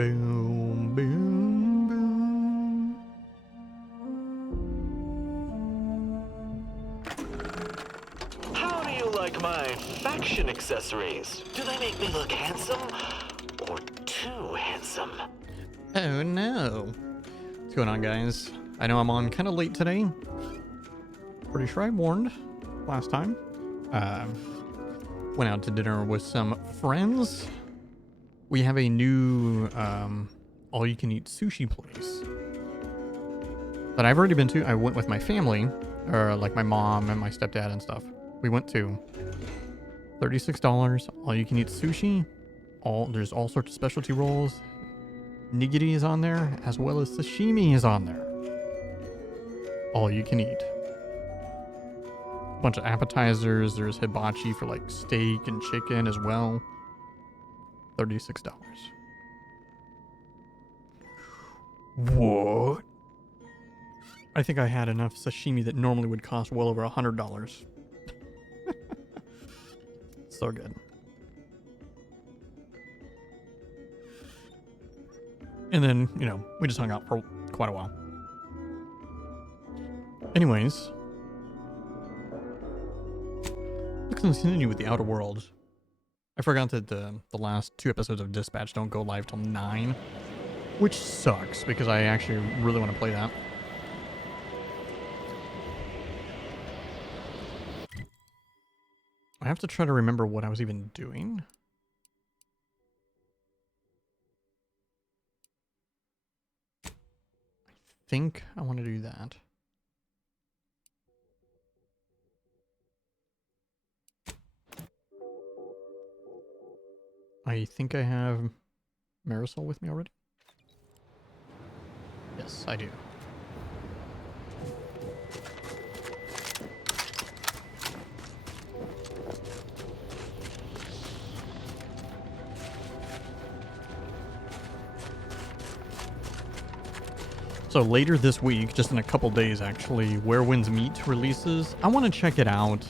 Boom, boom, boom. How do you like my faction accessories? Do they make me look handsome or too handsome? Oh no. What's going on, guys? I know I'm on kind of late today. Pretty sure I warned last time. Went out to dinner with some friends. We have a new all-you-can-eat sushi place that I've already been to. I went with my family, or like my mom and my stepdad and stuff. We went to $36, all-you-can-eat sushi. There's all sorts of specialty rolls. Nigiri is on there, as well as sashimi is on there. All you can eat. Bunch of appetizers. There's hibachi for like steak and chicken as well. $36. What? I think I had enough sashimi that normally would cost well over $100. So good. And then, you know, we just hung out for quite a while. Anyways, let's continue with the Outer Worlds. I forgot that the last 2 episodes of Dispatch don't go live till 9, which sucks because I actually really want to play that. I have to try to remember what I was even doing. I think I want to do that. I think I have Marisol with me already. Yes, I do. So later this week, just in a couple days actually, Where Winds Meet releases. I want to check it out.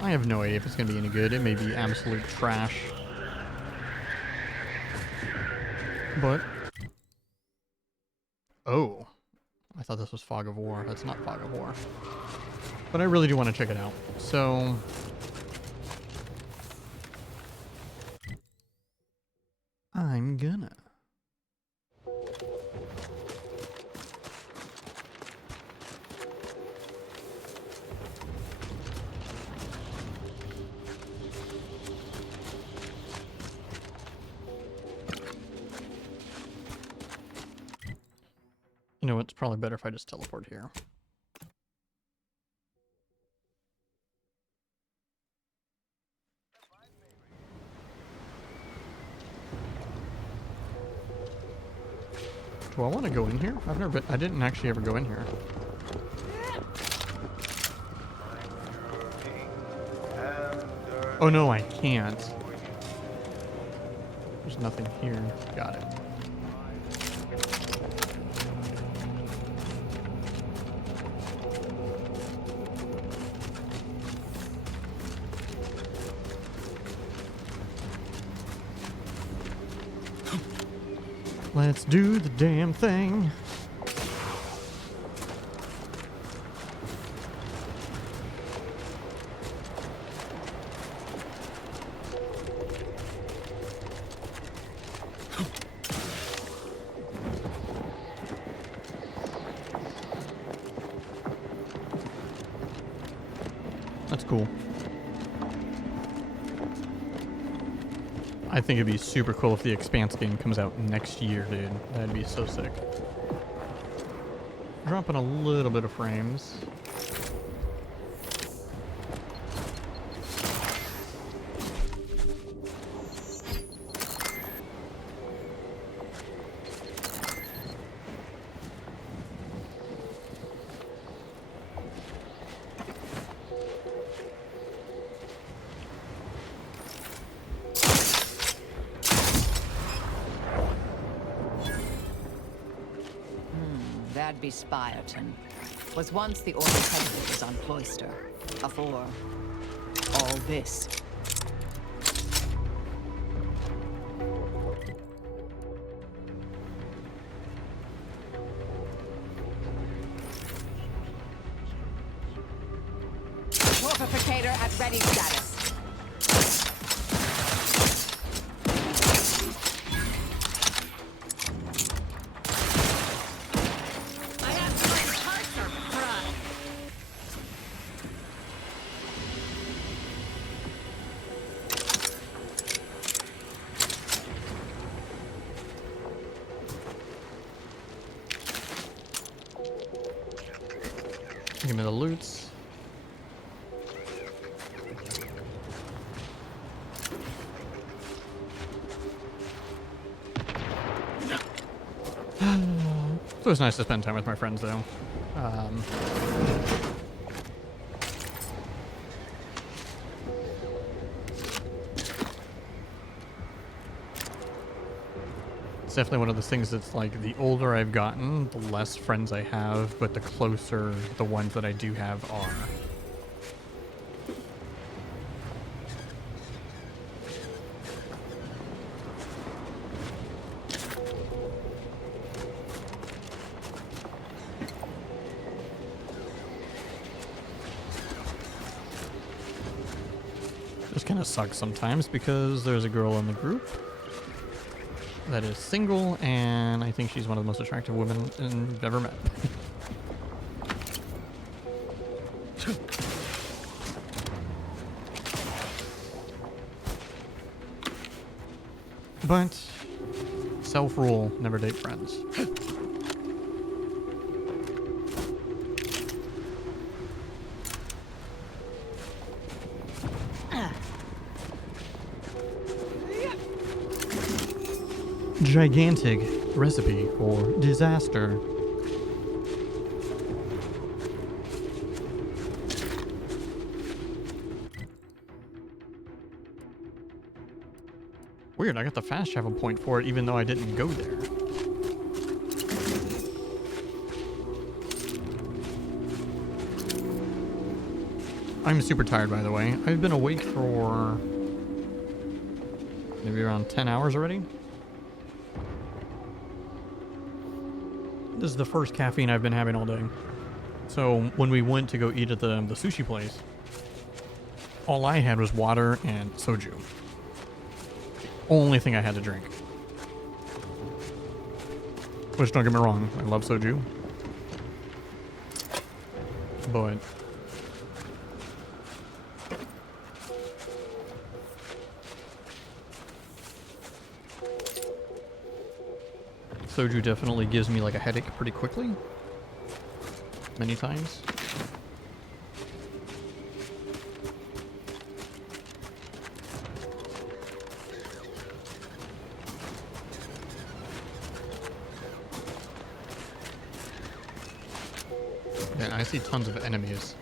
I have no idea if it's going to be any good. It may be absolute trash. But... oh. I thought this was Fog of War. That's not Fog of War. But I really do want to check it out. So... I'm gonna... You know, it's probably better if I just teleport here. Do I want to go in here? I've never been. I didn't actually ever go in here. Oh no, I can't. There's nothing here. Got it. Let's do the damn thing. That's cool. I think it'd be super cool if the Expanse game comes out next year, dude. That'd be so sick. Dropping a little bit of frames. That'd be Spireton. Was once the Order headquarters on Cloister. Afore all this. Morphificator at ready status. I have to like parts are fried. Give me the loots. So it's nice to spend time with my friends, though. It's definitely one of those things that's like the older I've gotten, the less friends I have, but the closer the ones that I do have are. Just kind of sucks sometimes because there's a girl in the group that is single, and I think she's one of the most attractive women I've ever met. But self-rule, never date friends. Gigantic recipe for disaster. Weird, I got the fast travel point for it even though I didn't go there. I'm super tired, by the way. I've been awake for maybe around 10 hours already. This is the first caffeine I've been having all day. So when we went to go eat at the sushi place, all I had was water and soju. Only thing I had to drink. Which, don't get me wrong, I love soju. But soju definitely gives me like a headache pretty quickly. Many times. Yeah, I see tons of enemies.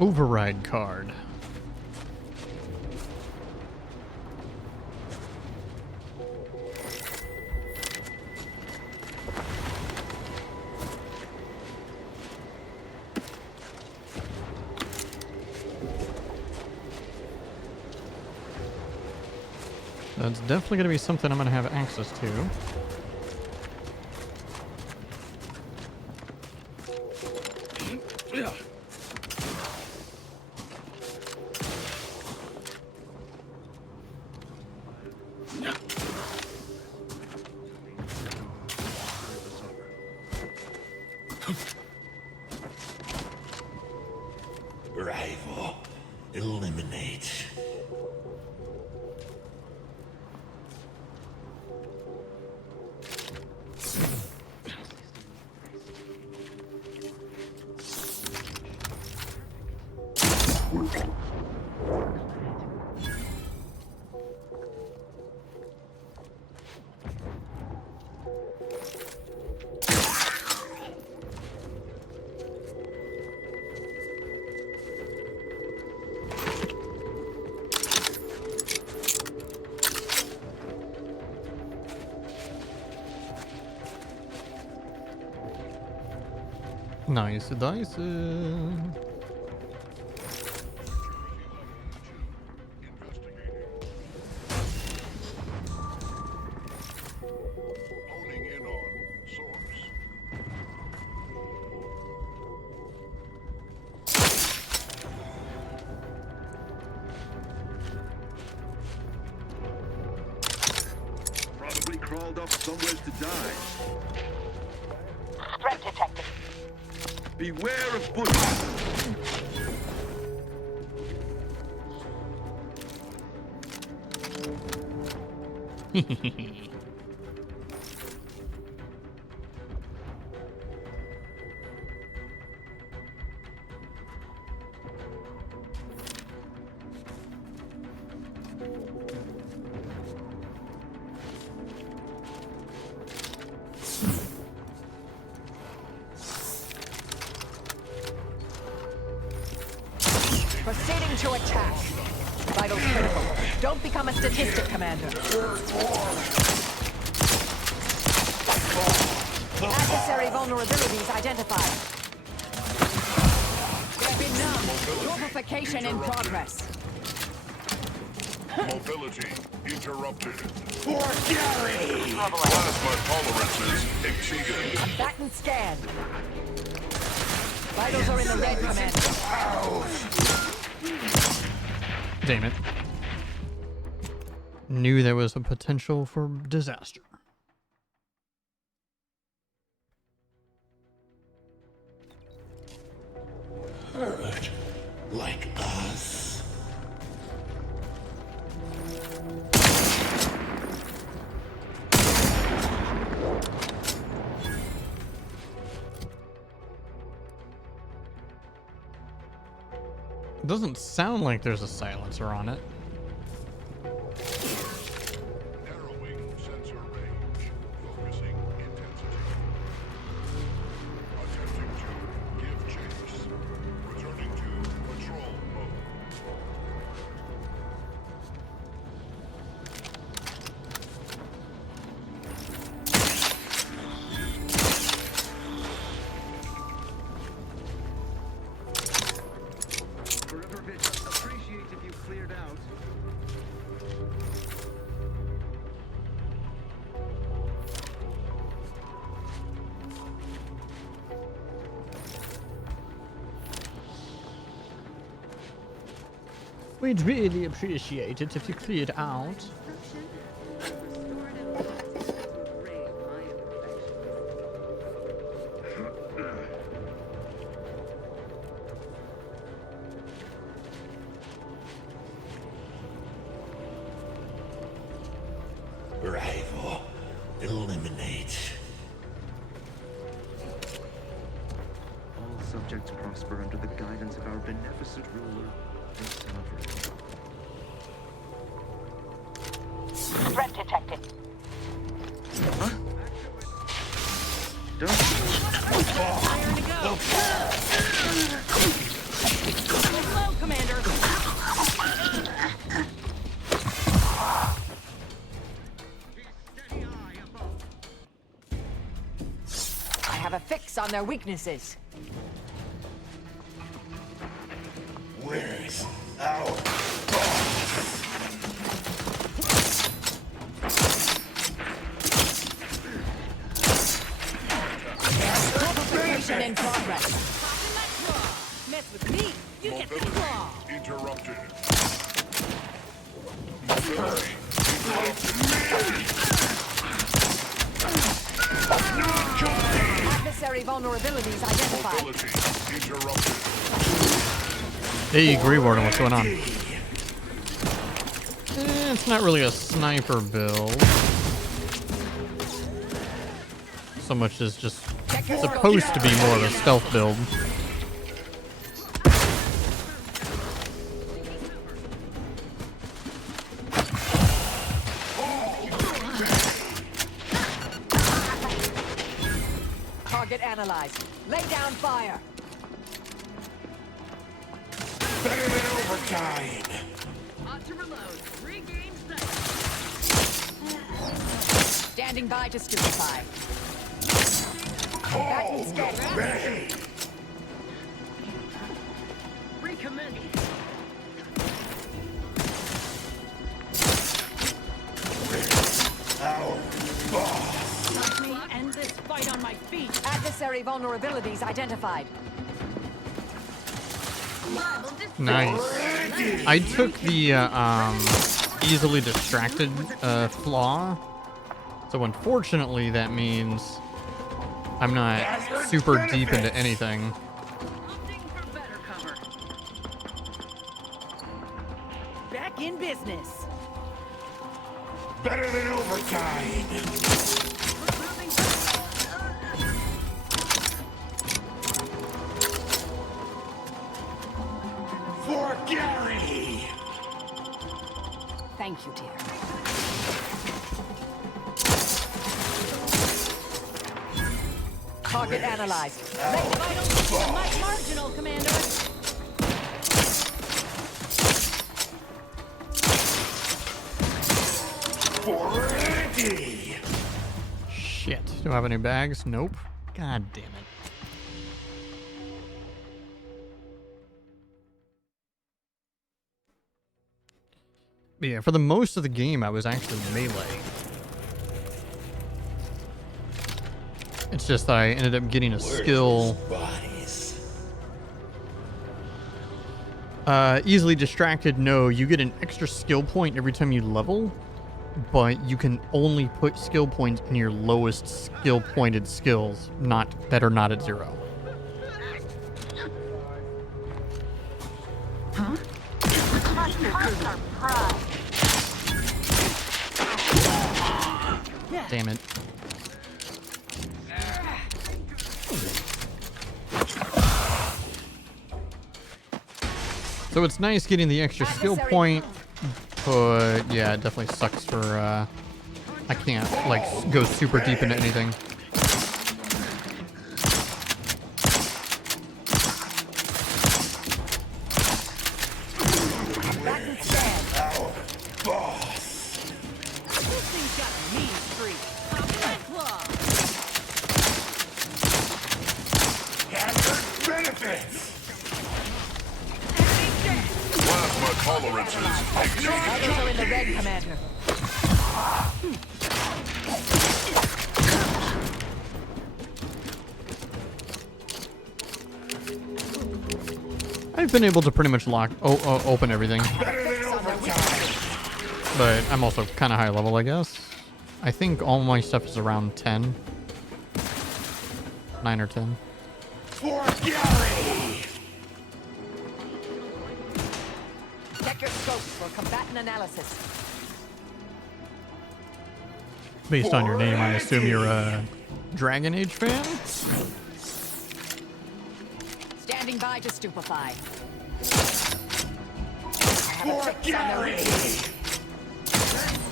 Override card. That's definitely going to be something I'm going to have access to. Rival. Eliminate. Nice dice. Honing in on source. Probably crawled up somewhere to die. Threat detected. Beware of bushes. Proceeding to attack. Vitals critical. Don't become a statistic, Commander. Adversary vulnerabilities identified. They've been numbed. Torpification in progress. Mobility interrupted. Plasma tolerances exceeded. Combatant scanned. Vitals are in the red, Commander. Damn it. Knew there was a potential for disaster. Hurt like us. It doesn't sound like there's a silencer on it. Narrowing sensor range. Focusing intensity. Attempting to give chase. Returning to patrol mode. Forever vision. Appreciate if you cleared out. We'd really appreciate it if you cleared out. Rival. Eliminate. All subjects prosper under the guidance of our beneficent ruler, the Sovereign. Threat detected. Don't Slow, Commander. I have a fix on their weaknesses. Where's our Torpification in progress. Popping that claw. Mess with me, you get the Mobility claw. interrupted. Mobility interrupted. Adversary vulnerabilities identified. Mobility interrupted. Hey, Grey Warden, what's going on? It's not really a sniper build. So much as just supposed to be more of a stealth build. Target analyzed. Lay down fire. better than overtime? Ought to reload. Regain sight. Standing by to stupefy. Combatant scanned. vulnerabilities identified. Nice. I took the easily distracted flaw. So unfortunately, that means I'm not super deep into anything. Opting for better cover. Back in business. Better than overtime. Moving For Gary. Thank you, dear. Target analyzed. vitals seem much marginal, Commander. For Andy. Shit. Do I have any bags? Nope. God damn it. But yeah, for the most of the game, I was actually melee. It's just that I ended up getting a skill. Easily distracted, no. You get an extra skill point every time you level, but you can only put skill points in your lowest skill pointed skills, that are not at 0. Damn it. So it's nice getting the extra skill point, but yeah, it definitely sucks for, I can't, like, go super deep into anything. This thing's got a mean streak. Black Claw. Hazard benefits. Enemy dead. Plasma tolerances exceeded. Others are in the red, Commander. I've been able to pretty much open everything, Better than overtime. but I'm also kind of high level, I guess. I think all my stuff is around 10. 9 or 10. For Gary. Check your scopes for combatant analysis. Based on your name, I assume you're a Dragon Age fan? Standing by to stupefy. For Gary.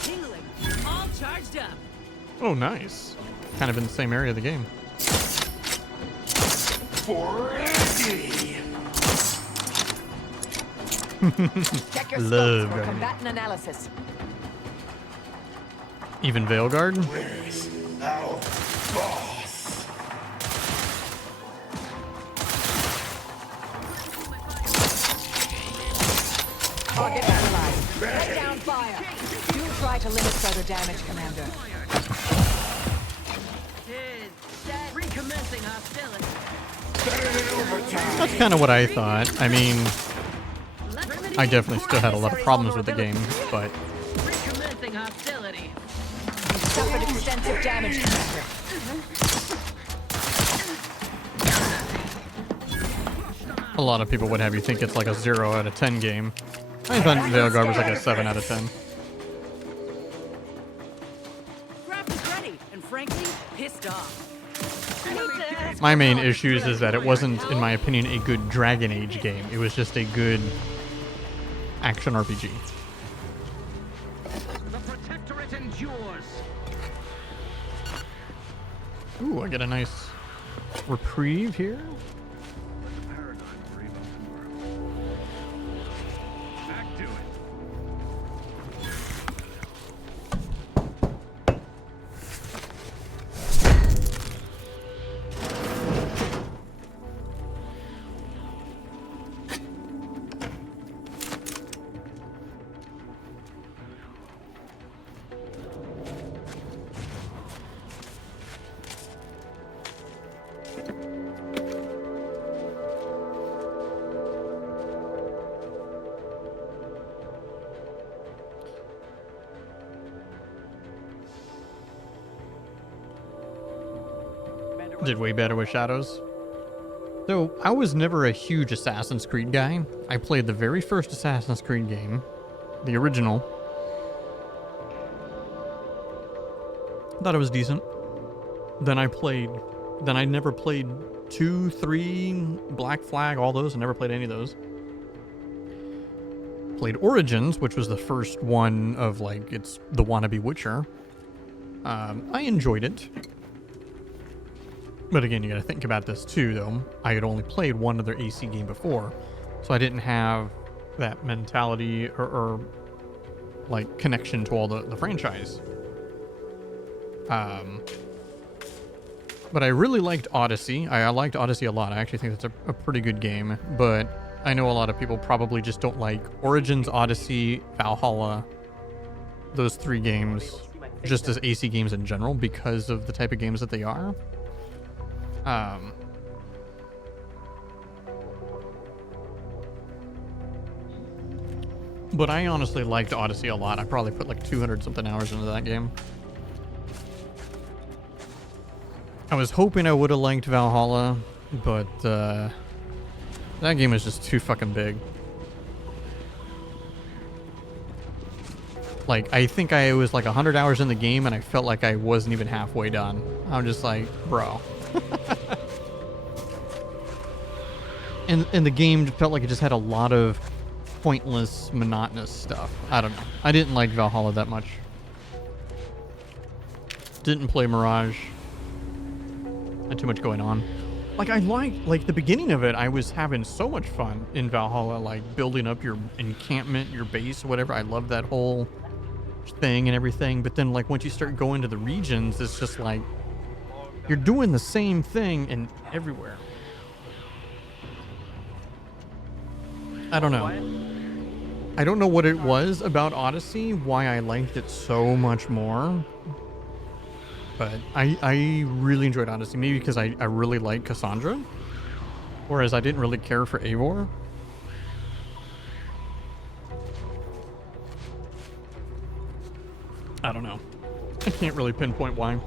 Tingling. All charged up. Oh, nice. Kind of in the same area of the game. For Andy. Check your Love scopes for Dragon. combatant analysis. Even Veilguard? Where's our boss? Target analyzed. Let down fire. Do try to limit further damage, Commander. Recommencing hostility. Better than overtime. That's kind of what I thought. I mean, I definitely still had a lot of problems with the game, but Recommencing hostility. You suffered extensive damage, Commander. a lot of people would have you think it's like a 0 out of 10 game. I thought Veilguard was like a 7 out of 10. Craft is ready, and frankly, pissed off. My main issues is that it wasn't, in my opinion, a good Dragon Age game. It was just a good action RPG. The Protectorate endures. Ooh, I get a nice reprieve here. Paradigm for even tomorrow. Back to it. Did way better with Shadows. So, I was never a huge Assassin's Creed guy. I played the very first Assassin's Creed game, the original. Thought it was decent. Then I never played 2, 3, Black Flag, all those. I never played any of those. Played Origins, which was the first one of, like, it's the wannabe Witcher. I enjoyed it. But again, you gotta think about this too, though. I had only played one other AC game before, so I didn't have that mentality or like, connection to all the franchise. But I really liked Odyssey. I liked Odyssey a lot. I actually think that's a pretty good game, but I know a lot of people probably just don't like Origins, Odyssey, Valhalla, those 3 games, just as AC games in general, because of the type of games that they are. But I honestly liked Odyssey a lot. I probably put like 200 something hours into that game. I was hoping I would have liked Valhalla, but that game is just too fucking big. Like, I think I was like 100 hours in the game and I felt like I wasn't even halfway done. I'm just like, bro. and the game felt like it just had a lot of pointless, monotonous stuff. I don't know. I didn't like Valhalla that much. Didn't play Mirage. Had too much going on. Like, I like the beginning of it, I was having so much fun in Valhalla, like building up your encampment, your base, whatever. I love that whole thing and everything. But then, like, once you start going to the regions, it's just like you're doing the same thing in everywhere. I don't know. I don't know what it was about Odyssey, why I liked it so much more. But I really enjoyed Odyssey. Maybe because I really like Cassandra. Whereas I didn't really care for Eivor. I don't know. I can't really pinpoint why.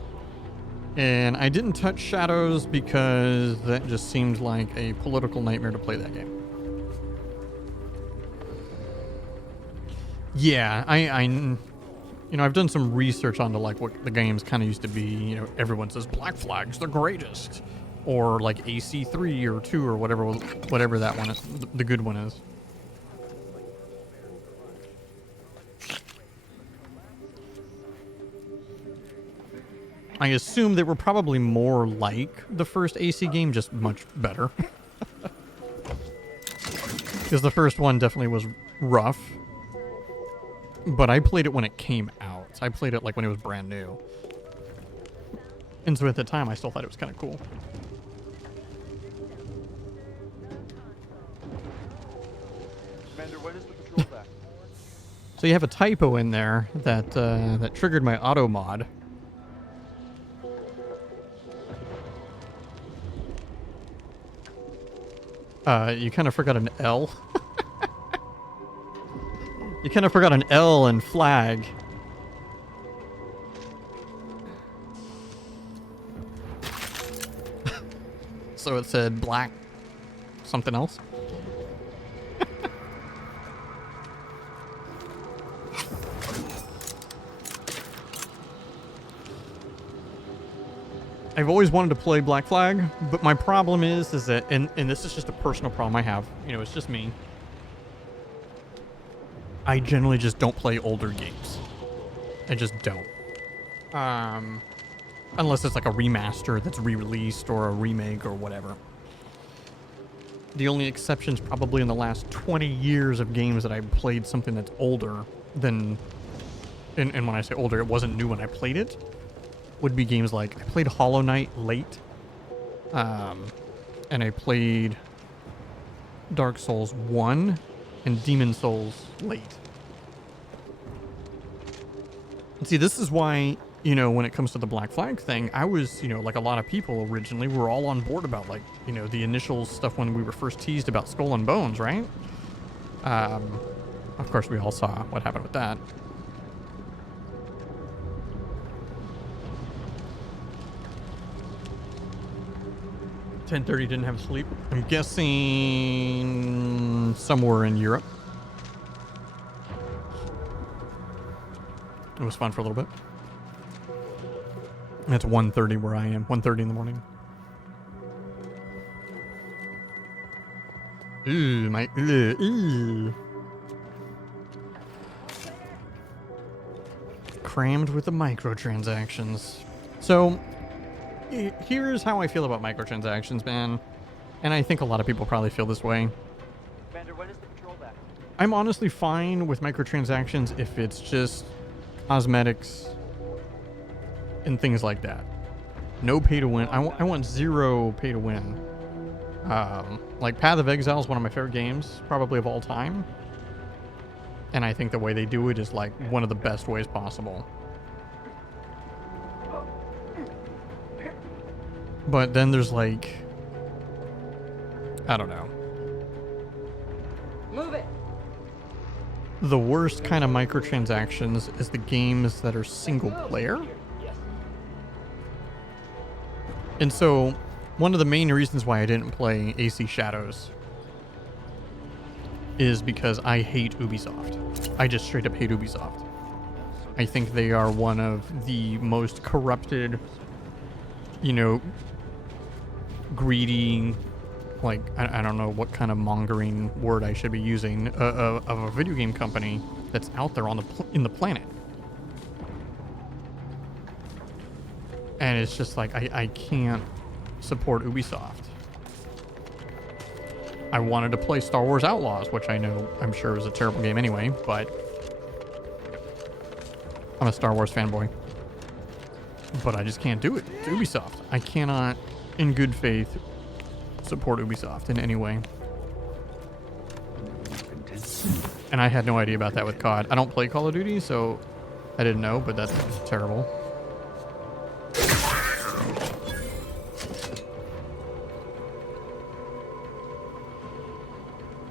And I didn't touch Shadows because that just seemed like a political nightmare to play that game. Yeah, you know, I've done some research onto like what the games kind of used to be. You know, everyone says Black Flag's the greatest, or like AC3 or 2 or whatever that one is, the good one is. I assume they were probably more like the first AC game, just much better. Because the first one definitely was rough. But I played it when it came out. I played it like when it was brand new. And so at the time, I still thought it was kind of cool. Commander, when is the patrol back? So you have a typo in there that that triggered my auto mod. You kind of forgot an L. You kind of forgot an L in flag. So it said black something else. I've always wanted to play Black Flag, but my problem is that, and this is just a personal problem I have, you know, it's just me. I generally just don't play older games. I just don't. Unless it's like a remaster that's re-released or a remake or whatever. The only exceptions probably in the last 20 years of games that I played something that's older than, and when I say older, it wasn't new when I played it, would be games like, I played Hollow Knight late, and I played Dark Souls 1 and Demon Souls late. And see, this is why, you know, when it comes to the Black Flag thing, I was, you know, like a lot of people originally were all on board about, like, you know, the initial stuff when we were first teased about Skull and Bones, right? Of course, we all saw what happened with that. 10:30, didn't have sleep. I'm guessing somewhere in Europe. It was fun for a little bit. It's 1:30 where I am. 1:30 in the morning. Ooh, my... Ooh. Crammed with the microtransactions. So, here's how I feel about microtransactions, man. And I think a lot of people probably feel this way. Commander, when is the patrol back? I'm honestly fine with microtransactions if it's just cosmetics and things like that. No pay to win. I want zero pay to win. Like Path of Exile is one of my favorite games, probably of all time. And I think the way they do it is like one of the best ways possible. But then there's like, I don't know. Move it. The worst kind of microtransactions is the games that are single player. And so, one of the main reasons why I didn't play AC Shadows is because I hate Ubisoft. I just straight up hate Ubisoft. I think they are one of the most corrupted, you know, greedy, like, I don't know what kind of mongering word I should be using, of a video game company that's out there on in the planet. And it's just like, I can't support Ubisoft. I wanted to play Star Wars Outlaws, which I'm sure is a terrible game anyway, but I'm a Star Wars fanboy. But I just can't do it. It's Ubisoft. I cannot, in good faith, support Ubisoft in any way. And I had no idea about that with COD. I don't play Call of Duty, so I didn't know, but that's terrible.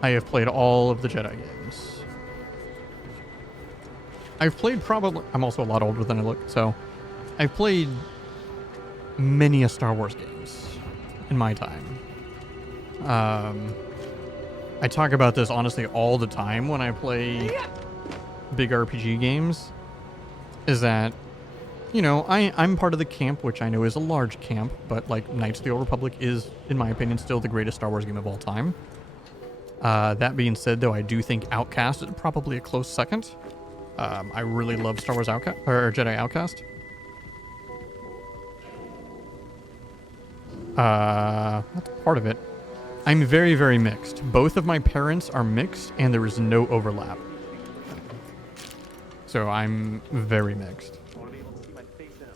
I have played all of the Jedi games. I've played probably... I'm also a lot older than I look, so... I've played many a Star Wars games in my time. I talk about this honestly all the time when I play big RPG games. Is that, you know, I'm part of the camp, which I know is a large camp, but like Knights of the Old Republic is, in my opinion, still the greatest Star Wars game of all time. That being said, though, I do think Outcast is probably a close second. I really love Star Wars Outcast, or Jedi Outcast. That's part of it. I'm very, very mixed. Both of my parents are mixed, and there is no overlap. So I'm very mixed. I want to be able to see my face in 'em.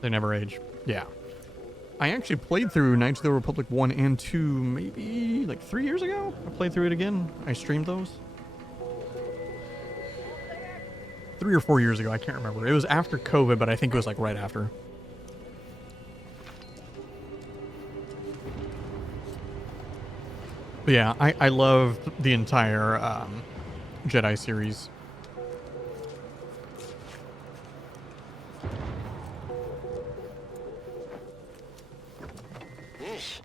They never age. Yeah. I actually played through Knights of the Republic 1 and 2 maybe like 3 years ago. I played through it again. I streamed those. 3 or 4 years ago. I can't remember. It was after COVID, but I think it was like right after. But yeah, I love the entire Jedi series. Ish.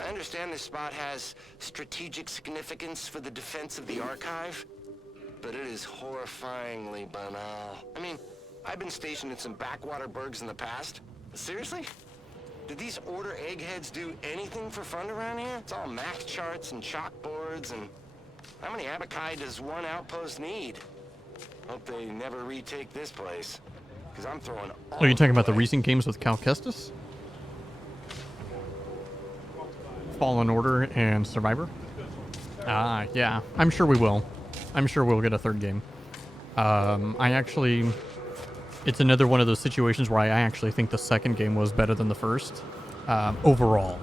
I understand this spot has strategic significance for the defense of the archive, but it is horrifyingly banal. I mean, I've been stationed in some backwater burgs in the past. Seriously? Did these Order eggheads do anything for fun around here? It's all math charts and chalkboards, and how many Abakai does one outpost need? Hope they never retake this place, because I'm throwing all... Are you talking about the recent games with Cal Kestis? Fallen Order and Survivor? Ah, yeah. I'm sure we will. I'm sure we'll get a third game. It's another one of those situations where I actually think the second game was better than the first, overall.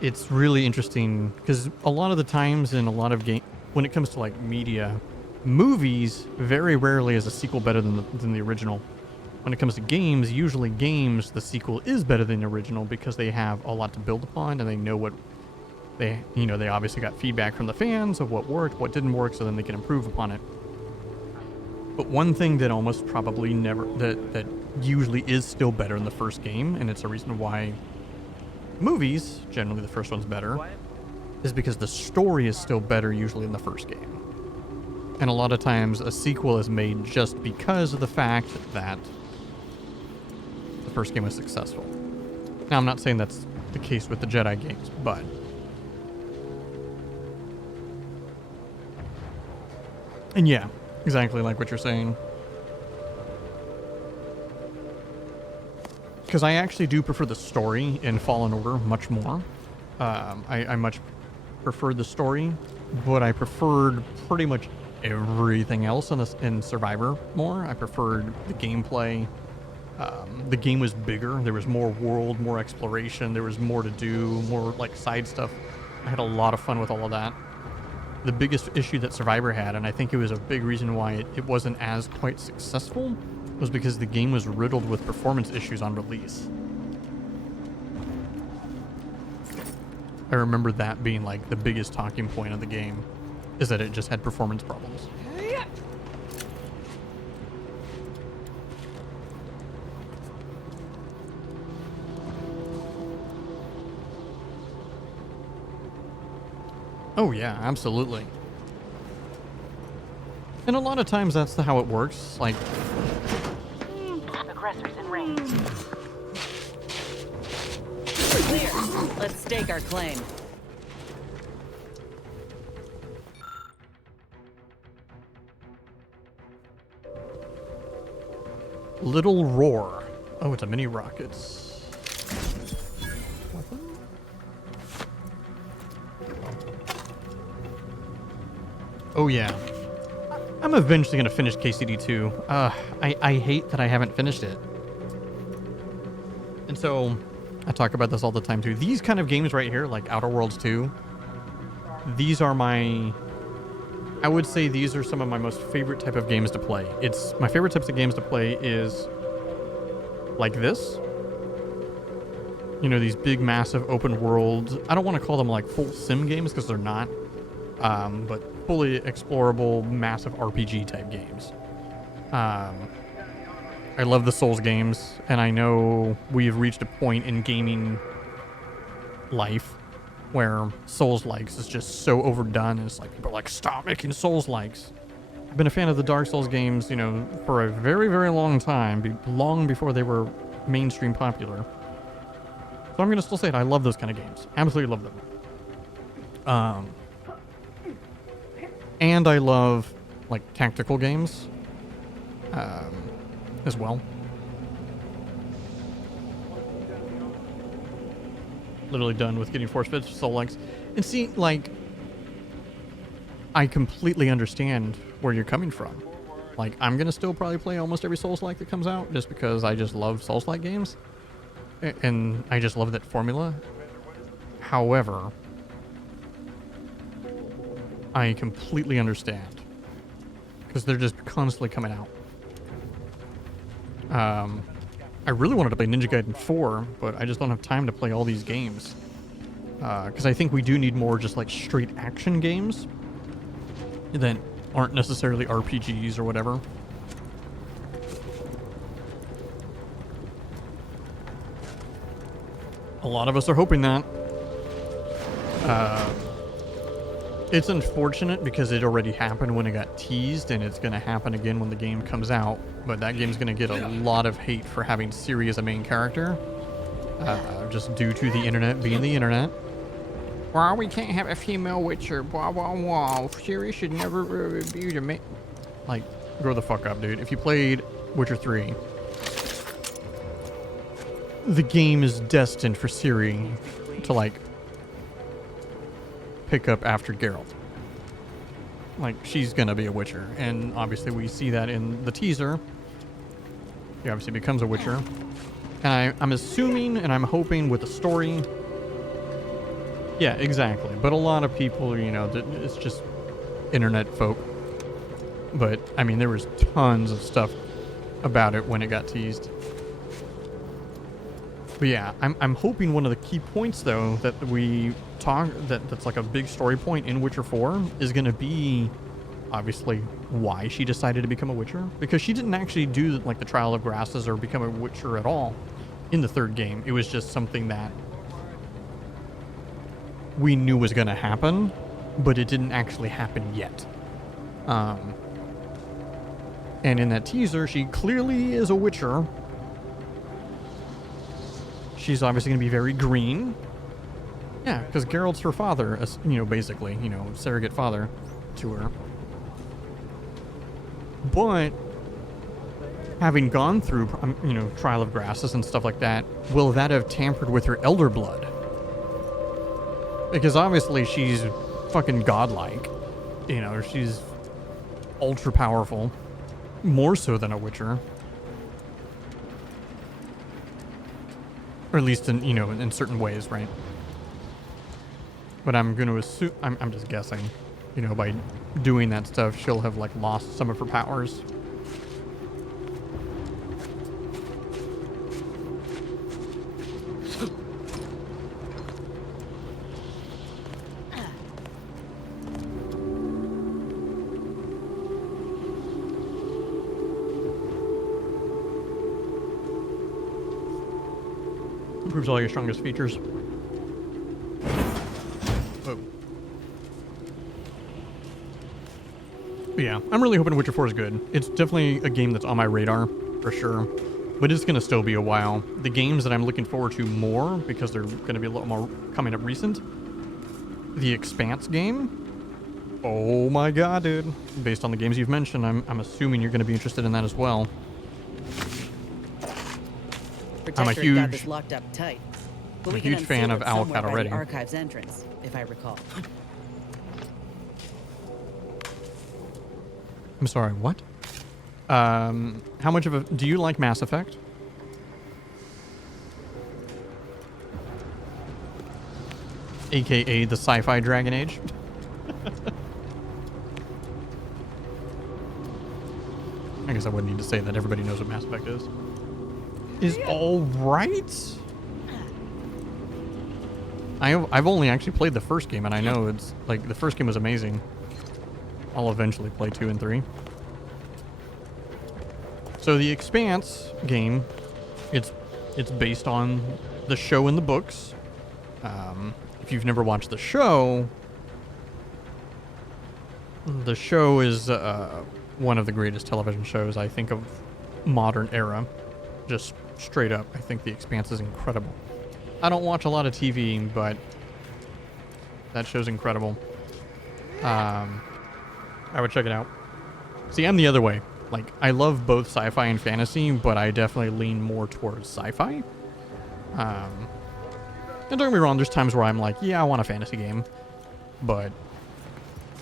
It's really interesting, because a lot of the times in a lot of when it comes to like media, movies, very rarely is a sequel better than the original. When it comes to games, usually the sequel is better than the original because they have a lot to build upon and they know what they obviously got feedback from the fans of what worked, what didn't work, so then they can improve upon it. But one thing that almost probably never, that usually is still better in the first game, and it's a reason why movies, generally the first one's better, is because the story is still better usually in the first game. And a lot of times a sequel is made just because of the fact that the first game was successful. Now, I'm not saying that's the case with the Jedi games, but and yeah, exactly like what you're saying. Because I actually do prefer the story in Fallen Order much more. I much preferred the story, but I preferred pretty much everything else in Survivor more. I preferred the gameplay. The game was bigger. There was more world, more exploration. There was more to do, more like side stuff. I had a lot of fun with all of that. The biggest issue that Survivor had, and I think it was a big reason why it wasn't as quite successful, was because the game was riddled with performance issues on release. I remember that being like the biggest talking point of the game, is that it just had performance problems. Oh yeah, absolutely. And a lot of times that's how it works. Like, Aggressors in range. Clear. Let's stake our claim. Little Roar. Oh, it's a mini rockets. Weapon? Oh yeah. I'm eventually gonna finish KCD 2. I hate that I haven't finished it. And so, I talk about this all the time too. These kind of games right here, like Outer Worlds 2, these are I would say these are some of my most favorite type of games to play. It's my favorite types of games to play is like this. You know, these big, massive open world. I don't want to call them like full sim games because they're not. But fully explorable, massive RPG type games. I love the Souls games, and I know we've reached a point in gaming life where Souls-likes is just so overdone, and it's like people are like, stop making Souls-likes. I've been a fan of the Dark Souls games, you know, for a very, very long time, long before they were mainstream popular. So I'm gonna still say it. I love those kind of games. Absolutely love them. And I love like tactical games as well. Literally done with getting force fits, soul likes. And see, like, I completely understand where you're coming from. Like, I'm gonna still probably play almost every Souls-like that comes out just because I just love Souls-like games. And I just love that formula. However, I completely understand because they're just constantly coming out. I really wanted to play Ninja Gaiden 4, but I just don't have time to play all these games. Because I think we do need more just like straight action games that aren't necessarily RPGs or whatever. A lot of us are hoping that. It's unfortunate because it already happened when it got teased, and it's going to happen again when the game comes out. But that game's going to get a lot of hate for having Ciri as a main character, just due to the internet being the internet. Well, we can't have a female Witcher. Blah blah blah. Ciri should never be the main. Like, grow the fuck up, dude. If you played Witcher 3, the game is destined for Ciri to like pick up after Geralt. Like, she's gonna be a Witcher, and obviously we see that in the teaser. He obviously becomes a Witcher, and I'm assuming and I'm hoping with the story. Yeah, exactly. But a lot of people, you know, it's just internet folk. But I mean, there was tons of stuff about it when it got teased. But yeah, I'm hoping one of the key points though that we talk that's like a big story point in Witcher 4 is going to be obviously why she decided to become a Witcher, because she didn't actually do like the Trial of Grasses or become a Witcher at all in the third game. It was just something that we knew was going to happen, but it didn't actually happen yet. And in that teaser, she clearly is a Witcher. She's obviously going to be very green. Yeah, because Geralt's her father, basically, surrogate father to her. But having gone through, Trial of Grasses and stuff like that, will that have tampered with her elder blood? Because obviously she's fucking godlike. She's ultra powerful. More so than a Witcher. Or at least in certain ways, right? But I'm going to assume, I'm just guessing, by doing that stuff, she'll have like lost some of her powers. Improves all your strongest features. Oh. But yeah, I'm really hoping Witcher 4 is good. It's definitely a game that's on my radar, for sure. But it's going to still be a while. The games that I'm looking forward to more, because they're going to be a little more coming up recent. The Expanse game. Oh my god, dude. Based on the games you've mentioned, I'm assuming you're going to be interested in that as well. Protectorate got this locked up tight. But I'm a we can huge fan unseal of it somewhere Owlcat by the already. Archive's entrance, if I recall. I'm sorry, what? How much of a... Do you like Mass Effect? AKA the sci-fi Dragon Age? I guess I wouldn't need to say that. Everybody knows what Mass Effect is. Is all right. I've only actually played the first game, and I know it's like the first game was amazing. I'll eventually play 2 and 3. So the Expanse game, it's based on the show and the books. If you've never watched the show is one of the greatest television shows I think of modern era. Just straight up, I think The Expanse is incredible. I don't watch a lot of TV, but that show's incredible. I would check it out. See, I'm the other way. Like, I love both sci-fi and fantasy, but I definitely lean more towards sci-fi. And don't get me wrong, there's times where I'm like, yeah, I want a fantasy game. But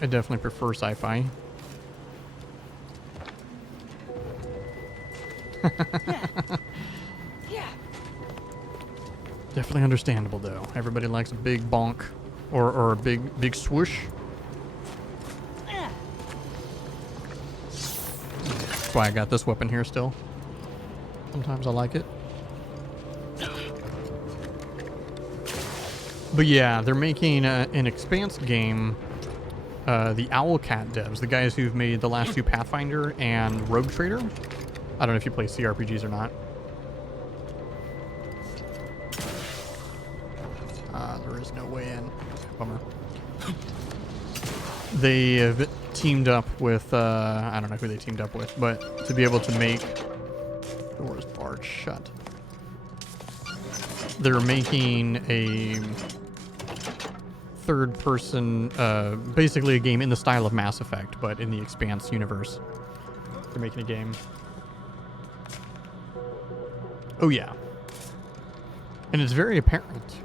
I definitely prefer sci-fi. Definitely understandable, though. Everybody likes a big bonk or a big swoosh. That's why I got this weapon here still. Sometimes I like it. But yeah, they're making an Expanse game. The Owlcat devs, the guys who've made the last 2 Pathfinder and Rogue Trader. I don't know if you play CRPGs or not. There is no way in. Bummer. They have teamed up with, I don't know who they teamed up with, but to be able to make... Doors barred shut. They're making a third person, basically a game in the style of Mass Effect, but in the Expanse universe. They're making a game. Oh yeah. And it's very apparent.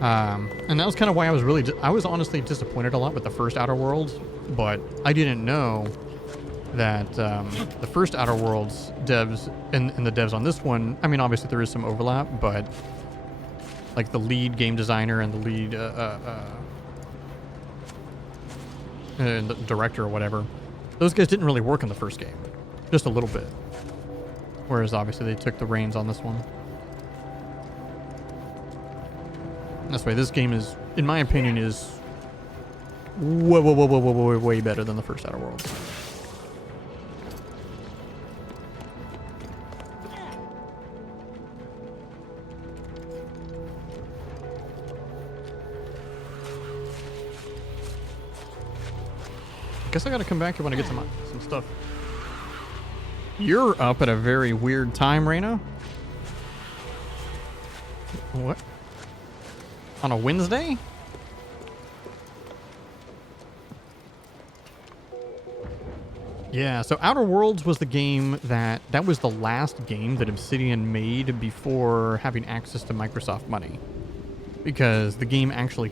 And that was kind of why I was I was honestly disappointed a lot with the first Outer Worlds, but I didn't know that the first Outer Worlds devs and the devs on this one, I mean, obviously there is some overlap, but like the lead game designer and the lead and the director or whatever, those guys didn't really work in the first game, just a little bit. Whereas obviously they took the reins on this one. That's why this game is, in my opinion, is way better than the first Outer Worlds. Guess I gotta come back here when I get some stuff. You're up at a very weird time, Reyna. What? On a Wednesday? Yeah, so Outer Worlds was the game that was the last game that Obsidian made before having access to Microsoft money. Because the game actually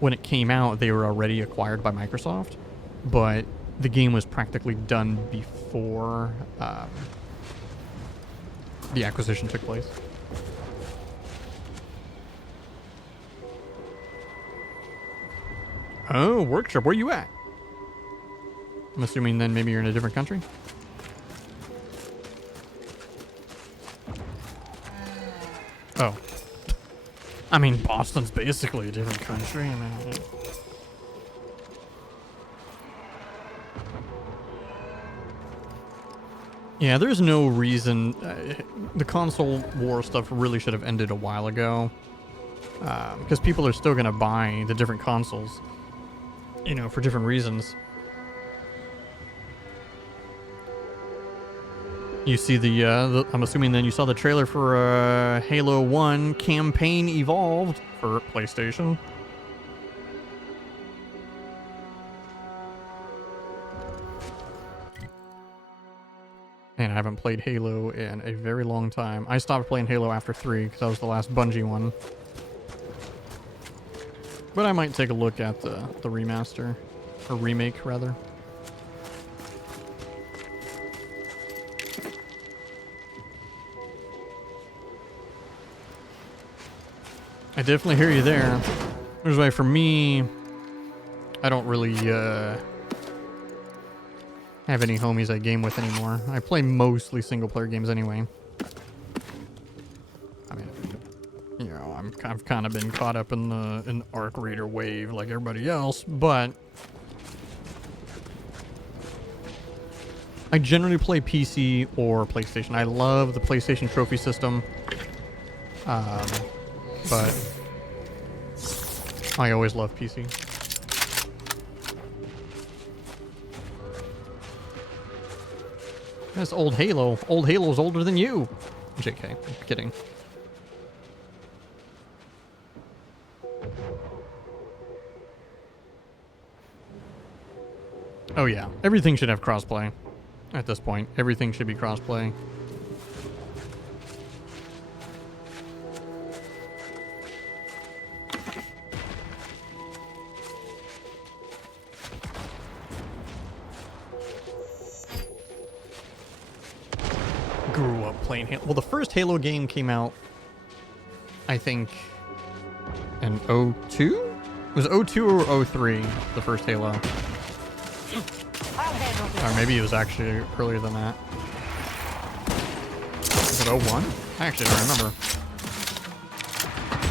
when it came out, they were already acquired by Microsoft. But the game was practically done before the acquisition took place. Oh, workshop, where you at? I'm assuming then maybe you're in a different country? Oh. I mean, Boston's basically a different country. I mean, yeah, there's no reason. The console war stuff really should have ended a while ago. Because people are still going to buy the different consoles, you know, for different reasons. You see I'm assuming then you saw the trailer for Halo 1 Campaign Evolved for PlayStation. And I haven't played Halo in a very long time. I stopped playing Halo after 3 because that was the last Bungie one. But I might take a look at the remaster, or remake rather. I definitely hear you there. Which is why for me, I don't really have any homies I game with anymore. I play mostly single player games anyway. I mean, you know, I've kind of been caught up in the Arc Raider wave like everybody else, but I generally play PC or PlayStation. I love the PlayStation trophy system, but I always love PC. That's old Halo. Old Halo's older than you. JK, I'm kidding. Oh yeah, everything should have crossplay. At this point, everything should be crossplay. Grew up playing Halo. Well, the first Halo game came out, I think, in 02? Was it 02 or 03, the first Halo? Or maybe it was actually earlier than that. Was it 01? I actually don't remember.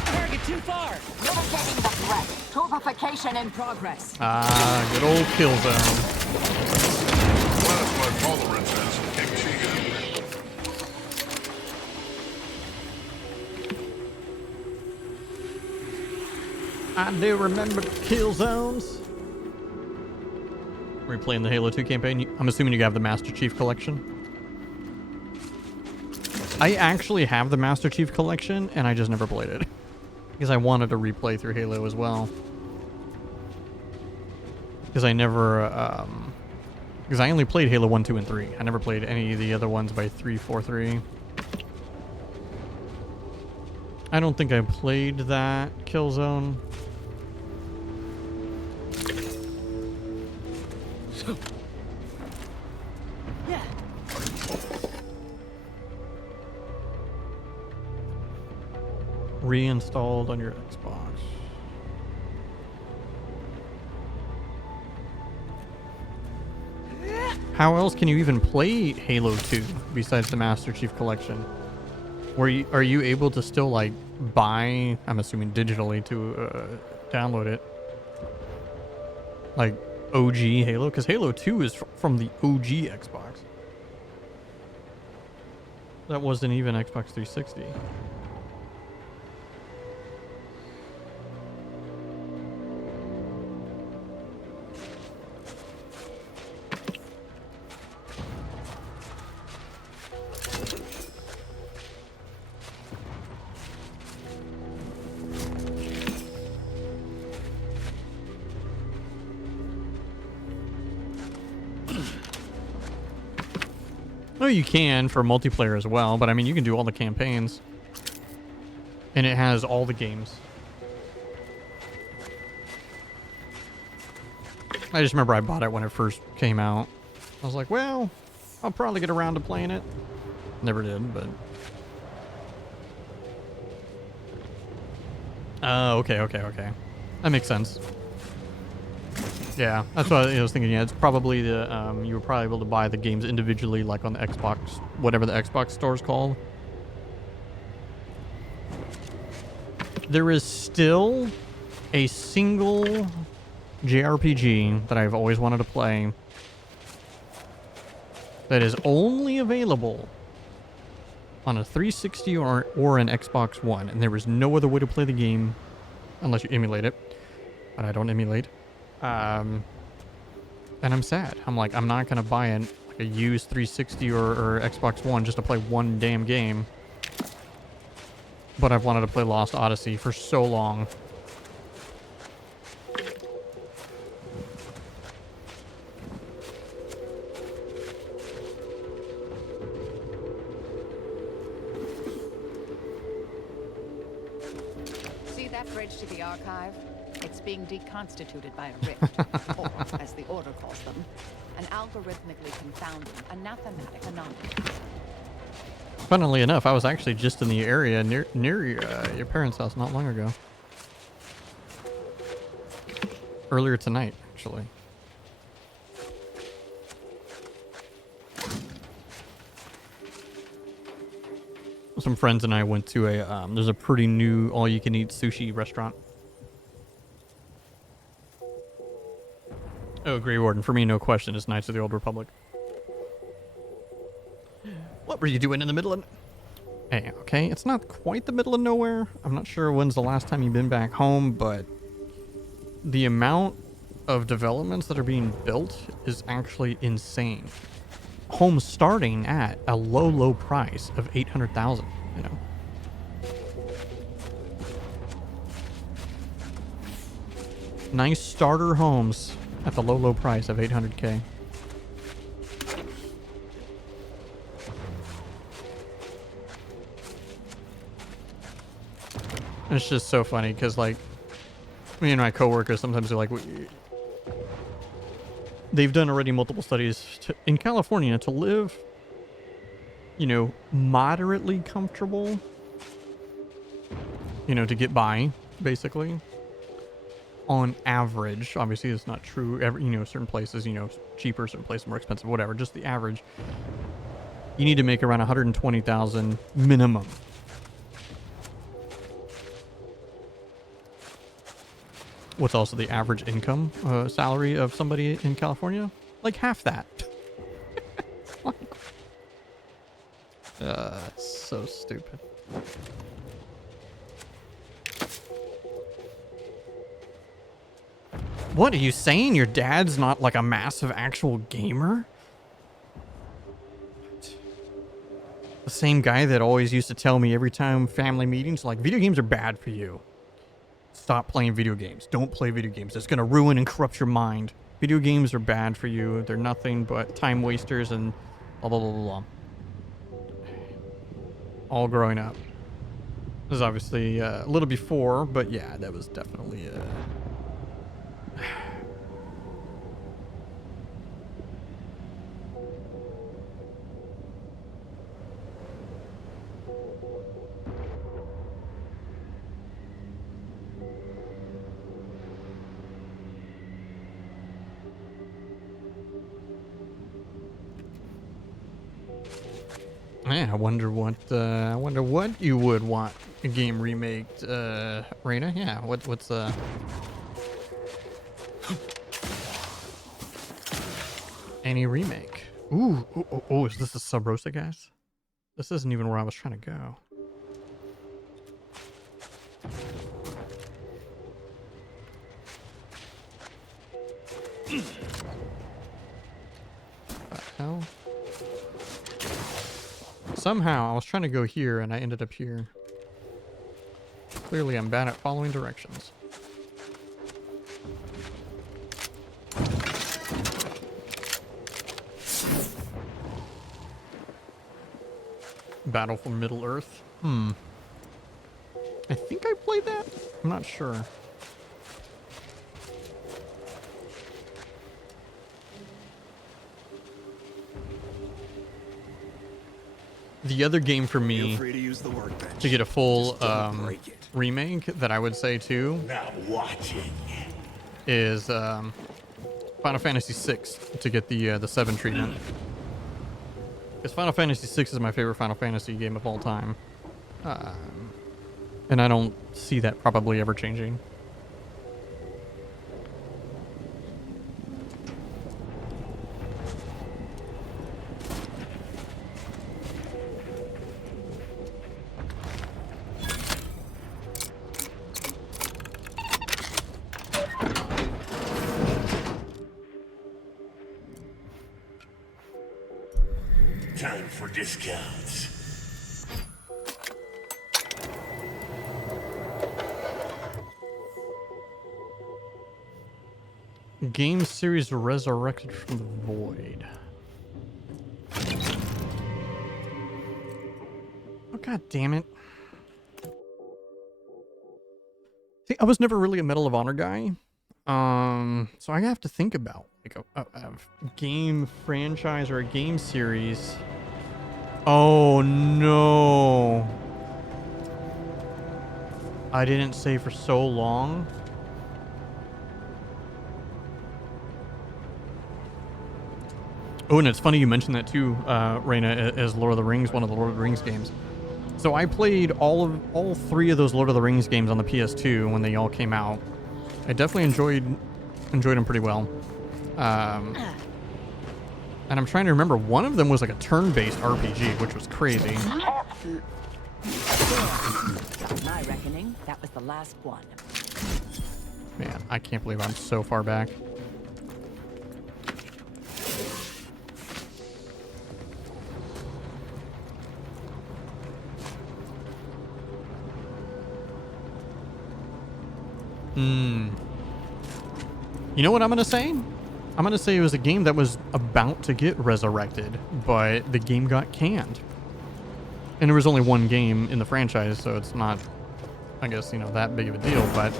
Target too far. Mitigating the threat. Purification in progress. Ah, good old Killzone. Class my tolerance as exceeded. I do remember Killzones. Were you playing the Halo 2 campaign? I'm assuming you have the Master Chief Collection. I actually have the Master Chief Collection, and I just never played it. Because I wanted to replay through Halo as well. Because I never, because I only played Halo 1, 2, and 3. I never played any of the other ones by 343. I don't think I played that Killzone. Yeah. Reinstalled on your Xbox. How else can you even play Halo 2 besides the Master Chief Collection? Are you able to still like buy, I'm assuming digitally, to download it? like OG Halo, because Halo 2 is from the OG Xbox. That wasn't even Xbox 360. No, you can for multiplayer as well, but I mean, you can do all the campaigns. And it has all the games. I just remember I bought it when it first came out. I was like, well, I'll probably get around to playing it. Never did, but... Oh, okay. That makes sense. Yeah, that's what I was thinking. Yeah, it's probably the you were probably able to buy the games individually, like on the Xbox, whatever the Xbox store is called. There is still a single JRPG that I've always wanted to play that is only available on a 360 or an Xbox One, and there is no other way to play the game unless you emulate it, but I don't emulate. And I'm sad. I'm like, I'm not gonna buy a used 360 or Xbox One just to play one damn game. But I've wanted to play Lost Odyssey for so long. See that bridge to the archive? It's being deconstituted by a rift, or, as the Order calls them, an algorithmically confounding anathematic anomaly. Funnily enough, I was actually just in the area near your parents' house not long ago. Earlier tonight, actually. Some friends and I went to there's a pretty new all-you-can-eat sushi restaurant. Oh, Grey Warden, for me, no question, it's Knights of the Old Republic. What were you doing in the middle of... Hey, okay, it's not quite the middle of nowhere. I'm not sure when's the last time you've been back home, but the amount of developments that are being built is actually insane. Homes starting at a low price of $800,000, you know. Nice starter homes at the low price of $800K. It's just so funny because, like, me and my coworkers sometimes are like, they've done already multiple studies in California to live, you know, moderately comfortable, you know, to get by, basically. On average, obviously it's not true. You know, certain places, you know, cheaper, certain places more expensive, whatever. Just the average. You need to make around $120,000 minimum. What's also the average income salary of somebody in California? Like half that. So stupid. What are you saying? Your dad's not like a massive actual gamer? The same guy that always used to tell me every time family meetings, like, video games are bad for you. Stop playing video games. Don't play video games. It's going to ruin and corrupt your mind. Video games are bad for you. They're nothing but time wasters and blah, blah, blah, blah, blah. All growing up. This is obviously a little before, but yeah, that was definitely... Yeah, I wonder what you would want a game remaked, Reina. Yeah, what's Any remake. Ooh, is this a Sub Rosa, guys? This isn't even where I was trying to go. What the hell? Somehow I was trying to go here and I ended up here. Clearly I'm bad at following directions. Battle for Middle Earth. I think I played that. I'm not sure. The other game for me to get a full remake that I would say too is Final Fantasy VI to get the 7 treatment. Because Final Fantasy VI is my favorite Final Fantasy game of all time. And I don't see that probably ever changing. Time for discounts. Game series resurrected from the void. Oh, god damn it. See, I was never really a Medal of Honor guy. So I have to think about like a game franchise or a game series. Oh no. I didn't say for so long. Oh, and it's funny you mentioned that too, Reina, as Lord of the Rings, one of the Lord of the Rings games. So I played all 3 of those Lord of the Rings games on the PS2 when they all came out. I definitely enjoyed them pretty well. And I'm trying to remember, one of them was like a turn-based RPG, which was crazy. By my reckoning, that was the last one. Man, I can't believe I'm so far back. You know what I'm going to say? I'm going to say it was a game that was about to get resurrected, but the game got canned. And there was only one game in the franchise, so it's not, I guess, that big of a deal, but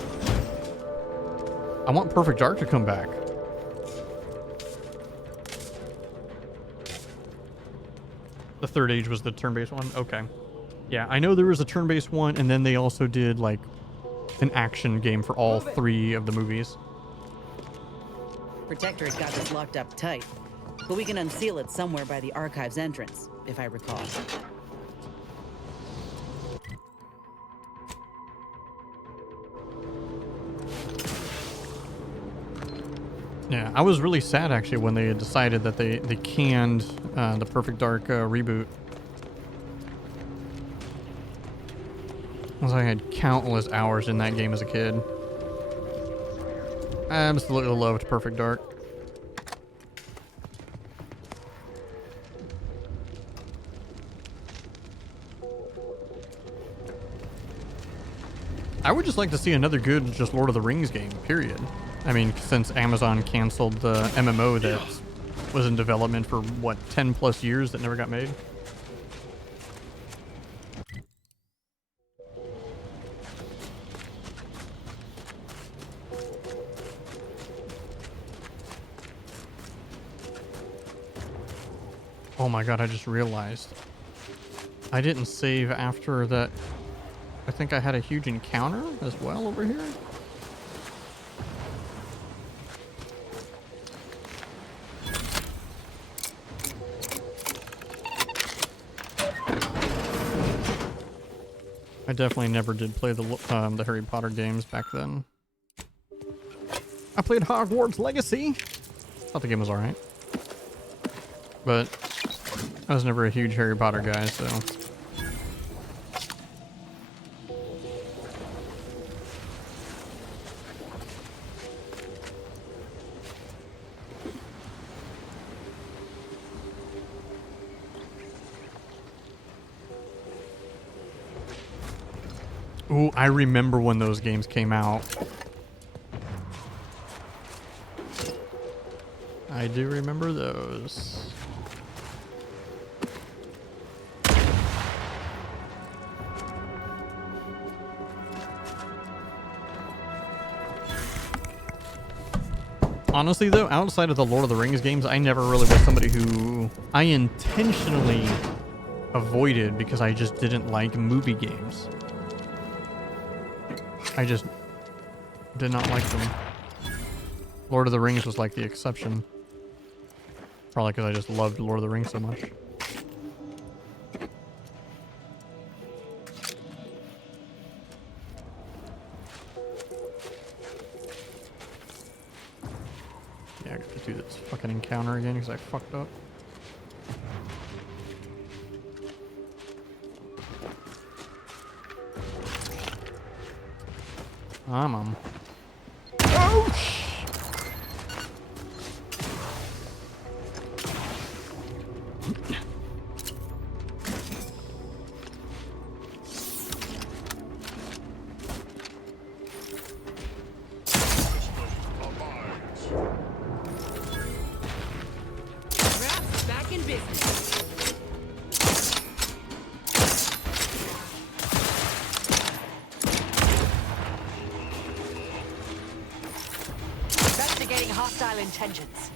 I want Perfect Dark to come back. The Third Age was the turn-based one? Okay. Yeah, I know there was a turn-based one, and then they also did, like, an action game for all 3 of the movies. Protectorate got this locked up tight, but we can unseal it somewhere by the archive's entrance, if I recall. Yeah, I was really sad actually when they decided that they canned the Perfect Dark reboot. Because I had countless hours in that game as a kid. I absolutely loved Perfect Dark. I would just like to see another good just Lord of the Rings game, period. I mean, since Amazon canceled the MMO that was in development for, what, 10 plus years that never got made? Oh my god, I just realized. I didn't save after that. I think I had a huge encounter as well over here. I definitely never did play the Harry Potter games back then. I played Hogwarts Legacy. Thought the game was alright. but I was never a huge Harry Potter guy, so. Ooh, I remember when those games came out. I do remember those. Honestly, though, outside of the Lord of the Rings games, I never really was somebody who I intentionally avoided because I just didn't like movie games. I just did not like them. Lord of the Rings was like the exception. Probably because I just loved Lord of the Rings so much. Yeah, I got to do this fucking encounter again because I fucked up. Oh, Back in business. Investigating hostile intentions.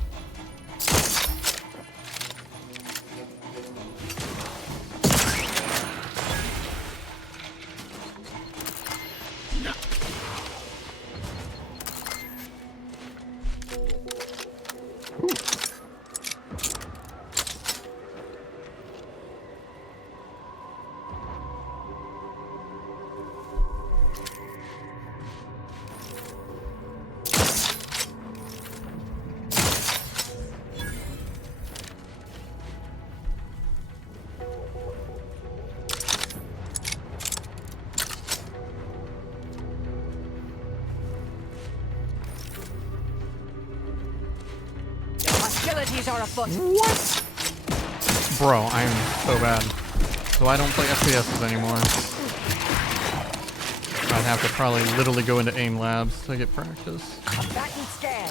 Hostilities are afoot. what? Bro, I am so bad. So I don't play FPSs anymore. I'd have to probably literally go into AIM labs to get practice. I'm back and scared.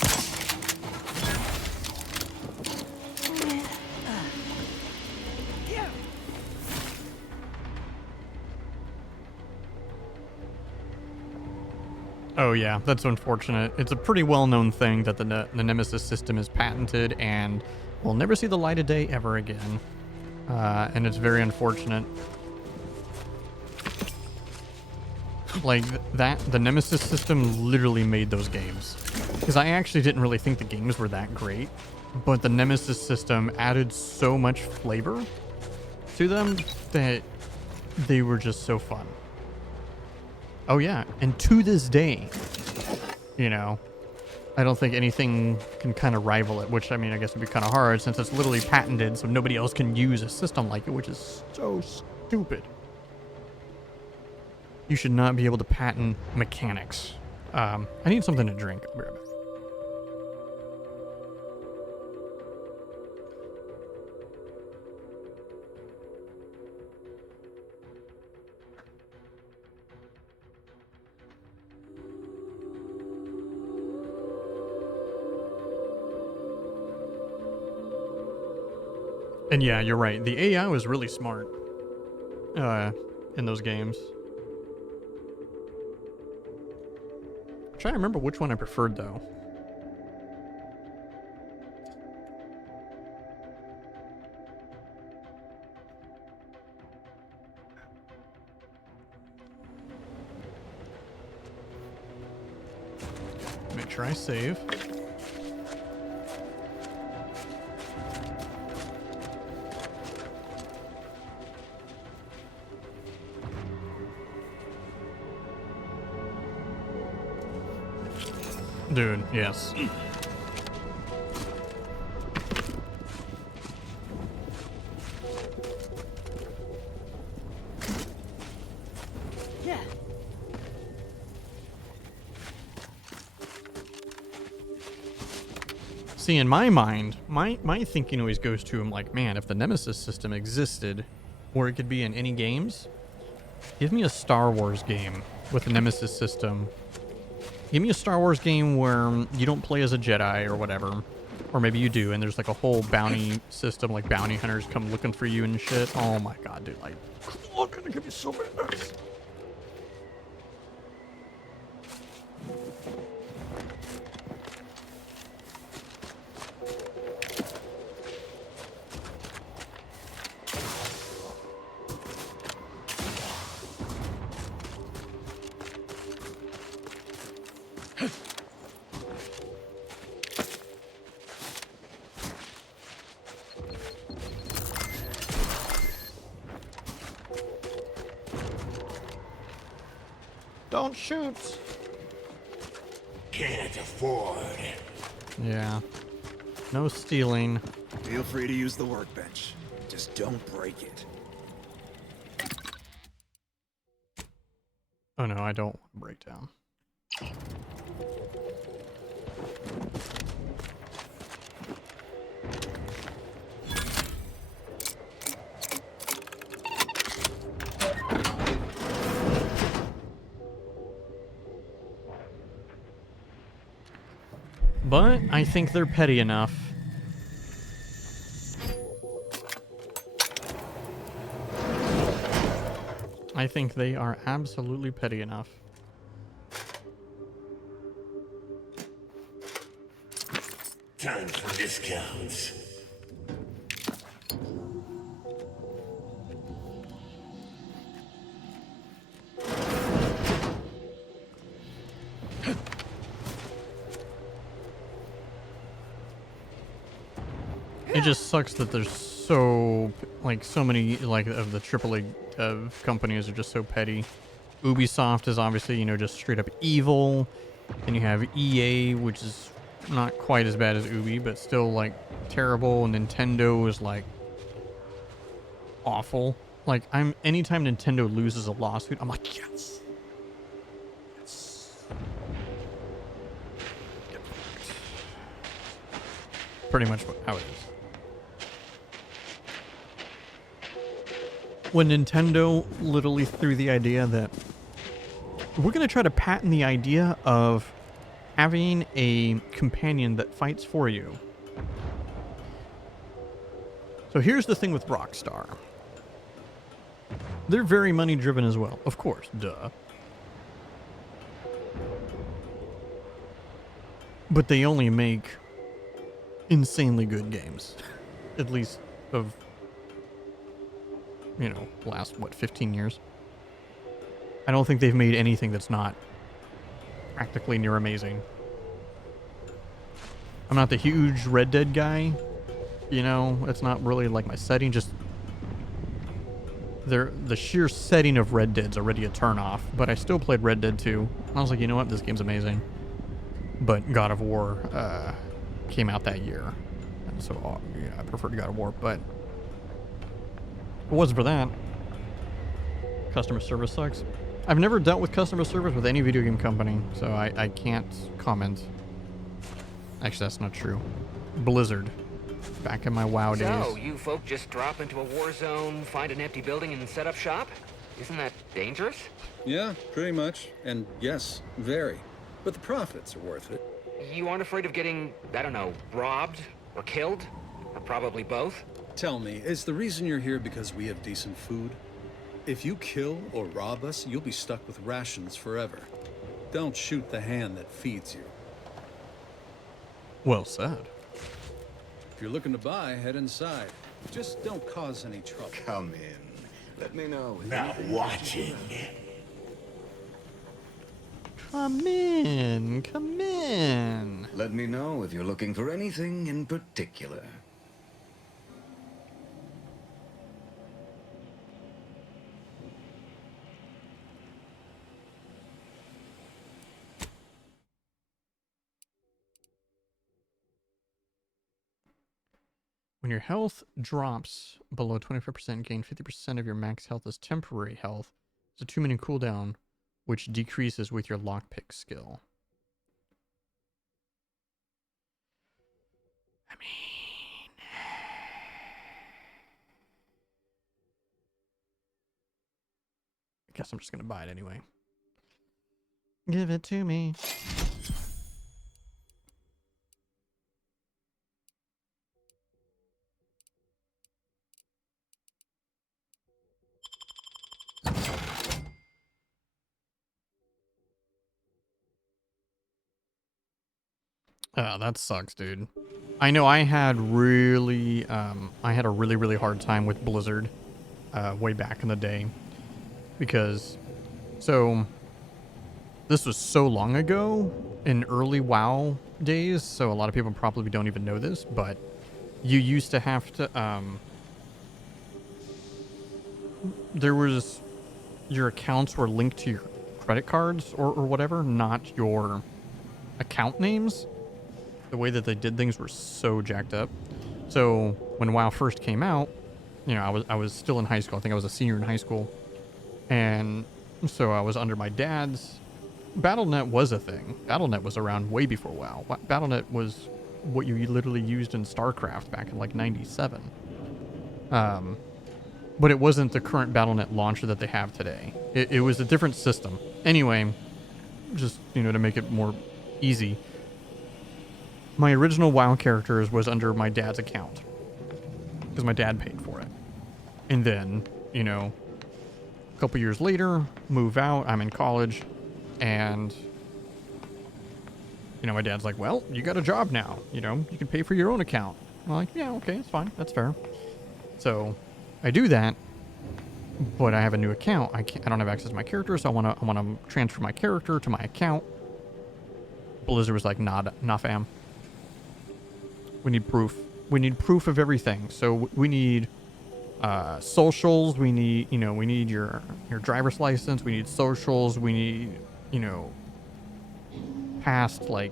Oh yeah, that's unfortunate. It's a pretty well-known thing that the Nemesis system is patented and will never see the light of day ever again. And it's very unfortunate. Like, the Nemesis system literally made those games. Because I actually didn't really think the games were that great, but the Nemesis system added so much flavor to them that they were just so fun. Oh yeah, and to this day, you know, I don't think anything can kind of rival it, which, I mean, I guess would be kind of hard since it's literally patented, so nobody else can use a system like it, which is so stupid. You should not be able to patent mechanics. I need something to drink. I'll be right back. And yeah, you're right. The AI was really smart in those games. I'm trying to remember which one I preferred, though. Make sure I save. Dude, yes. Yeah. See, in my mind, my thinking always goes to, I'm like, man, if the Nemesis system existed, or it could be in any games, give me a Star Wars game with a Nemesis system. Give me a Star Wars game where you don't play as a Jedi or whatever. Or maybe you do, and there's like a whole bounty system, like bounty hunters come looking for you and shit. Oh my god, dude, like, oh, man, give me so many. Don't shoot. Can't afford. Yeah. No stealing. Feel free to use the workbench. Just don't break it. Oh no, I don't want to break down. But I think they're petty enough. I think they are absolutely petty enough. Time for discounts. It just sucks that there's so many like of the AAA of companies are just so petty. Ubisoft is obviously, you know, just straight up evil. Then you have EA, which is not quite as bad as Ubi, but still like terrible. And Nintendo is like awful. Like anytime Nintendo loses a lawsuit, I'm like, yes. Yes. Pretty much how it is. When Nintendo literally threw the idea that we're going to try to patent the idea of having a companion that fights for you. So here's the thing with Rockstar. They're very money driven as well. Of course, duh. But they only make insanely good games. At least of, you know, last, what, 15 years? I don't think they've made anything that's not practically near amazing. I'm not the huge Red Dead guy. You know, it's not really like my setting, just the sheer setting of Red Dead's already a turnoff, but I still played Red Dead 2. I was like, you know what, this game's amazing. But God of War came out that year, and so yeah, I preferred God of War, but if it wasn't for that, customer service sucks. I've never dealt with customer service with any video game company, so I can't comment. Actually, that's not true. Blizzard. Back in my WoW days. So, you folk just drop into a war zone, find an empty building, and set up shop? Isn't that dangerous? Yeah, pretty much. And yes, very. But the profits are worth it. You aren't afraid of getting, I don't know, robbed? Or killed? Or probably both? Tell me, is the reason you're here because we have decent food? If you kill or rob us, you'll be stuck with rations forever. Don't shoot the hand that feeds you. Well said. If you're looking to buy, head inside. Just don't cause any trouble. Come in. Let me know. Not watching. Come in. Come in. Let me know if you're looking for anything in particular. When your health drops below 25%, gain 50% of your max health as temporary health It's a 2-minute cooldown, which decreases with your lockpick skill. I mean, I guess I'm just gonna buy it anyway. Give it to me. Oh, that sucks, dude. I know I had really, I had a really hard time with Blizzard, way back in the day, because, so, this was so long ago, in early WoW days, so a lot of people probably don't even know this, but you used to have to, there was, your accounts were linked to your credit cards or whatever, not your account names. The way that they did things were so jacked up. So when WoW first came out, you know, I was still in high school. I think I was a senior in high school. And so I was under my dad's. Battle.net was a thing. Battle.net was around way before WoW. Battle.net was what you literally used in StarCraft back in like 97. But it wasn't the current Battle.net launcher that they have today. It was a different system. Anyway, just, you know, to make it more easy, my original WoW characters was under my dad's account because my dad paid for it. And then, you know, a couple years later, move out, I'm in college, and, you know, my dad's like, well, you got a job now, you know, you can pay for your own account. I'm like, yeah, okay, that's fine, that's fair. So I do that, but I have a new account. I don't have access to my character, so I want to transfer my character to my account. Blizzard was like, nah fam. We need proof. We need proof of everything. So we need socials. We need, you know, we need your driver's license. We need socials. We need, you know, past like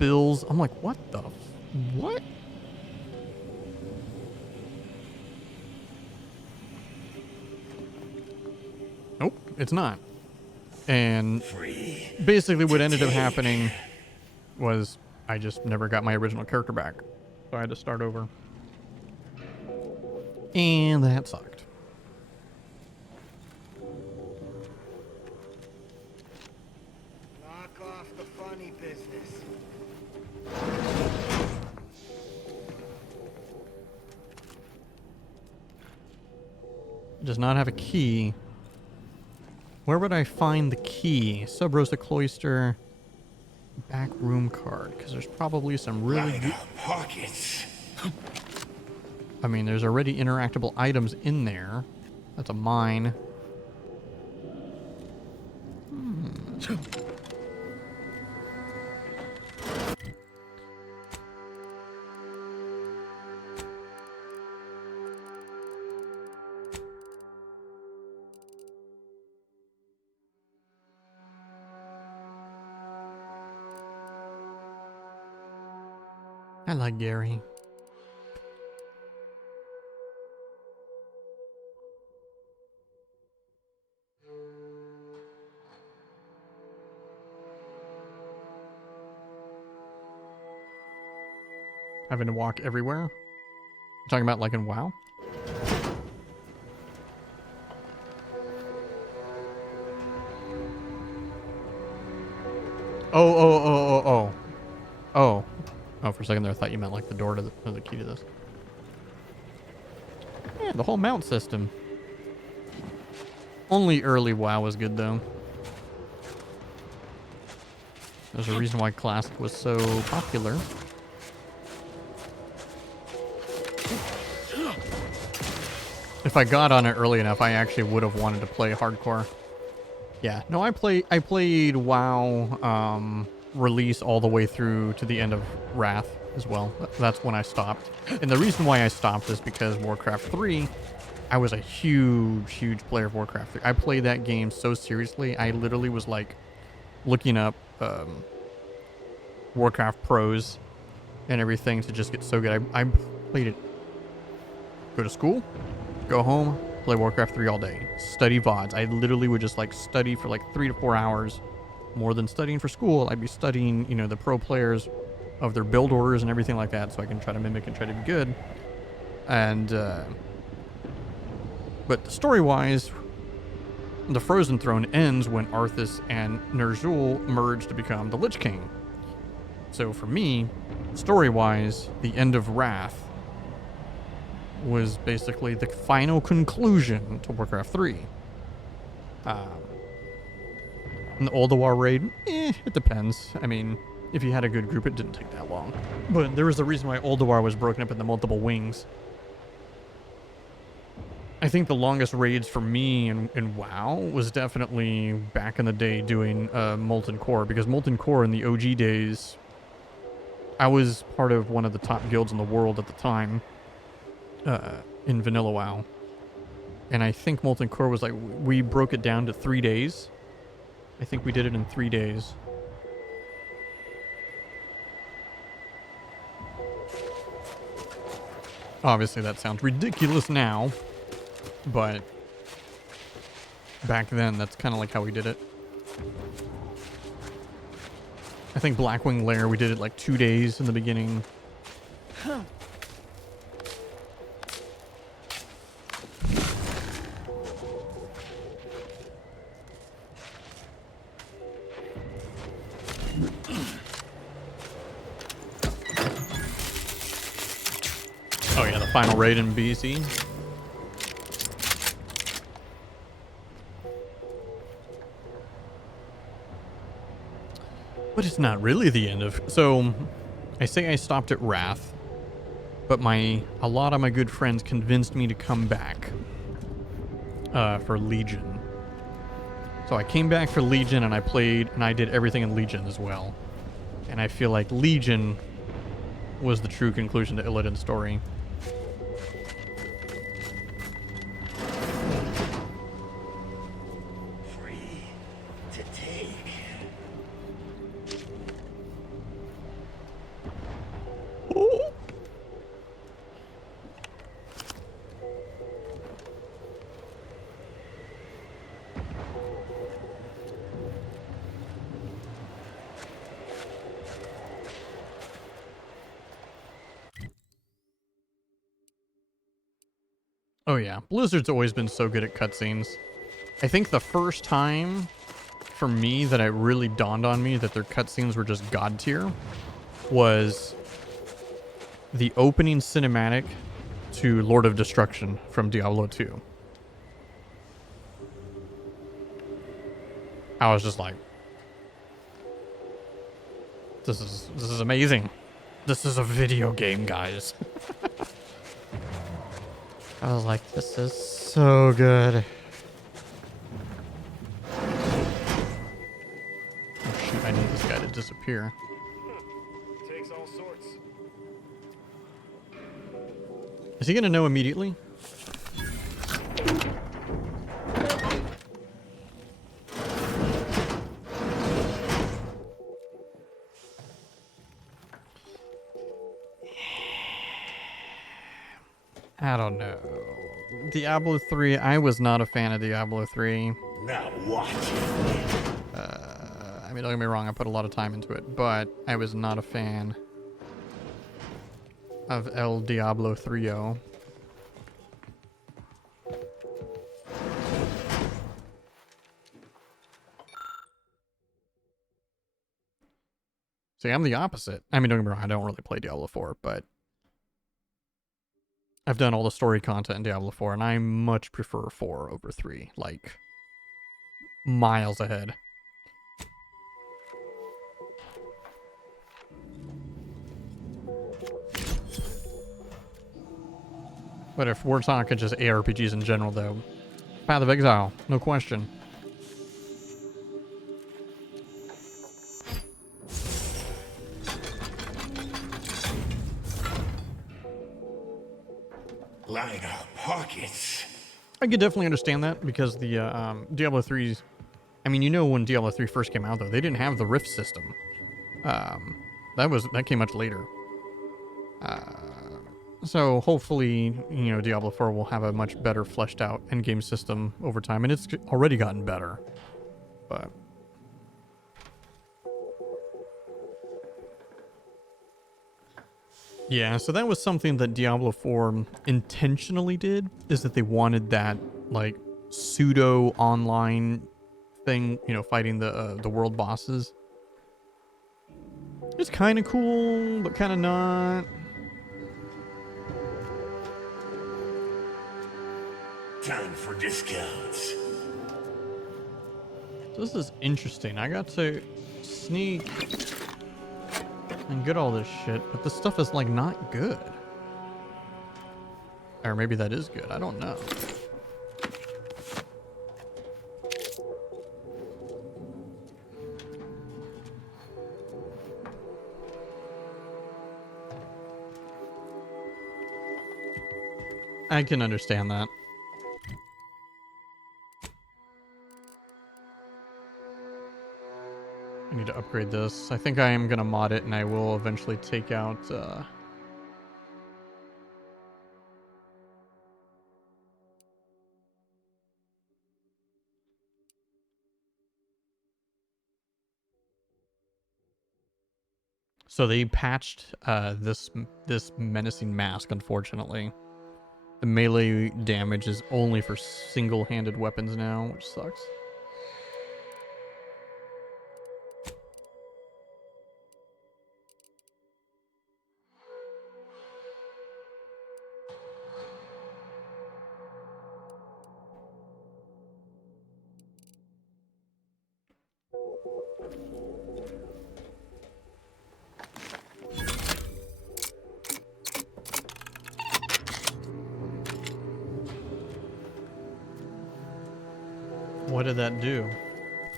bills. I'm like, what the, what? Nope, it's not. And basically what ended up happening was I just never got my original character back. So I had to start over. And that sucked. Knock off the funny business. Does not have a key. Where would I find the key? Sub Rosa Cloister. Back room card, because there's probably some really good pockets. I mean, there's already interactable items in there. That's a mine. I like Gary. Having to walk everywhere? You're talking about like in WoW? Oh, for a second there I thought you meant like the door to the key to this. Yeah, the whole mount system. Only early WoW was good though. There's a reason why Classic was so popular. If I got on it early enough, I actually would have wanted to play hardcore. Yeah, no, I played WoW release all the way through to the end of Wrath as well. That's when I stopped. And the reason why I stopped is because Warcraft 3, I was a huge player of Warcraft 3. I played that game so seriously. I literally was like looking up Warcraft pros and everything to just get so good. I played it. Go to school, go home, play Warcraft 3 all day, study VODs. I literally would just like study for like 3 to 4 hours, more than studying for school. I'd be studying, you know, the pro players of their build orders and everything like that, so I can try to mimic and try to be good. And but story-wise, the Frozen Throne ends when Arthas and Ner'zhul merge to become the Lich King. So for me, story-wise, the end of Wrath was basically the final conclusion to Warcraft 3. And the Ulduar raid, it depends. I mean, if you had a good group, it didn't take that long. But there was a reason why Ulduar was broken up into multiple wings. I think the longest raids for me in WoW was definitely back in the day doing Molten Core, because Molten Core in the OG days, I was part of one of the top guilds in the world at the time in Vanilla WoW. And I think Molten Core was like, we broke it down to 3 days. I think we did it in 3 days. Obviously that sounds ridiculous now, but back then that's kind of like how we did it. I think Blackwing Lair, we did it like 2 days in the beginning. Oh yeah, the final raid in BC. But it's not really the end of... So, I say I stopped at Wrath, but a lot of my good friends convinced me to come back for Legion. So I came back for Legion and I played, and I did everything in Legion as well. And I feel like Legion was the true conclusion to Illidan's story. Oh yeah, Blizzard's always been so good at cutscenes. I think the first time for me that it really dawned on me that their cutscenes were just god tier was the opening cinematic to Lord of Destruction from Diablo 2. I was just like, this is amazing. This is a video game, guys. I was like, this is so good. Oh shoot, I need this guy to disappear. Takes all sorts. Is he gonna know immediately? I don't know. Diablo 3, I was not a fan of Diablo 3. Now watch it. I mean, don't get me wrong, I put a lot of time into it, but I was not a fan of El Diablo 3-0. See, I'm the opposite. I mean, don't get me wrong, I don't really play Diablo 4, but I've done all the story content in Diablo 4, and I much prefer 4 over 3. Like, miles ahead. But if we're talking just ARPGs in general, though, Path of Exile, no question. Line our pockets. I could definitely understand that, because the Diablo 3's... I mean, you know, when Diablo 3 first came out, though, they didn't have the Rift system. That came much later. So hopefully, you know, Diablo 4 will have a much better fleshed out endgame system over time, and it's already gotten better. But yeah, so that was something that Diablo 4 intentionally did, is that they wanted that like pseudo online thing, you know, fighting the world bosses. It's kind of cool, but kind of not. Time for discounts. This is interesting. I got to sneak and get all this shit, but this stuff is like not good. Or maybe that is good. I don't know. I can understand that. I need to upgrade this. I think I am going to mod it, and I will eventually take out... So they patched this menacing mask, unfortunately. The melee damage is only for single-handed weapons now, which sucks. What did that do?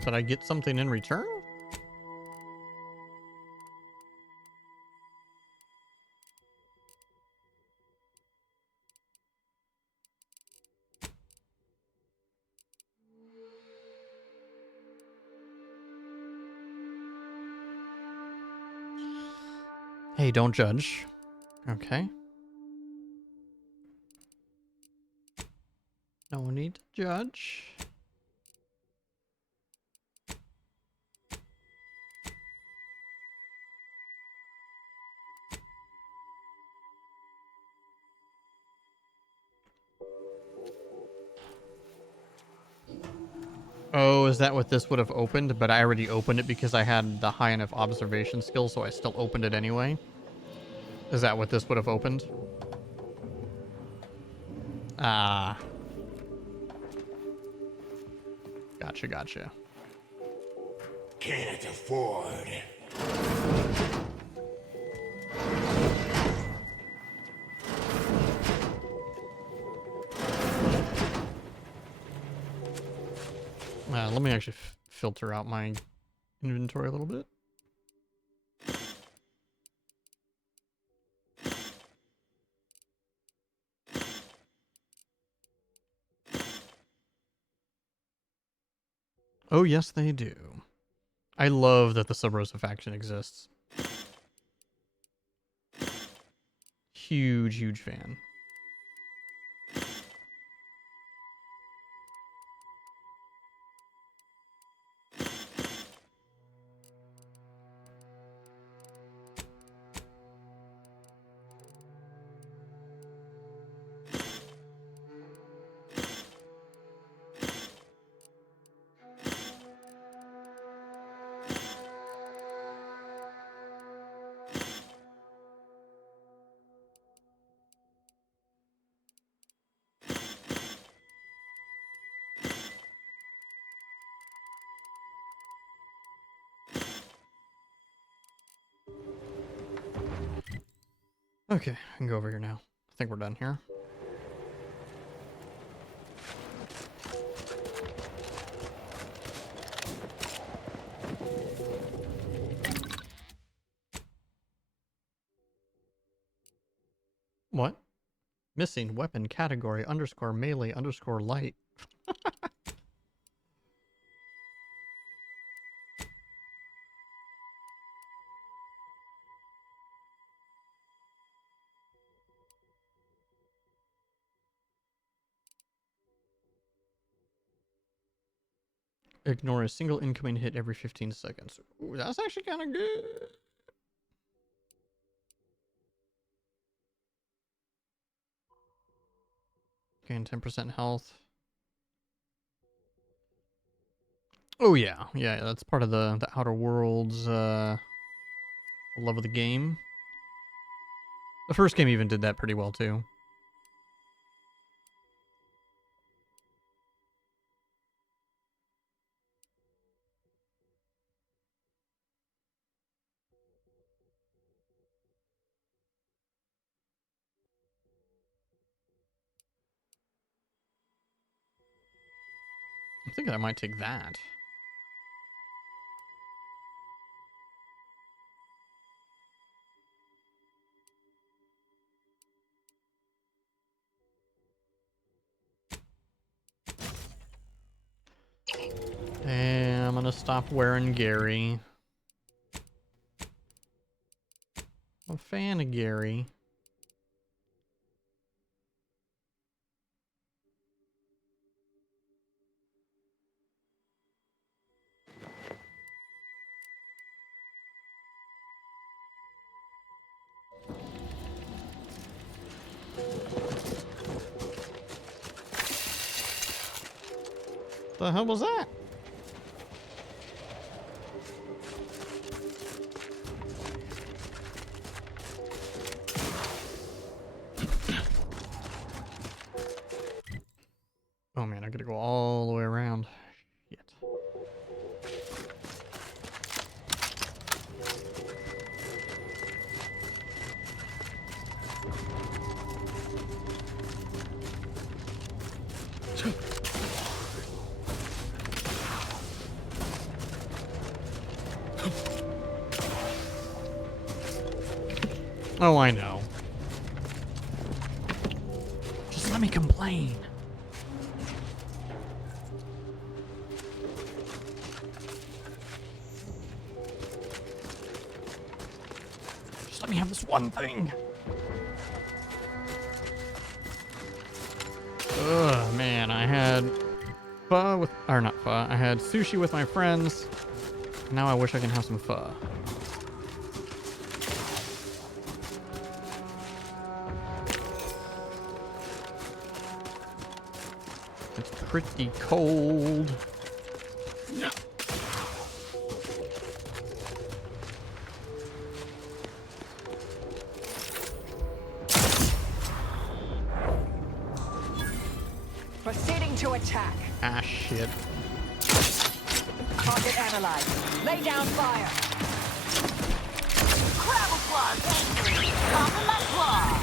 Did I get something in return? Hey, don't judge. Okay. No need to judge. Oh, is that what this would have opened? But I already opened it because I had the high enough observation skill, so I still opened it anyway. Is that what this would have opened? Ah. Gotcha, gotcha. Can't afford. Let me actually filter out my inventory a little bit. Oh, yes, they do. I love that the Sub Rosa faction exists. Huge, huge fan. Okay, I can go over here now. I think we're done here. What? Missing weapon category underscore melee underscore light. Ignore a single incoming hit every 15 seconds. Ooh, that's actually kind of good. Gain 10% health. Oh yeah, yeah, that's part of the Outer Worlds love of the game. The first game even did that pretty well too. I think I might take that. And I'm gonna stop wearing Gary. I'm a fan of Gary. The hell was that? Oh man, I gotta go all the way around. Shit. Oh, I know. Just let me complain. Just let me have this one thing. Ugh, man, I had pho with, or not pho, I had sushi with my friends. Now I wish I can have some pho. It's pretty cold. Yeah. Proceeding to attack. Ah, shit. Target analyzed. Lay down fire. Gravel claws angry. Cover my claw.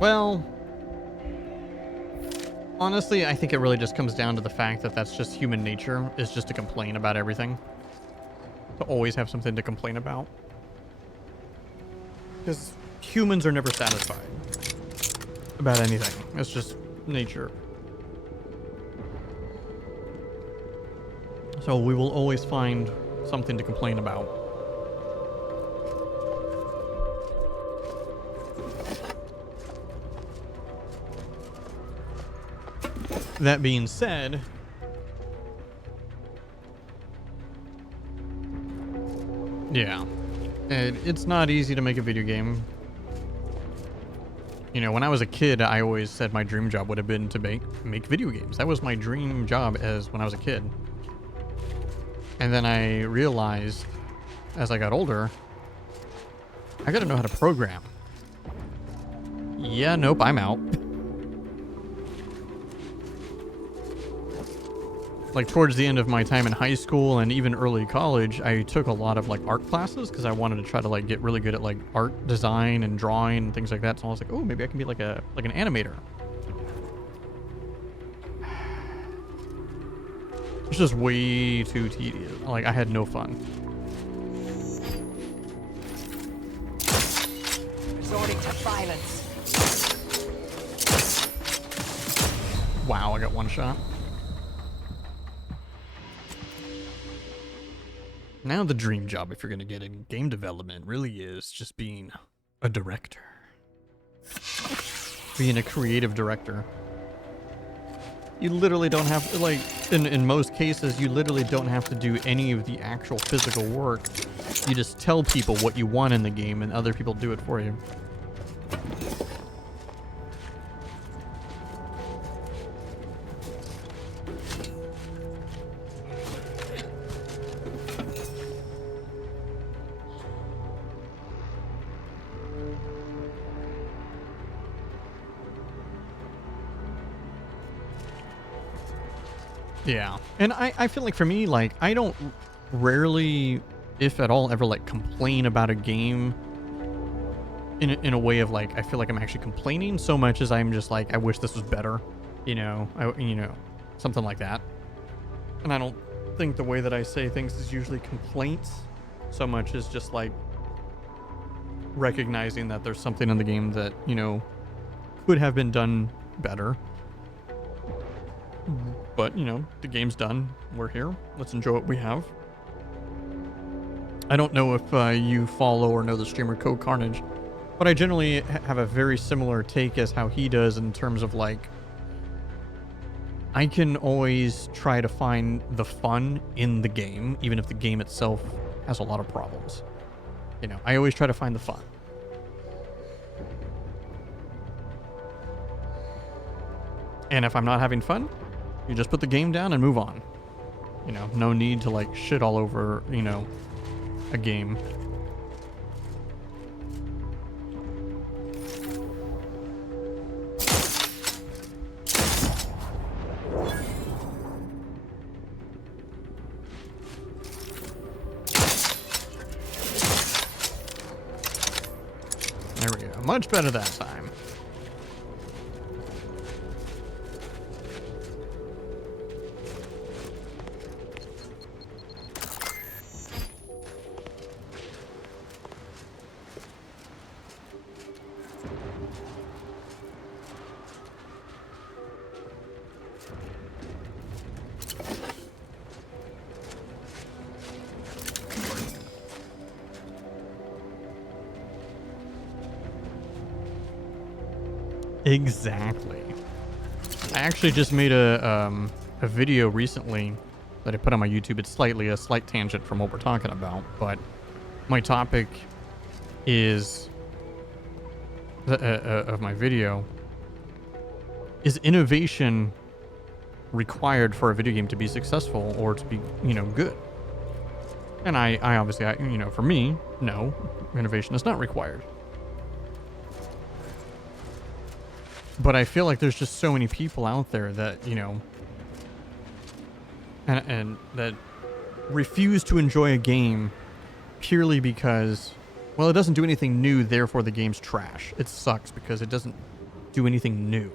Well, honestly, I think it really just comes down to the fact that that's just human nature, is just to complain about everything. To always have something to complain about. Because humans are never satisfied about anything. It's just nature. So we will always find something to complain about. That being said, yeah, it's not easy to make a video game. You know, when I was a kid, I always said my dream job would have been to make video games. That was my dream job as when I was a kid. And then I realized, as I got older, I gotta know how to program. Yeah, nope, I'm out. Like towards the end of my time in high school and even early college, I took a lot of like art classes because I wanted to try to like get really good at like art design and drawing and things like that. So I was like, oh, maybe I can be like an animator. It's just way too tedious. Like I had no fun. Resorting to violence. Wow, I got one shot. Now the dream job, if you're going to get in game development, really is just being a director. Being a creative director. You literally don't have to, like, in most cases, you literally don't have to do any of the actual physical work. You just tell people what you want in the game and other people do it for you. Yeah, and I feel like for me, like, I don't rarely, if at all, ever like complain about a game in a way of like, I feel like I'm actually complaining so much as I'm just like, I wish this was better, you know, something like that. And I don't think the way that I say things is usually complaints so much as just like recognizing that there's something in the game that, you know, could have been done better. But, you know, the game's done. We're here. Let's enjoy what we have. I don't know if you follow or know the streamer Code Carnage, but I generally have a very similar take as how he does in terms of, like, I can always try to find the fun in the game, even if the game itself has a lot of problems. You know, I always try to find the fun. And if I'm not having fun, you just put the game down and move on. You know, no need to like shit all over, you know, a game. There we go. Much better that time. Exactly. I actually just made a video recently that I put on my YouTube. It's a slight tangent from what we're talking about, but my topic is of my video is innovation required for a video game to be successful or to be, you know, good? And I obviously, you know, for me, no, innovation is not required. But I feel like there's just so many people out there that, you know, and that refuse to enjoy a game purely because, well, it doesn't do anything new, therefore the game's trash. It sucks because it doesn't do anything new.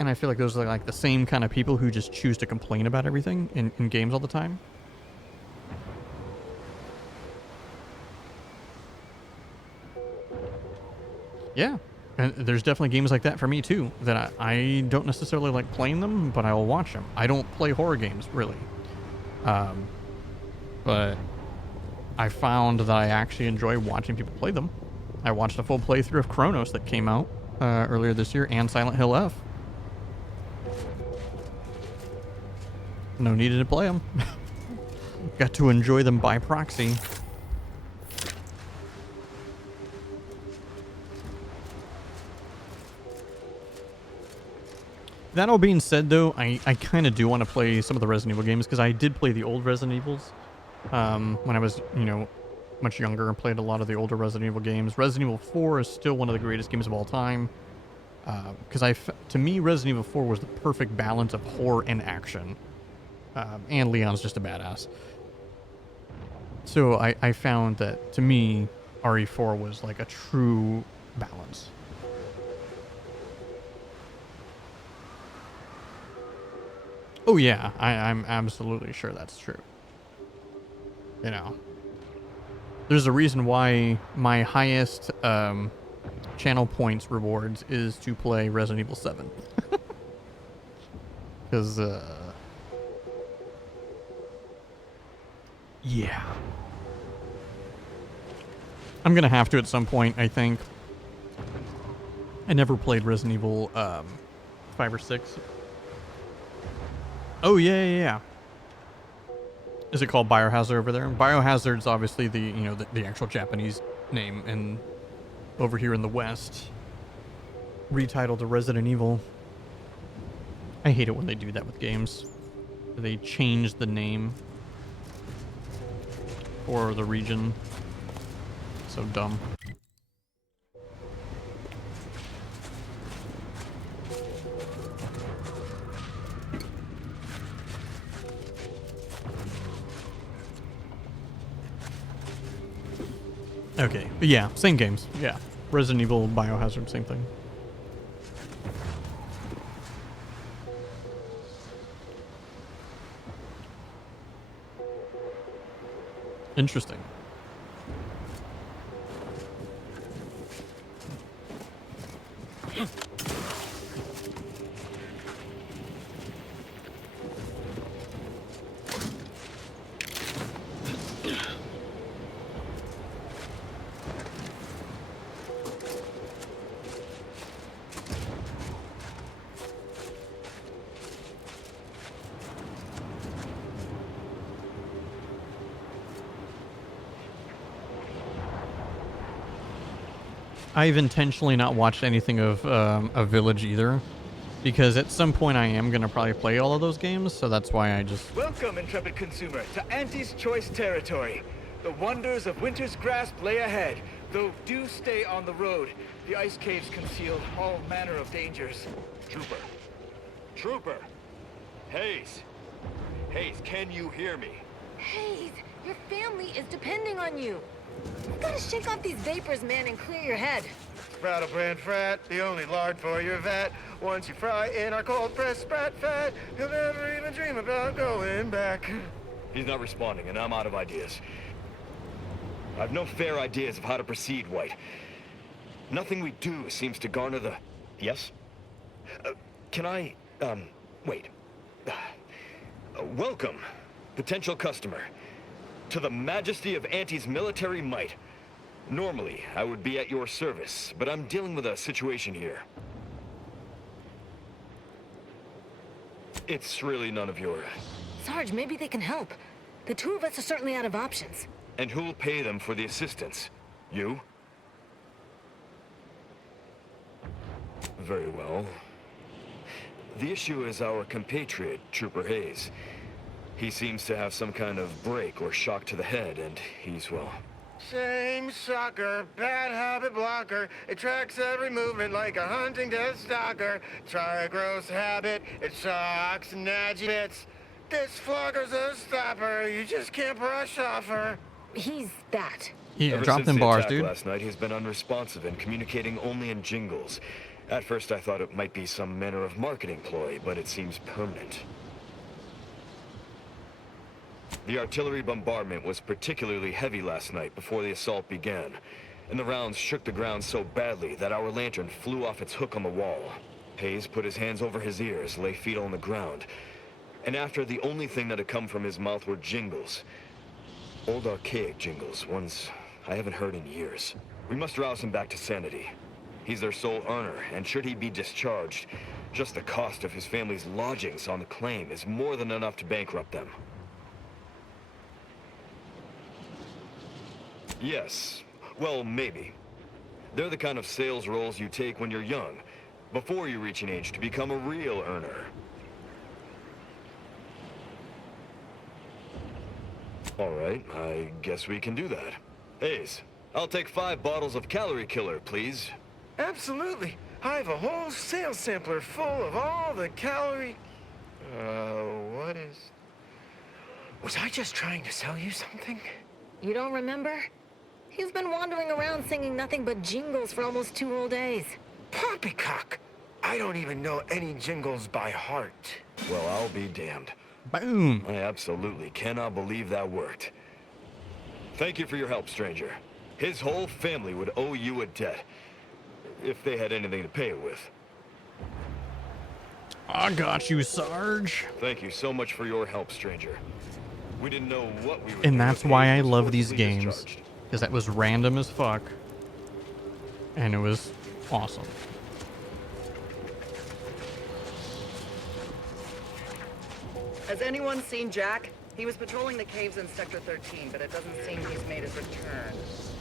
And I feel like those are like the same kind of people who just choose to complain about everything in games all the time. Yeah. And there's definitely games like that for me too, that I don't necessarily like playing them, but I will watch them. I don't play horror games, really. But I found that I actually enjoy watching people play them. I watched a full playthrough of Chronos that came out earlier this year, and Silent Hill F. No need to play them. Got to enjoy them by proxy. That all being said, though, I kind of do want to play some of the Resident Evil games, because I did play the old Resident Evils when I was, you know, much younger, and played a lot of the older Resident Evil games. Resident Evil 4 is still one of the greatest games of all time, because to me, Resident Evil 4 was the perfect balance of horror and action, and Leon's just a badass. So I found that, to me, RE4 was like a true balance. Oh yeah, I'm absolutely sure that's true. You know, there's a reason why my highest channel points rewards is to play Resident Evil 7. Yeah. I'm gonna have to at some point, I think. I never played Resident Evil 5 or 6. Oh yeah. Is it called Biohazard over there? Biohazard's obviously the actual Japanese name, and over here in the West, retitled to Resident Evil. I hate it when they do that with games. They change the name for the region. So dumb. Okay, but yeah, same games. Yeah, Resident Evil, Biohazard, same thing. Interesting. I've intentionally not watched anything of a Village either, because at some point I am gonna probably play all of those games, so that's why I just... Welcome, intrepid consumer, to Auntie's Choice territory. The wonders of winter's grasp lay ahead, though do stay on the road. The ice caves conceal all manner of dangers. Trooper! Hayes! Hayes, can you hear me? Hayes, your family is depending on you. You gotta shake off these vapors, man, and clear your head. Rattlebrand frat, the only lard for your vat. Once you fry in our cold pressed sprat fat, you'll never even dream about going back. He's not responding, and I'm out of ideas. I've no fair ideas of how to proceed, White. Nothing we do seems to garner the... Yes? Can I... wait. Welcome, potential customer, to the majesty of Auntie's military might. Normally, I would be at your service, but I'm dealing with a situation here. It's really none of your... Sarge, maybe they can help. The two of us are certainly out of options. And who'll pay them for the assistance? You? Very well. The issue is our compatriot, Trooper Hayes. He seems to have some kind of break or shock to the head, and he's, well... Same sucker, bad habit blocker. It tracks every movement like a hunting death stalker. Try a gross habit, it shocks and agitates. This flogger's a stopper, you just can't brush off her. He's that. Yeah, Ever drop since them the bars, attack dude. last night, he's been unresponsive and communicating only in jingles. At first I thought it might be some manner of marketing ploy, but it seems permanent. The artillery bombardment was particularly heavy last night before the assault began, and the rounds shook the ground so badly that our lantern flew off its hook on the wall. Hayes put his hands over his ears, lay feet on the ground, and after the only thing that had come from his mouth were jingles. Old archaic jingles, ones I haven't heard in years. We must rouse him back to sanity. He's their sole earner, and should he be discharged, just the cost of his family's lodgings on the claim is more than enough to bankrupt them. Yes. Well, maybe. They're the kind of sales roles you take when you're young, before you reach an age to become a real earner. All right, I guess we can do that. Hayes, I'll take 5 bottles of Calorie Killer, please. Absolutely. I have a whole sales sampler full of all the calorie... what is... Was I just trying to sell you something? You don't remember? He's been wandering around singing nothing but jingles for almost 2 whole days. Poppycock! I don't even know any jingles by heart. Well, I'll be damned. Boom! I absolutely cannot believe that worked. Thank you for your help, stranger. His whole family would owe you a debt, if they had anything to pay it with. I got you, Sarge. Thank you so much for your help, stranger. We didn't know what we were And doing that's with why Hayes I before love these we games. discharged. Because that was random as fuck. And it was awesome. Has anyone seen Jack? He was patrolling the caves in Sector 13, but it doesn't seem he's made his return.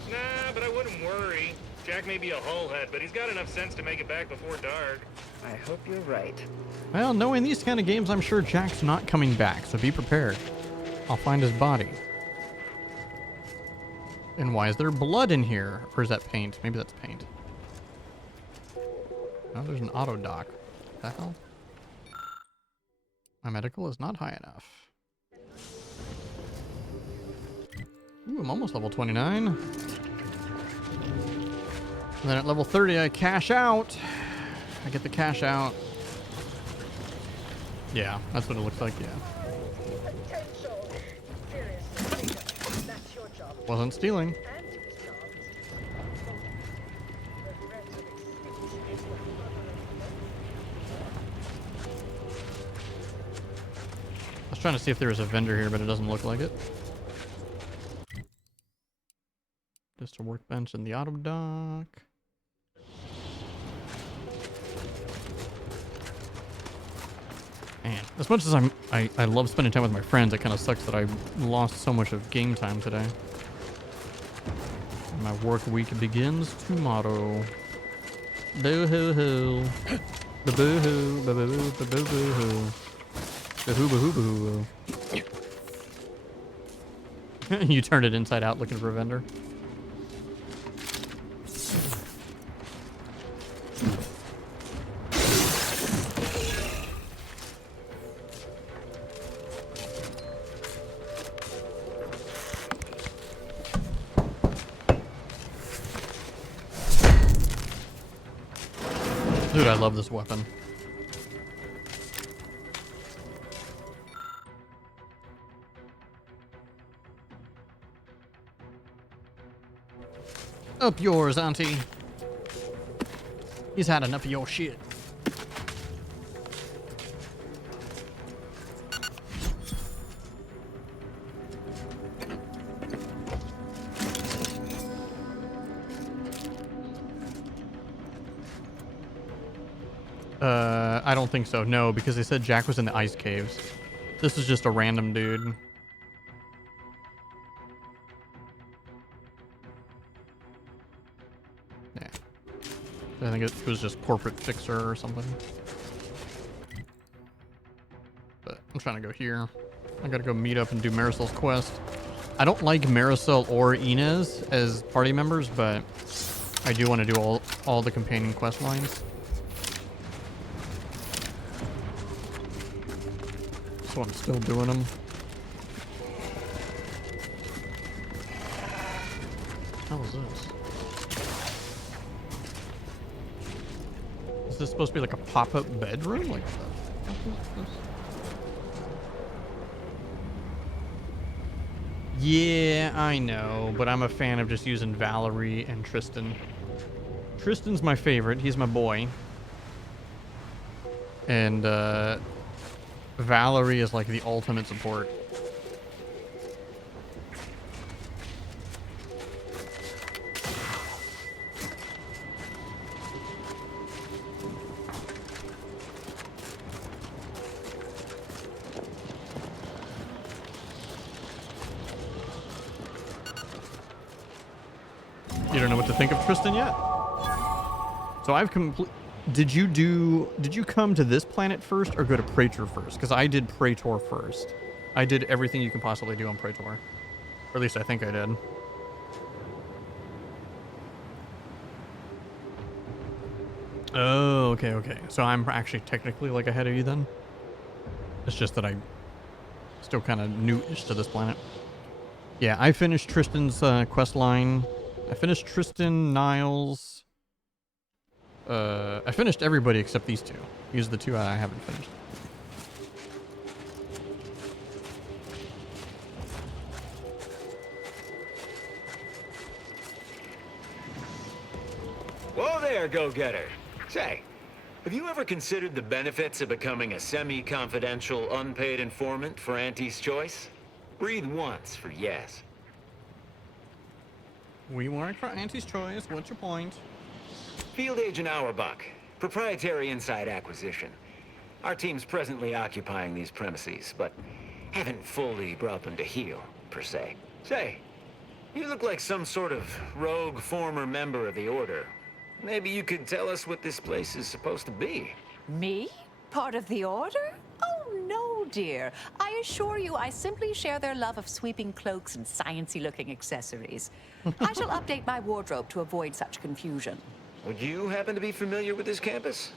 Nah, but I wouldn't worry. Jack may be a hullhead, but he's got enough sense to make it back before dark. I hope you're right. Well, knowing these kind of games, I'm sure Jack's not coming back, so be prepared. I'll find his body. And why is there blood in here? Or is that paint? Maybe that's paint. Oh, there's an auto dock. What the hell? My medical is not high enough. Ooh, I'm almost level 29. And then at level 30, I cash out. I get the cash out. Yeah, that's what it looks like, yeah. Wasn't stealing. I was trying to see if there was a vendor here, but it doesn't look like it. Just a workbench in the auto dock. Man, as much as I love spending time with my friends, it kind of sucks that I lost so much of game time today. My work week begins tomorrow. Boo hoo hoo. Boo hoo. Boo boo boo boo boo hoo. Boo hoo boo hoo boo hoo. You turned it inside out looking for a vendor. Dude, I love this weapon. Up yours, auntie. He's had enough of your shit. I don't think so. No, because they said Jack was in the ice caves. This is just a random dude. Yeah. I think it was just corporate fixer or something. But I'm trying to go here. I gotta go meet up and do Marisol's quest. I don't like Marisol or Inez as party members, but I do want to do all the companion quest lines. So I'm still doing them. How is this? Is this supposed to be like a pop-up bedroom? Like, what is this? Yeah, I know, but I'm a fan of just using Valerie and Tristan. Tristan's my favorite. He's my boy. And, Valerie is like the ultimate support. You don't know what to think of Tristan yet? So I've Did you come to this planet first or go to Praetor first? Because I did Praetor first. I did everything you can possibly do on Praetor. Or at least I think I did. Oh, okay, okay. So I'm actually technically like ahead of you then? It's just that I still kind of new-ish to this planet. Yeah, I finished Tristan's quest line. I finished Tristan, Niles. I finished everybody except these two. These are the two I haven't finished. Whoa there, go-getter. Say, have you ever considered the benefits of becoming a semi-confidential, unpaid informant for Auntie's Choice? Breathe once for yes. We work for Auntie's Choice. What's your point? Field Agent Auerbach, proprietary inside acquisition. Our team's presently occupying these premises, but haven't fully brought them to heel, per se. Say, you look like some sort of rogue former member of the Order. Maybe you could tell us what this place is supposed to be. Me? Part of the Order? Oh, no, dear. I assure you I simply share their love of sweeping cloaks and sciencey-looking accessories. I shall update my wardrobe to avoid such confusion. Would you happen to be familiar with this campus?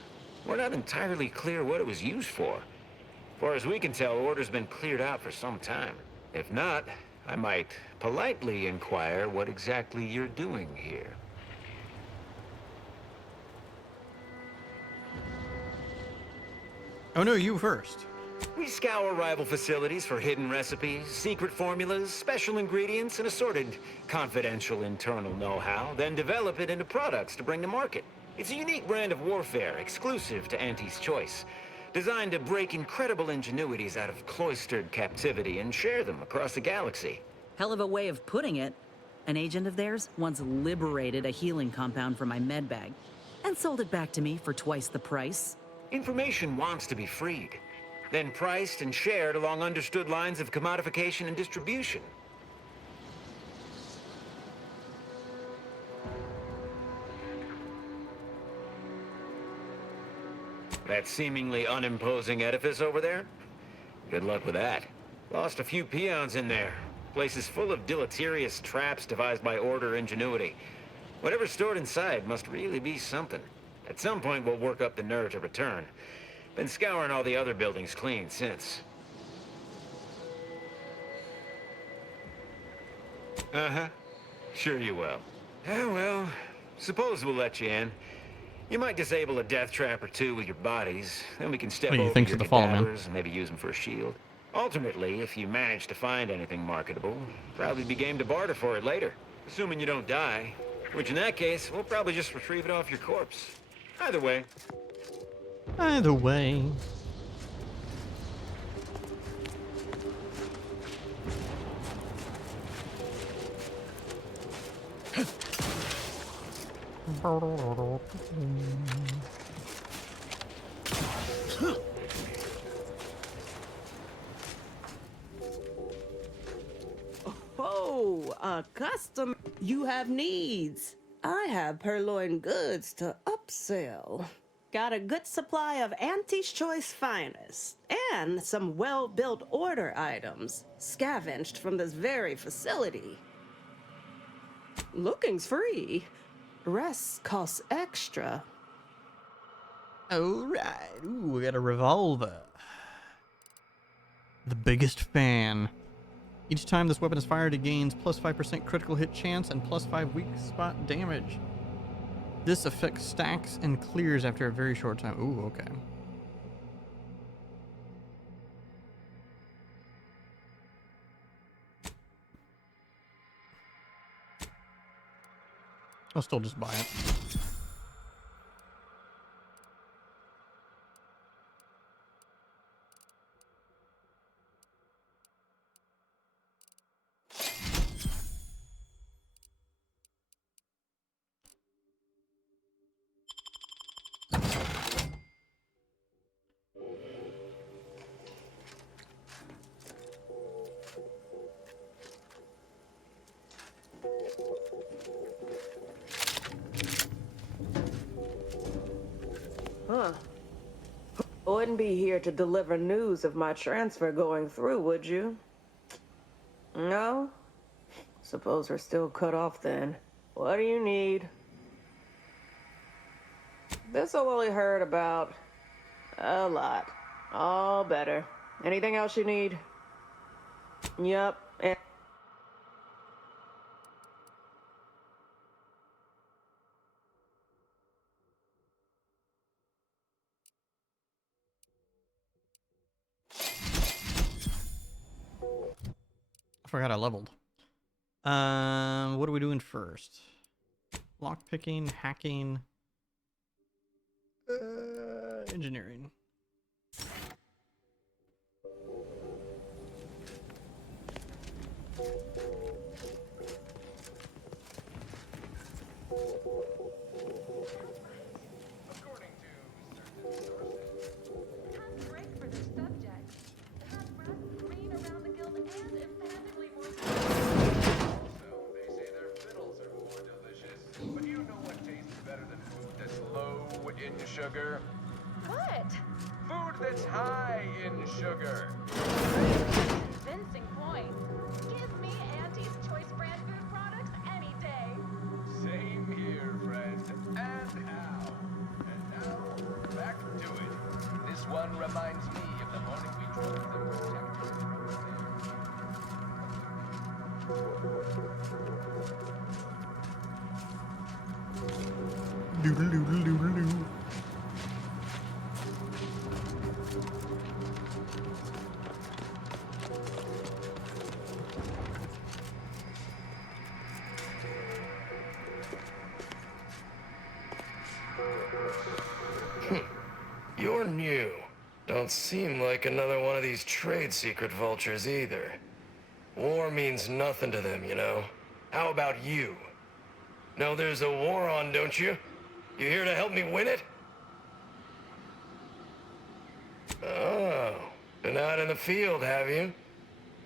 We're not entirely clear what it was used for. As far as we can tell, Order's been cleared out for some time. If not, I might politely inquire what exactly you're doing here. Oh no, you first. We scour rival facilities for hidden recipes, secret formulas, special ingredients, and assorted confidential internal know-how, then develop it into products to bring to market. It's a unique brand of warfare, exclusive to Auntie's Choice, designed to break incredible ingenuities out of cloistered captivity and share them across the galaxy. Hell of a way of putting it. An agent of theirs once liberated a healing compound from my med bag and sold it back to me for twice the price. Information wants to be freed, then priced and shared along understood lines of commodification and distribution. That seemingly unimposing edifice over there? Good luck with that. Lost a few peons in there. Place is full of deleterious traps devised by Order ingenuity. Whatever's stored inside must really be something. At some point, we'll work up the nerve to return. Been scouring all the other buildings clean since. Uh-huh. Sure you will. Oh, well, suppose we'll let you in. You might disable a death trap or two with your bodies, then we can step What do you over think your of the fall, man? cadavers and maybe use them for a shield. Alternately, if you manage to find anything marketable, probably be game to barter for it later. Assuming you don't die, which in that case, we'll probably just retrieve it off your corpse. Either way. Either way. Oh, a customer. You have needs. I have purloined goods to upsell. Got a good supply of Auntie's Choice finest and some well-built Order items scavenged from this very facility. Looking's free. Rest costs extra. Alright. Ooh, we got a revolver. The biggest fan. Each time this weapon is fired, it gains plus 5% critical hit chance and plus 5 weak spot damage. This effect stacks and clears after a very short time. Ooh, okay. I'll still just buy it. Huh. Wouldn't be here to deliver news of my transfer going through, would you? No? Suppose we're still cut off then. What do you need? This I only heard about. A lot. All better. Anything else you need? Yup. And I forgot I leveled. What are we doing first? Lockpicking, hacking, engineering. In sugar. What? Food that's high in sugar. Convincing point. Give me Auntie's Choice brand food products any day. Same here, friend. And how? And now, back to it. This one reminds me of the morning we drove the protector. Doodle doodle doodle doo. You're new. Don't seem like another one of these trade secret vultures either. War means nothing to them, you know. How about you? Know there's a war on, don't you? You here to help me win it? Oh, been out in the field, have you?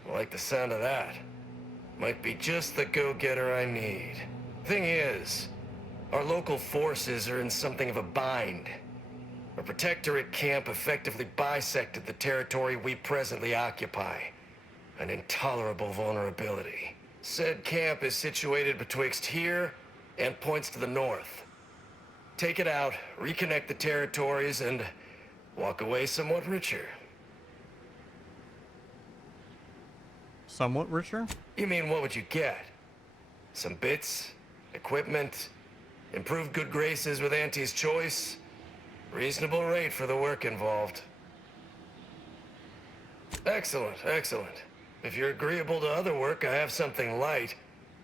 I like the sound of that. Might be just the go-getter I need. Thing is, our local forces are in something of a bind. A protectorate camp effectively bisected the territory we presently occupy. An intolerable vulnerability. Said camp is situated betwixt here and points to the north. Take it out, reconnect the territories, and walk away somewhat richer. Somewhat richer? You mean, what would you get? Some bits, equipment, improved good graces with Auntie's Choice, reasonable rate for the work involved. Excellent, excellent. If you're agreeable to other work, I have something light.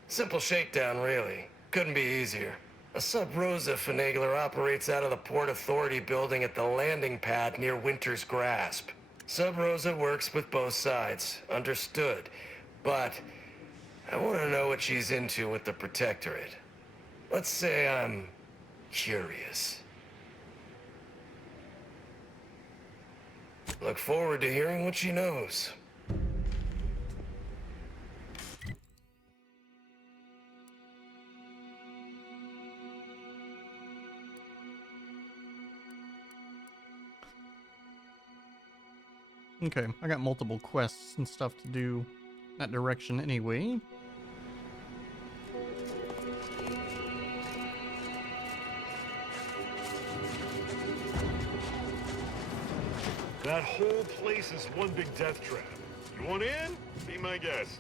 Simple shakedown, really. Couldn't be easier. A Sub Rosa finagler operates out of the Port Authority building at the landing pad near Winter's Grasp. Sub Rosa works with both sides, understood. But I want to know what she's into with the Protectorate. Let's say I'm curious. Look forward to hearing what she knows. Okay, I got multiple quests and stuff to do that direction anyway. That whole place is one big death trap. You want in? Be my guest.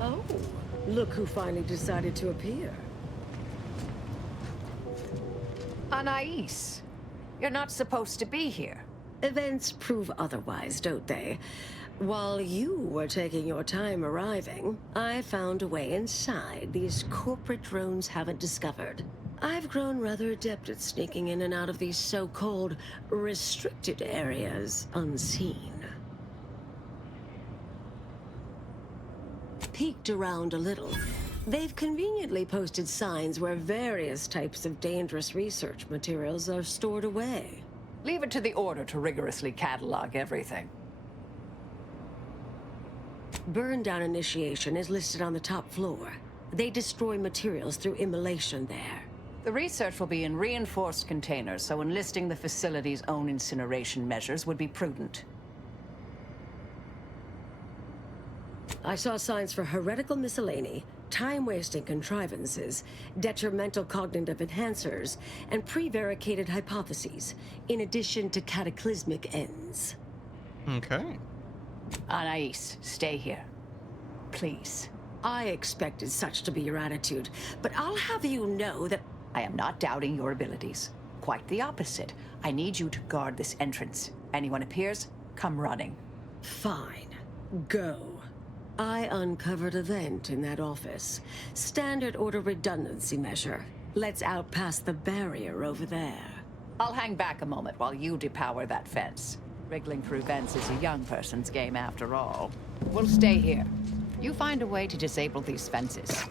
Oh, look who finally decided to appear. Anais, you're not supposed to be here. Events prove otherwise, don't they? While you were taking your time arriving, I found a way inside these corporate drones haven't discovered. I've grown rather adept at sneaking in and out of these so-called restricted areas unseen. Peeked around a little. They've conveniently posted signs where various types of dangerous research materials are stored away. Leave it to the Order to rigorously catalog everything. Burn down initiation is listed on the top floor. They destroy materials through immolation there. The research will be in reinforced containers, so enlisting the facility's own incineration measures would be prudent. I saw signs for heretical miscellany, time-wasting contrivances, detrimental cognitive enhancers, and prevaricated hypotheses, in addition to cataclysmic ends. Okay. Anais, stay here. Please. I expected such to be your attitude, but I'll have you know that I am not doubting your abilities. Quite the opposite. I need you to guard this entrance. Anyone appears, come running. Fine. Go. I uncovered a vent in that office. Standard order redundancy measure. Let's outpass the barrier over there. I'll hang back a moment while you depower that fence. Wriggling through vents is a young person's game after all. We'll stay here. You find a way to disable these fences.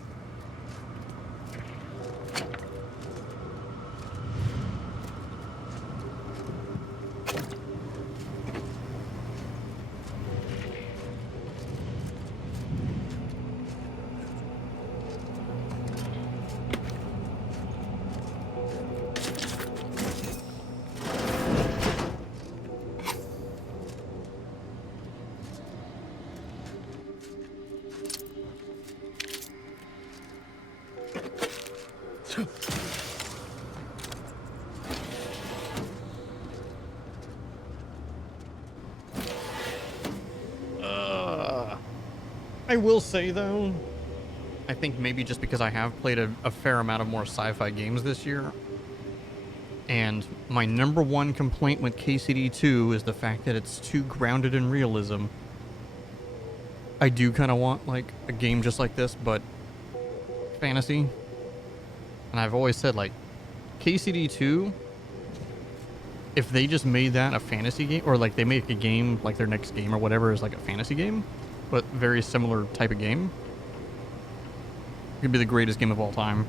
I will say, though, I think maybe just because I have played a fair amount of more sci-fi games this year, and my number one complaint with KCD 2 is the fact that it's too grounded in realism. I do kind of want, like, a game just like this, but fantasy. And I've always said, like, KCD 2, if they just made that a fantasy game, or, like, they make a game, like, their next game or whatever is, like, a fantasy game, but very similar type of game, it could be the greatest game of all time.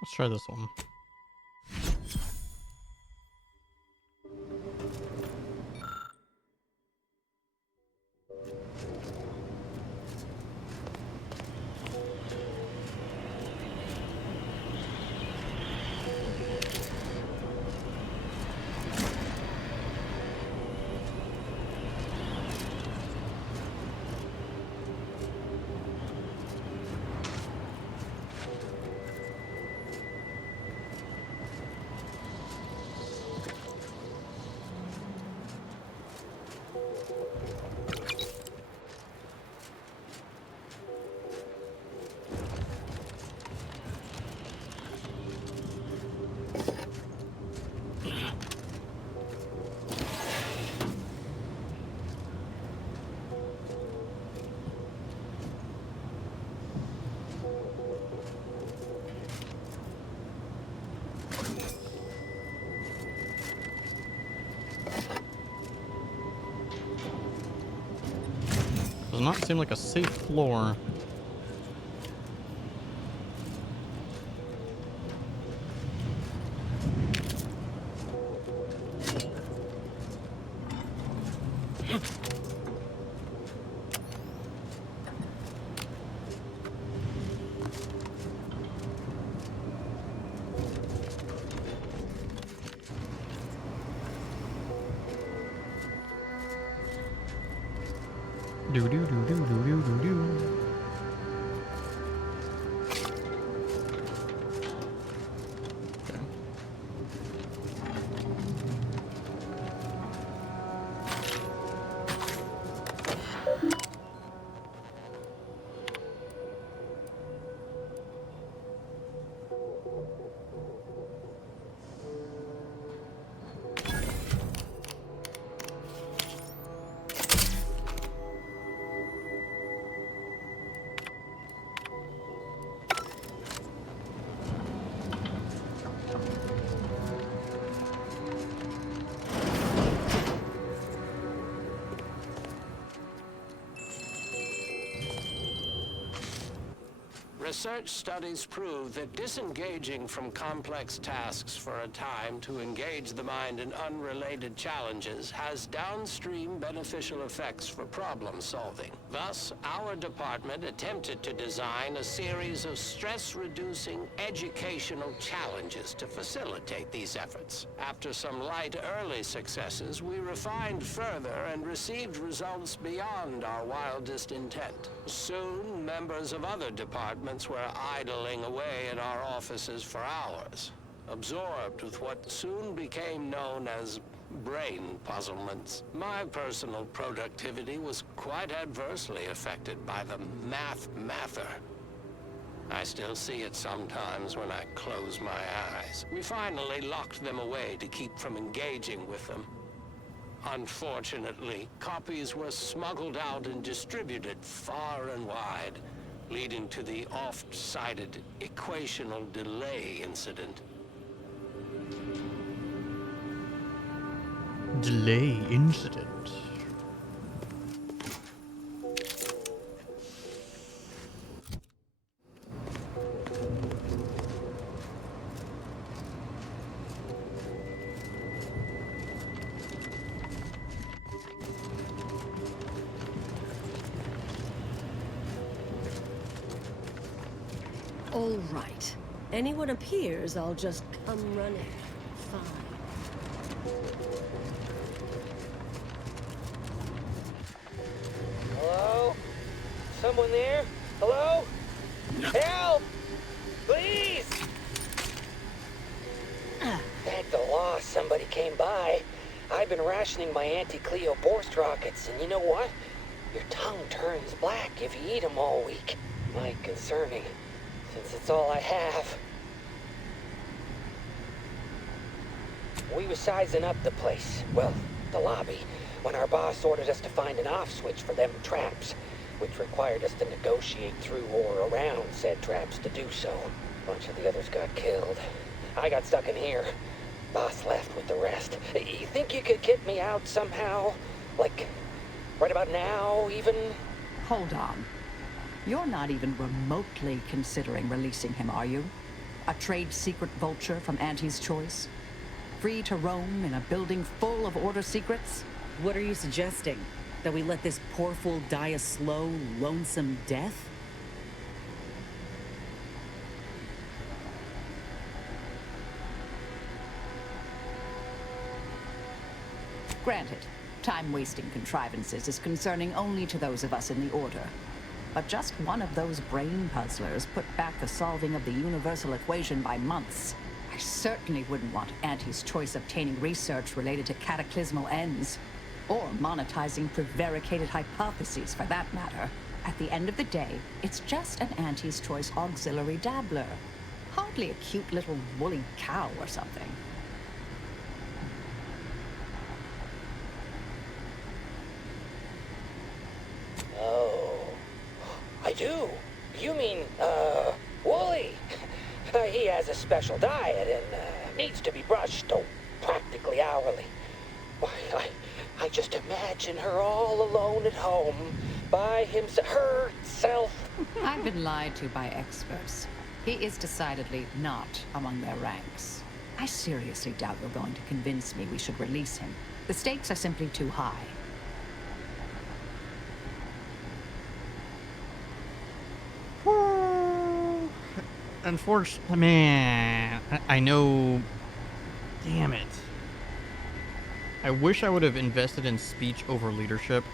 Let's try this one. Does not seem like a safe floor. Do do do do do do do do. Research studies prove that disengaging from complex tasks for a time to engage the mind in unrelated challenges has downstream beneficial effects for problem solving. Thus, our department attempted to design a series of stress-reducing educational challenges to facilitate these efforts. After some light early successes, we refined further and received results beyond our wildest intent. Soon, members of other departments were idling away in our offices for hours, absorbed with what soon became known as brain puzzlements. My personal productivity was quite adversely affected by the mather. I still see it sometimes when I close my eyes. We finally locked them away to keep from engaging with them. Unfortunately, copies were smuggled out and distributed far and wide, leading to the oft-cited equational delay incident. Delay incident. All right. Anyone appears, I'll just come running. Fine. Hello? Someone there? Hello? Help! Please! Thank the law somebody came by. I've been rationing my anti-Cleo Borst rockets, and you know what? Your tongue turns black if you eat them all week. Might concerning, since it's all I have. We was sizing up the place, well, the lobby, when our boss ordered us to find an off switch for them traps, which required us to negotiate through or around said traps to do so. A bunch of the others got killed. I got stuck in here. Boss left with the rest. You think you could get me out somehow? Like, right about now, even? Hold on. You're not even remotely considering releasing him, are you? A trade secret vulture from Auntie's Choice? Free to roam in a building full of order secrets? What are you suggesting? That we let this poor fool die a slow, lonesome death? Granted, time-wasting contrivances is concerning only to those of us in the Order. But just one of those brain puzzlers put back the solving of the universal equation by months. I certainly wouldn't want Auntie's Choice obtaining research related to cataclysmal ends. Or monetizing prevaricated hypotheses, for that matter. At the end of the day, it's just an Auntie's Choice auxiliary dabbler. Hardly a cute little woolly cow or something. Oh, I do. You mean, Wooly. He has a special diet and needs to be brushed, practically hourly. Why, I just imagine her all alone at home, by herself. I've been lied to by experts. He is decidedly not among their ranks. I seriously doubt you're going to convince me we should release him. The stakes are simply too high. Unfortunately, man, I know. Damn it. I wish I would have invested in speech over leadership.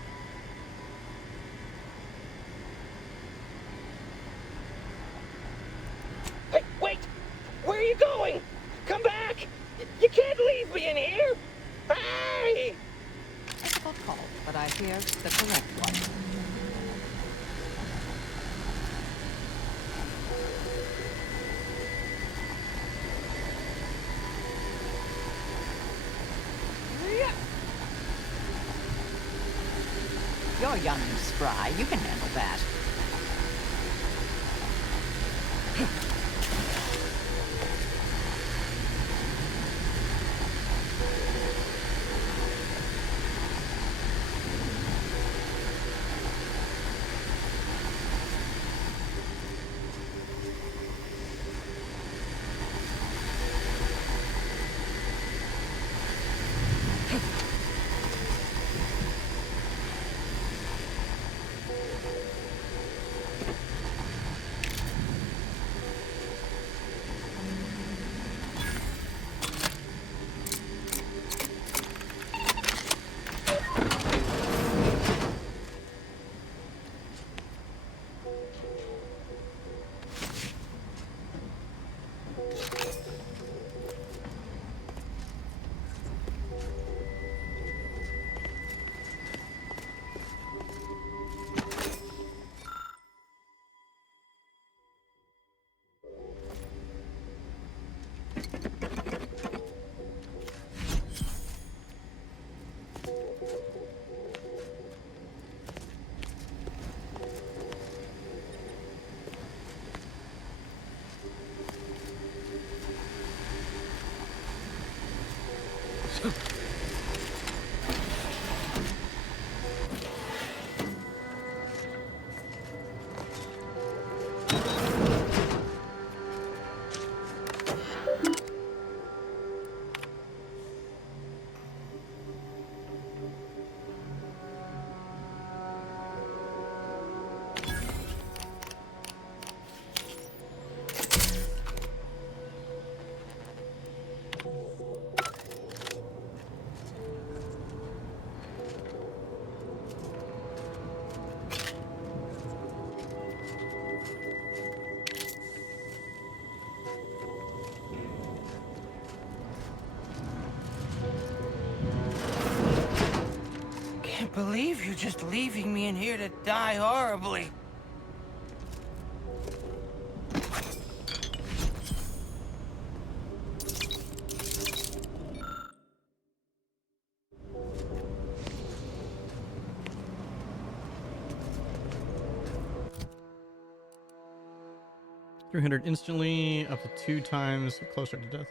correct one. You're young and spry. You can handle that. Can't believe you're just leaving me in here to die horribly. $300 instantly, up to 2 times closer to death.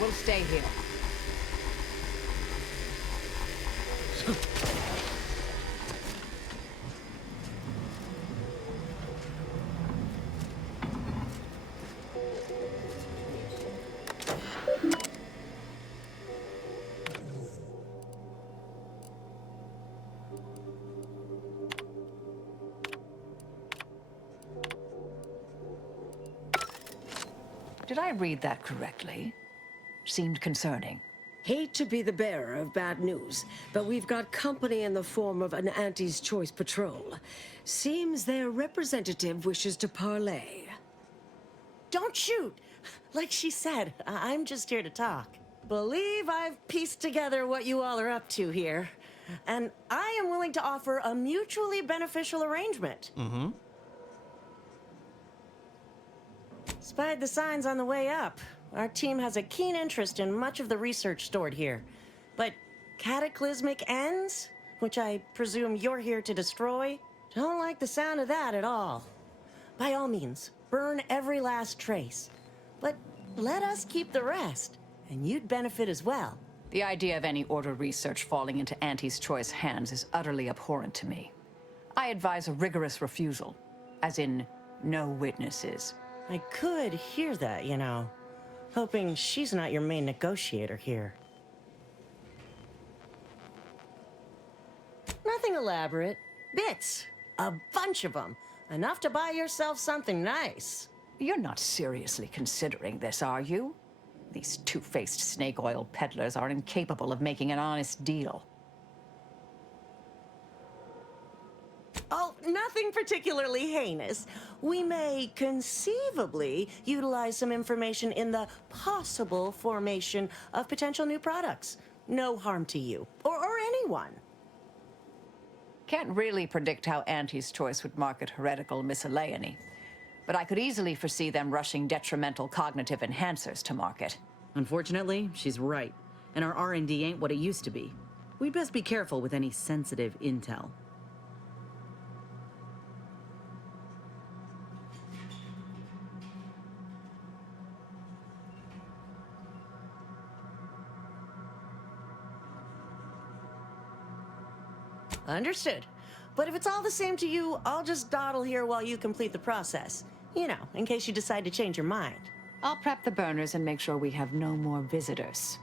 We'll stay here. Did I read that correctly? Seemed concerning. Hate to be the bearer of bad news, but we've got company in the form of an Auntie's Choice patrol. Seems their representative wishes to parley. Don't shoot! Like she said, I'm just here to talk. Believe I've pieced together what you all are up to here. And I am willing to offer a mutually beneficial arrangement. Mm-hmm. Spied the signs on the way up. Our team has a keen interest in much of the research stored here. But cataclysmic ends, which I presume you're here to destroy, don't like the sound of that at all. By all means, burn every last trace. But let us keep the rest, and you'd benefit as well. The idea of any Order research falling into Auntie's Choice hands is utterly abhorrent to me. I advise a rigorous refusal, as in no witnesses. I could hear that, you know. Hoping she's not your main negotiator here. Nothing elaborate. Bits. A bunch of them. Enough to buy yourself something nice. You're not seriously considering this, are you? These two-faced snake oil peddlers are incapable of making an honest deal. Oh, nothing particularly heinous. We may conceivably utilize some information in the possible formation of potential new products. No harm to you, or anyone. Can't really predict how Auntie's Choice would market heretical miscellany, but I could easily foresee them rushing detrimental cognitive enhancers to market. Unfortunately, she's right, and our R&D ain't what it used to be. We'd best be careful with any sensitive intel. Understood. But if it's all the same to you, I'll just dawdle here while you complete the process. You know, in case you decide to change your mind. I'll prep the burners and make sure we have no more visitors.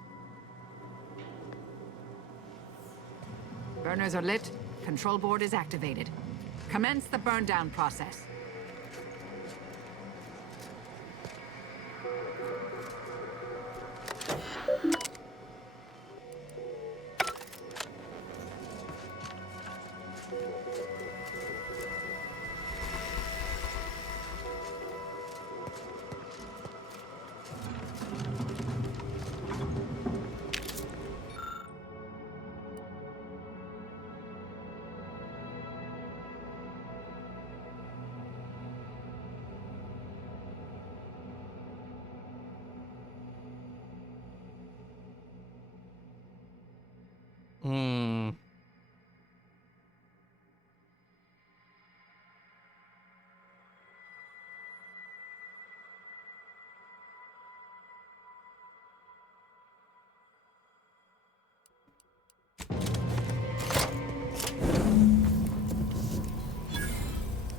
Burners are lit. Control board is activated. Commence the burn down process.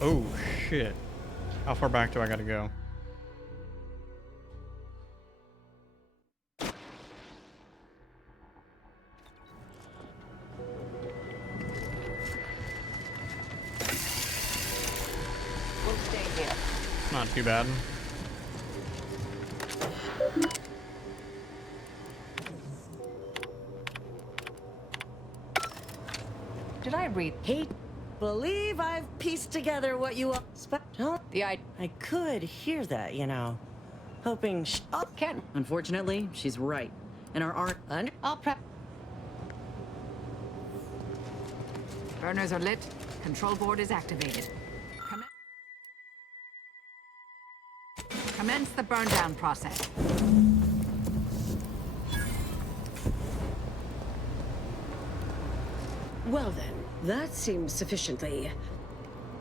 Oh, shit. How far back do I gotta go? We'll stay here. Not too bad. Did I read? Believe I've pieced together what you expect. I could hear that, you know. Hoping Ken. Unfortunately, she's right. And our I'll prep. Burners are lit. Control board is activated. Commence the burn down process. Well then, that seems sufficiently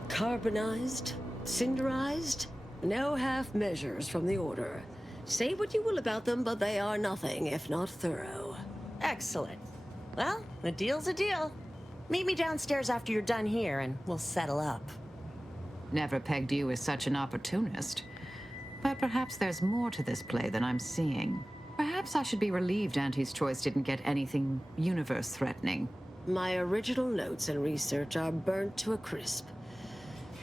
carbonized, cinderized. No half measures from the Order. Say what you will about them, but they are nothing if not thorough. Excellent. Well, a deal's a deal. Meet me downstairs after you're done here, and we'll settle up. Never pegged you as such an opportunist. But perhaps there's more to this play than I'm seeing. Perhaps I should be relieved Auntie's Choice didn't get anything universe-threatening. My original notes and research are burnt to a crisp.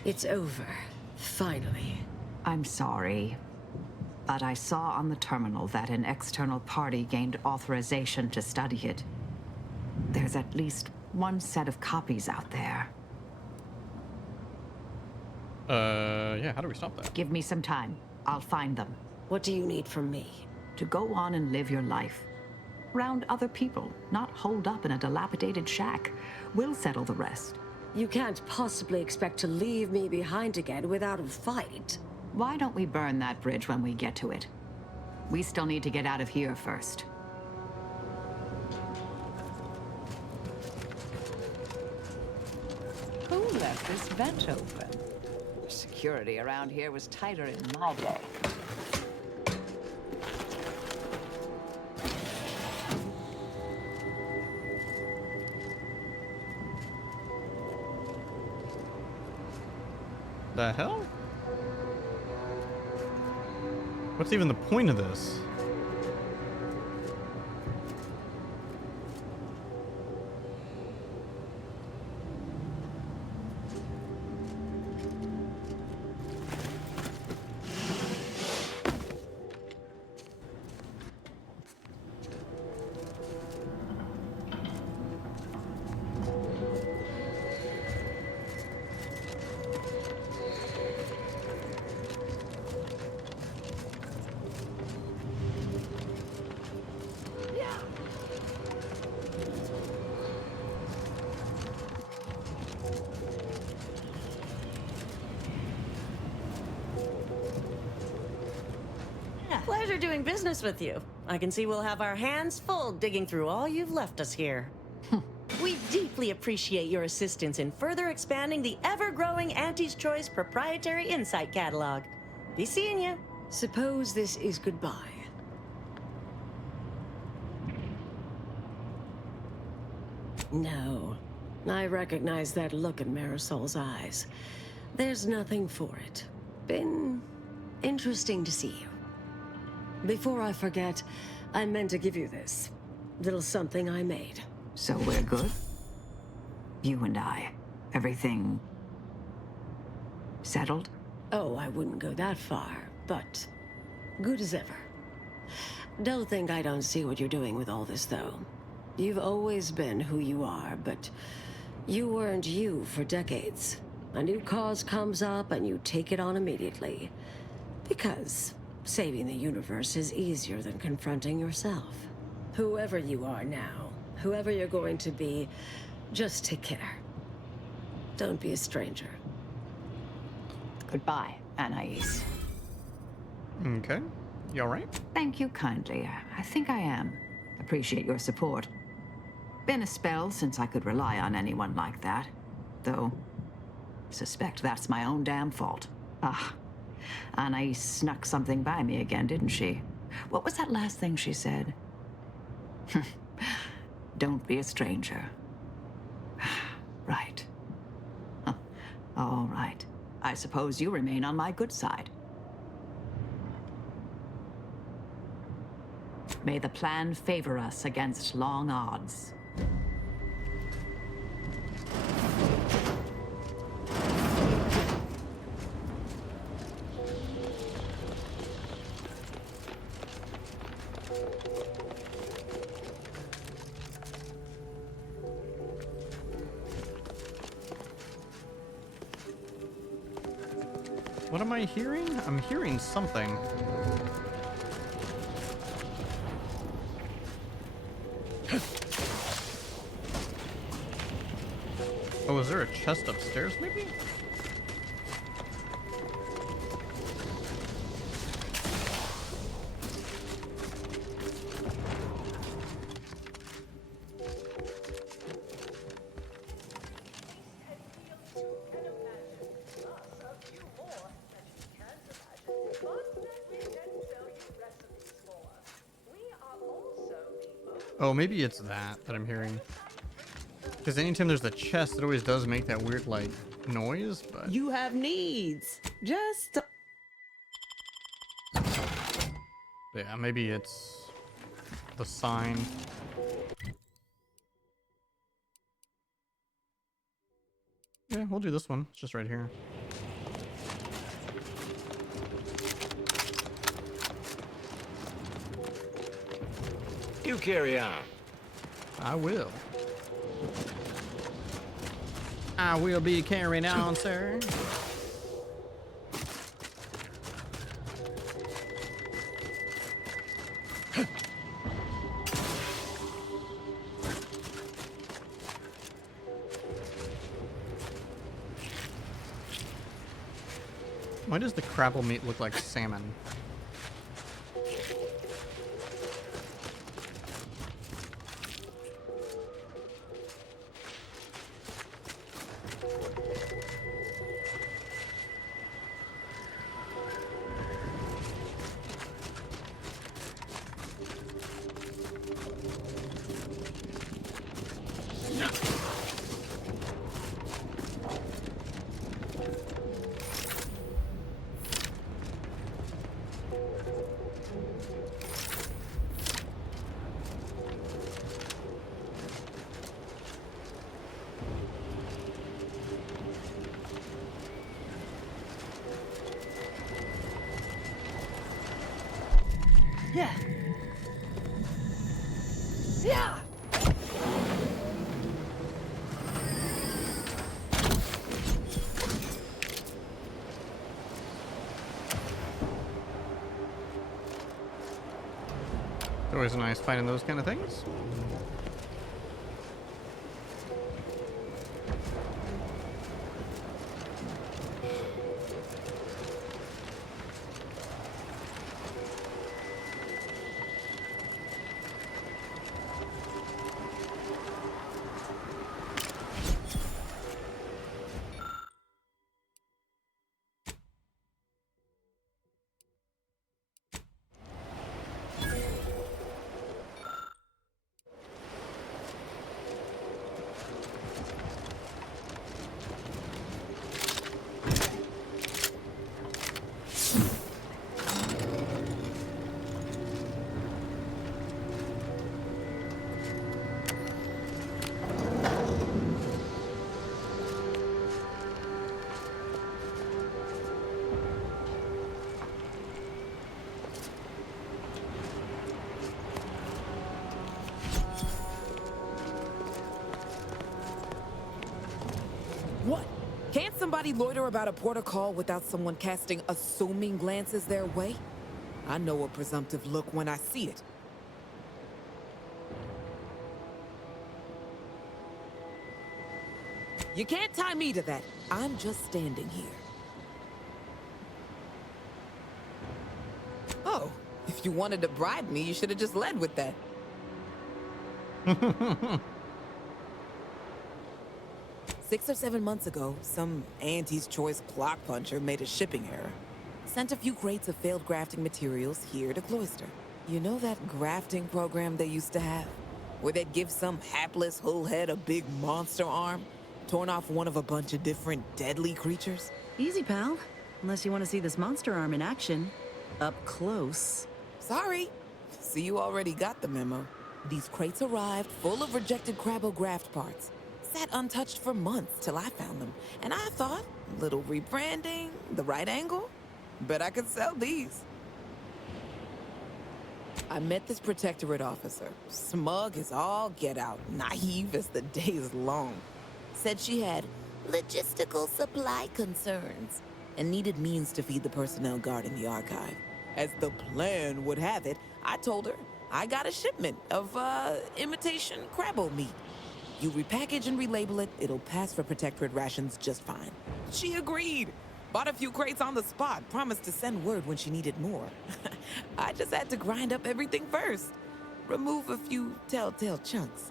It's over. Finally. I'm sorry. But I saw on the terminal that an external party gained authorization to study it. There's at least one set of copies out there. Yeah, how do we stop that? Give me some time. I'll find them. What do you need from me? To go on and live your life. Around other people, not holed up in a dilapidated shack. We'll settle the rest. You can't possibly expect to leave me behind again without a fight. Why don't we burn that bridge when we get to it? We still need to get out of here first. Who left this vent open? Security around here was tighter in my day. The hell? What's even the point of this? Pleasure doing business with you. I can see we'll have our hands full digging through all you've left us here. We deeply appreciate your assistance in further expanding the ever-growing Auntie's Choice proprietary insight catalog. Be seeing you. Suppose this is goodbye. No. I recognize that look in Marisol's eyes. There's nothing for it. Been interesting to see you. Before I forget, I meant to give you this. Little something I made. So we're good? You and I. Everything... settled? Oh, I wouldn't go that far, but good as ever. Don't think I don't see what you're doing with all this, though. You've always been who you are, but you weren't you for decades. A new cause comes up and you take it on immediately. Because saving the universe is easier than confronting yourself. Whoever you are now, whoever you're going to be, just take care. Don't be a stranger. Goodbye, Anais. Okay. You alright? Thank you kindly. I think I am. Appreciate your support. Been a spell since I could rely on anyone like that. Though, suspect that's my own damn fault. Ah, Anais snuck something by me again, didn't she? What was that last thing she said? Don't be a stranger. Right. Huh. All right. I suppose you remain on my good side. May the plan favor us against long odds. What am I hearing? I'm hearing something. Oh, is there a chest upstairs, maybe? Oh, maybe it's that I'm hearing. Because anytime there's a chest, it always does make that weird, like, noise, but... You have needs. Just... Yeah, maybe it's the sign. Yeah, we'll do this one. It's just right here. You carry on. I will. I will be carrying on, sir. Why does the crabble meat look like salmon? Yeah. It's always nice finding those kind of things. What? Can't somebody loiter about a protocol without someone casting assuming glances their way? I know a presumptive look when I see it. You can't tie me to that. I'm just standing here. Oh, if you wanted to bribe me, you should have just led with that. 6 or 7 months ago, some Auntie's Choice clock puncher made a shipping error. Sent a few crates of failed grafting materials here to Cloister. You know that grafting program they used to have? Where they'd give some hapless hull head a big monster arm, torn off one of a bunch of different deadly creatures? Easy, pal. Unless you want to see this monster arm in action. Up close. Sorry. See, you already got the memo. These crates arrived full of rejected Crabbo graft parts. Sat untouched for months till I found them. And I thought, little rebranding, the right angle? Bet I could sell these. I met this Protectorate officer. Smug as all get out, naive as the day is long. Said she had logistical supply concerns and needed means to feed the personnel guarding the archive. As the plan would have it, I told her I got a shipment of, imitation Crabbo meat. You repackage and relabel it, it'll pass for Protectorate rations just fine. She agreed. Bought a few crates on the spot, promised to send word when she needed more. I just had to grind up everything first. Remove a few telltale chunks.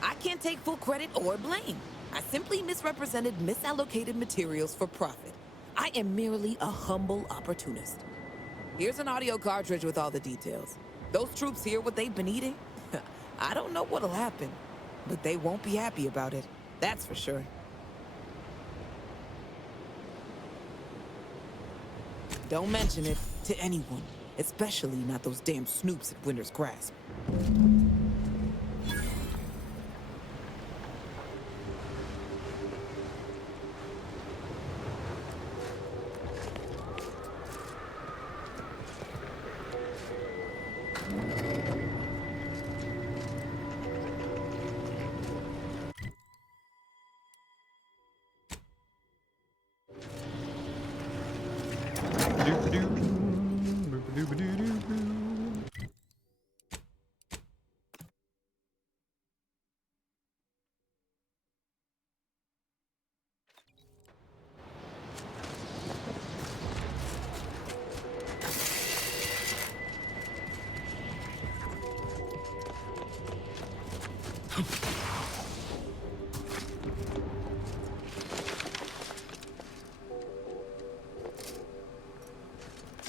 I can't take full credit or blame. I simply misrepresented misallocated materials for profit. I am merely a humble opportunist. Here's an audio cartridge with all the details. Those troops hear what they've been eating? I don't know what'll happen, but they won't be happy about it. That's for sure. Don't mention it to anyone, especially not those damn snoops at Winter's Grasp.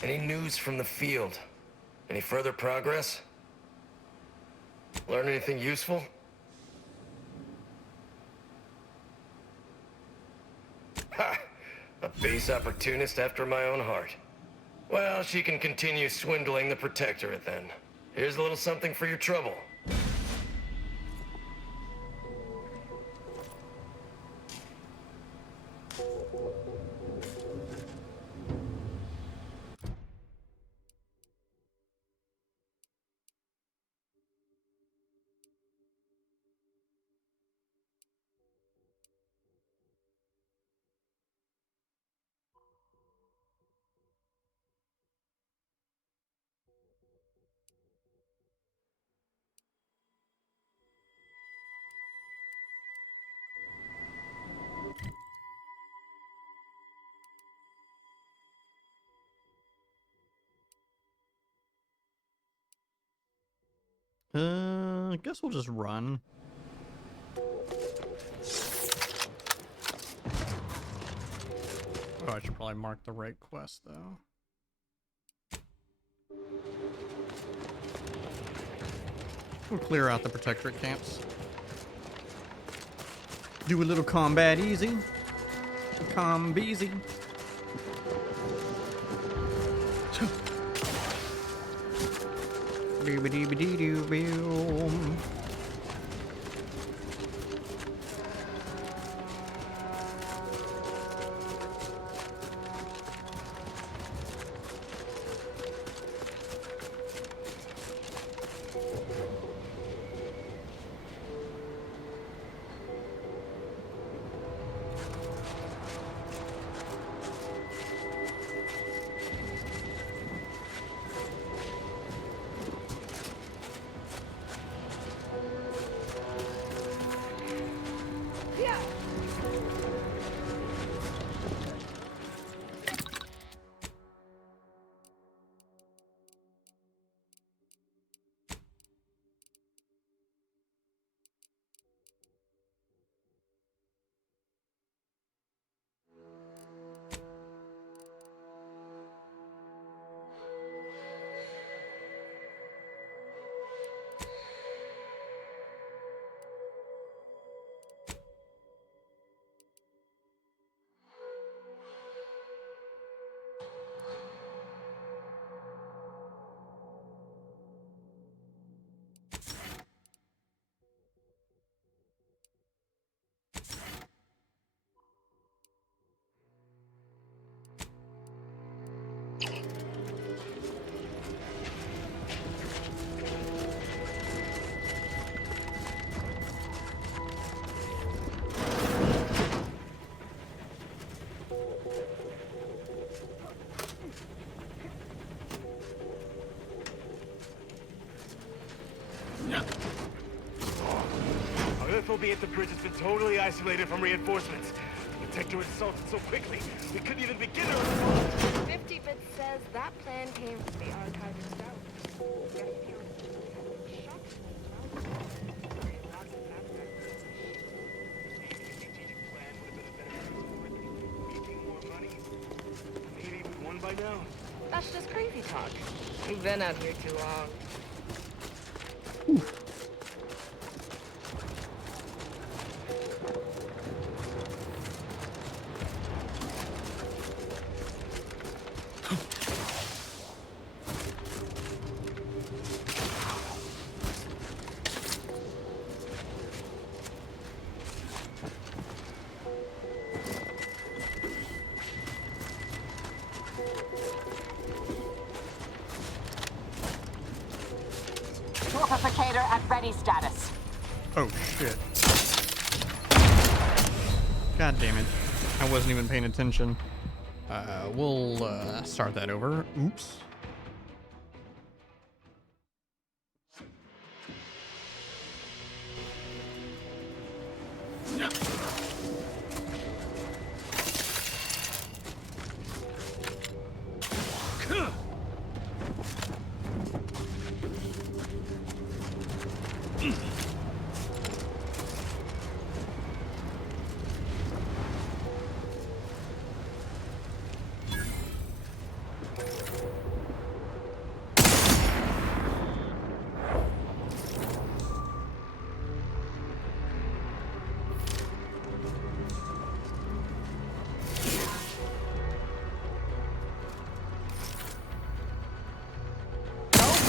Any news from the field? Any further progress? Learn anything useful? Ha! A base opportunist after my own heart. Well, she can continue swindling the Protectorate then. Here's a little something for your trouble. I guess we'll just run. Oh, I should probably mark the right quest, though. We'll clear out the protectorate camps. Do a little combat easy. Combeasy. Doo-ba-dee-ba-dee-doo-boom. FOB at the bridge has been totally isolated from reinforcements. The Protector assaulted so quickly, we couldn't even begin to respond. 50 Bit says that plan came from the archive itself. Maybe we won by now. That's just crazy talk. We've been out here too long. Torpificator at ready status. Oh shit. God damn it. I wasn't even paying attention. We'll start that over. Oops.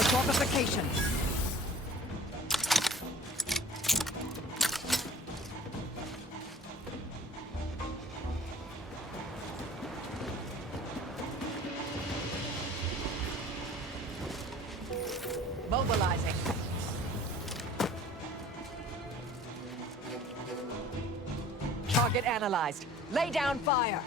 Torpification. Mobilizing. Target analyzed. Lay down fire.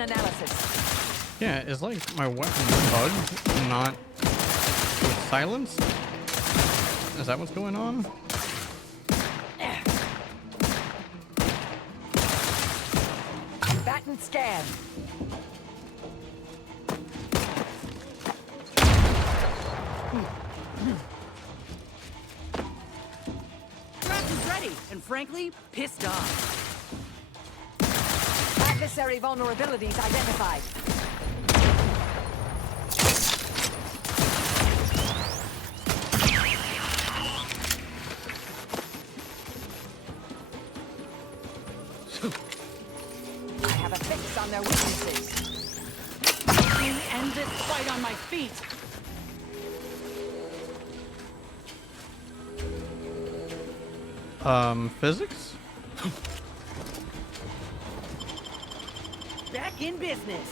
weapon analysis. Yeah, is like my weapon bugged, not with silence? Is that what's going on? Batten scan. Trap is ready, and frankly, pissed off. Adversary vulnerabilities identified. I have a fix on their weaknesses. Let me end this fight on my feet. Physics? Back in business.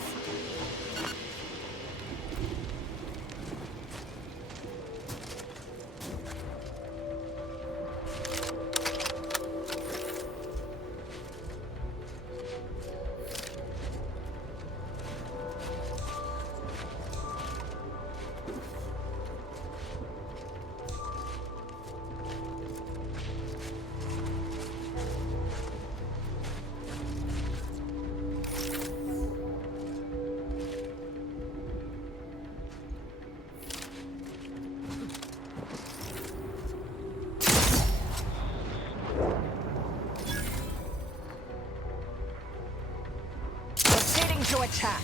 Proceeding to attack.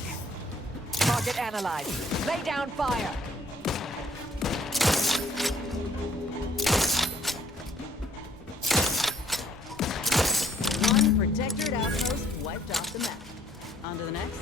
Target analyzed. Lay down fire. One protectorate outpost wiped off the map. On to the next.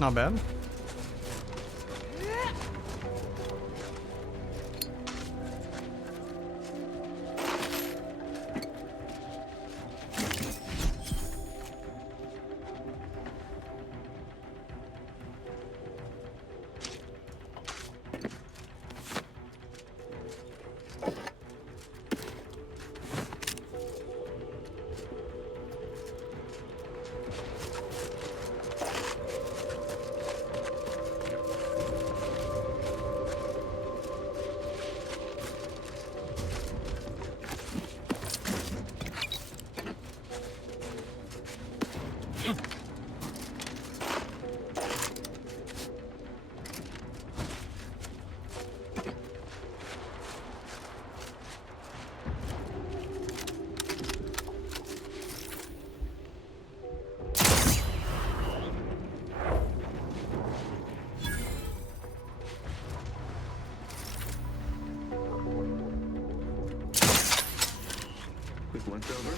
Not bad. Quick once over.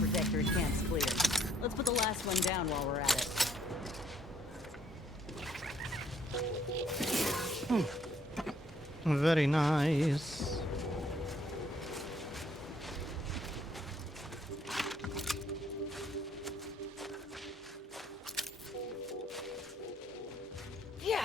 Protectorate camp's clear. Let's put the last one down while we're at it. Very nice. Yeah.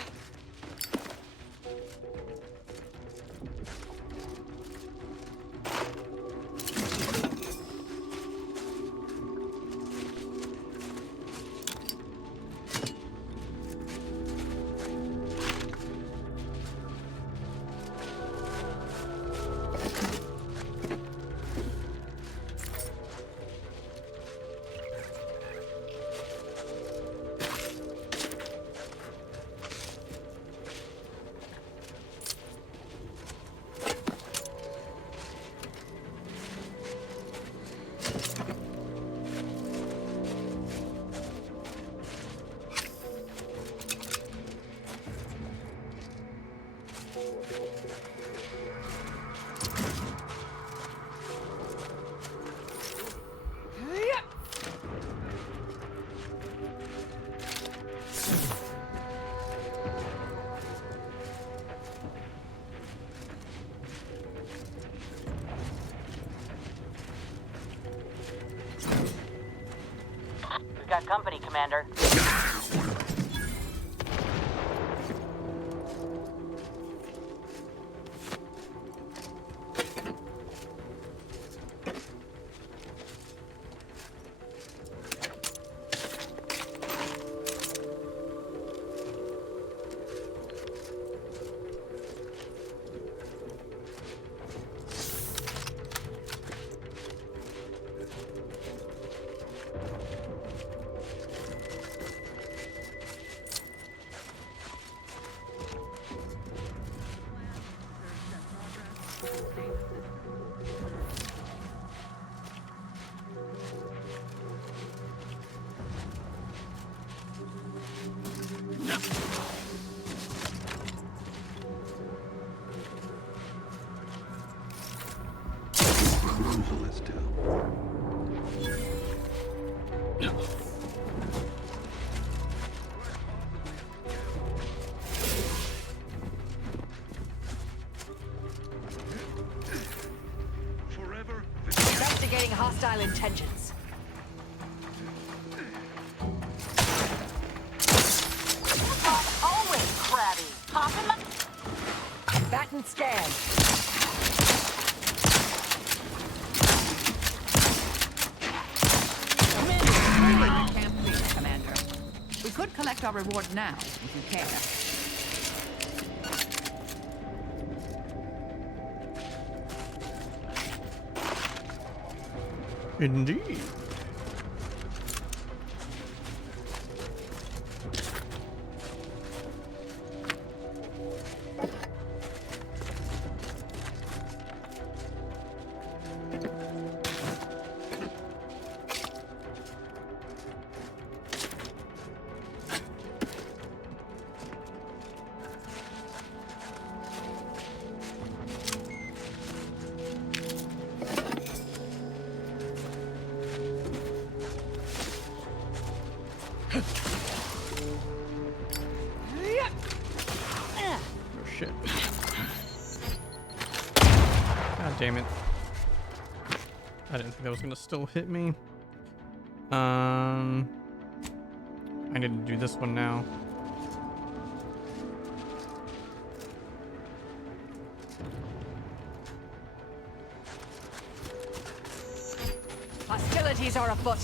got company, Commander. Investigating hostile intentions. Always crabby. Hop in my... Bat and scan. You can't beat, Commander. We could collect our reward now, if you care. Indeed. Shit. God damn it. I didn't think that was gonna still hit me. I need to do this one now. Hostilities are afoot.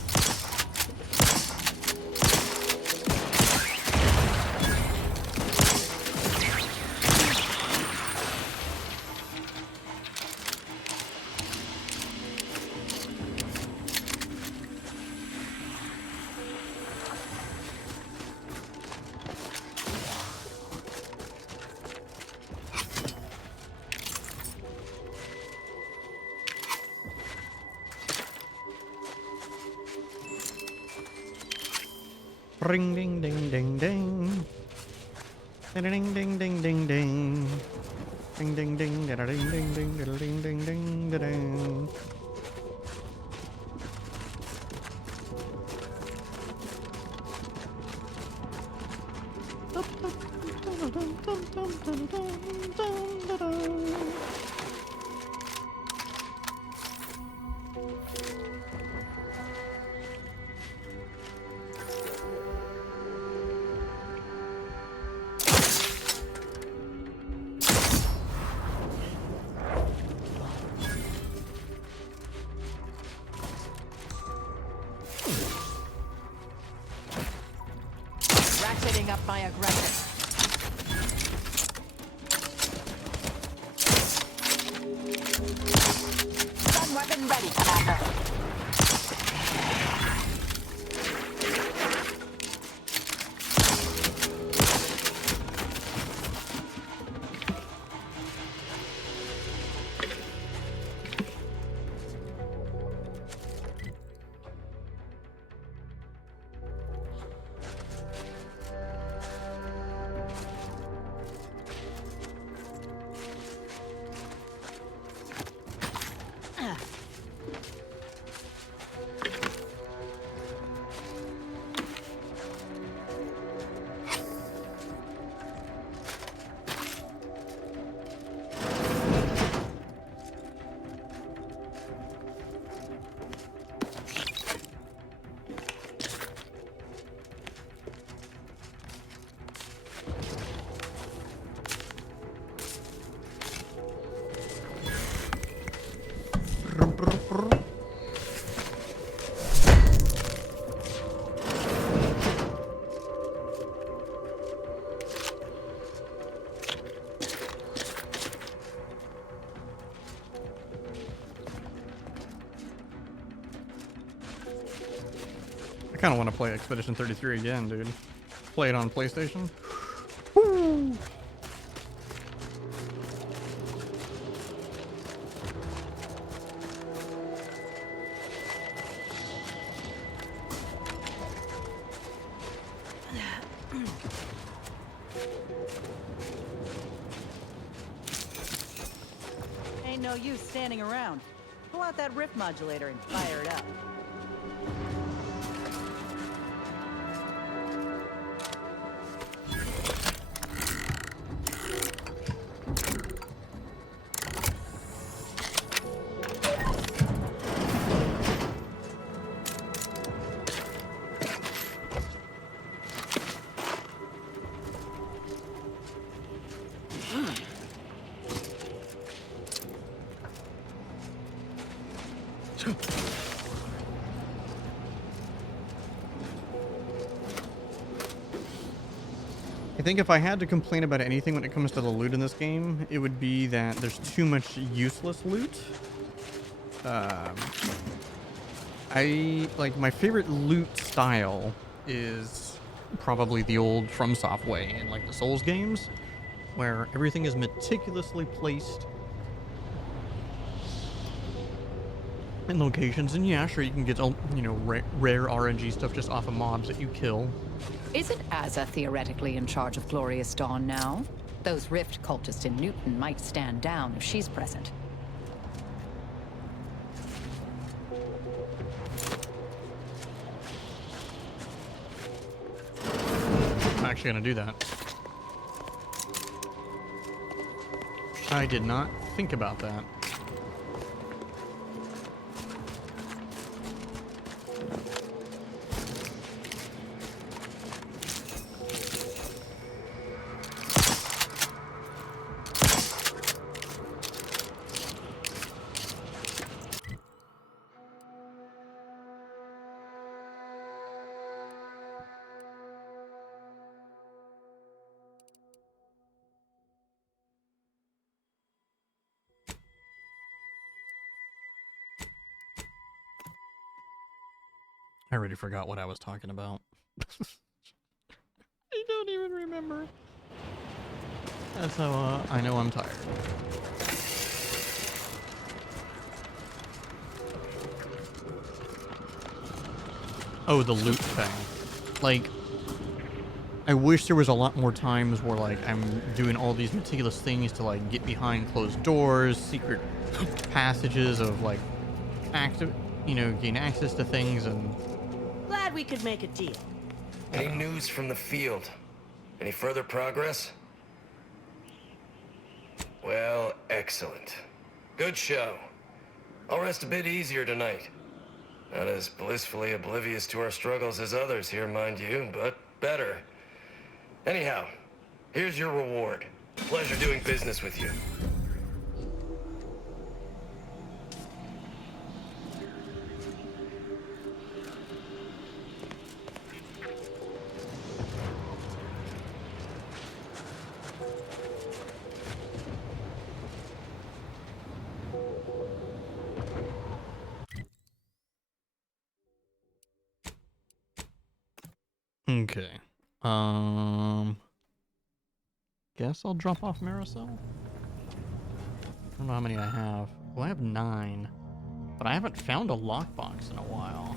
Ring ding ding ding ding. Ding ding ding ding ding ding. Ding ding ding da ding ding ding da ding ding ding da ding. Ratcheting up my aggression. Gun weapon ready, Commander. kind of want to play Expedition 33 again, dude. Play it on PlayStation. Woo! Ain't no use standing around. Pull out that rift modulator and fire it up. I think if I had to complain about anything when it comes to the loot in this game, it would be that there's too much useless loot. My favorite loot style is probably the old FromSoft way in like the Souls games, where everything is meticulously placed in locations. And yeah, sure, you can get, you know, rare RNG stuff just off of mobs that you kill. Isn't Azza theoretically in charge of Glorious Dawn now? Those Rift cultists in Newton might stand down if she's present. I'm actually gonna do that. I did not think about that. I already forgot what I was talking about. I don't even remember. That's how I know I'm tired. Oh, the loot thing. Like, I wish there was a lot more times where, like, I'm doing all these meticulous things to, like, get behind closed doors, secret passages of, like, gain access to things, and... Glad we could make a deal. Any news from the field? Any further progress? Well, excellent. Good show. I'll rest a bit easier tonight. Not as blissfully oblivious to our struggles as others here, mind you, but better. Anyhow, here's your reward. Pleasure doing business with you. Okay. Guess I'll drop off Marisol. I don't know how many I have. Well, I have 9. But I haven't found a lockbox in a while.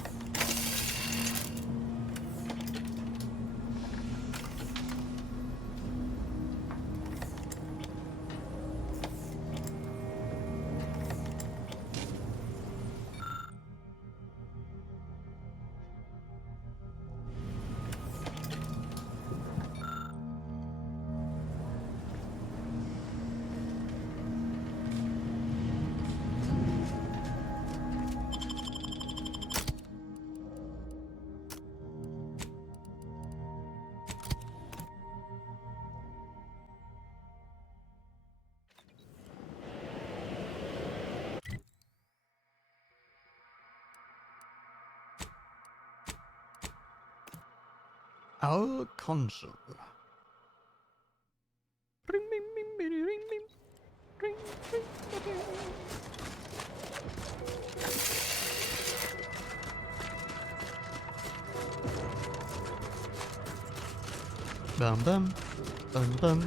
Our console. Bum bum bum bum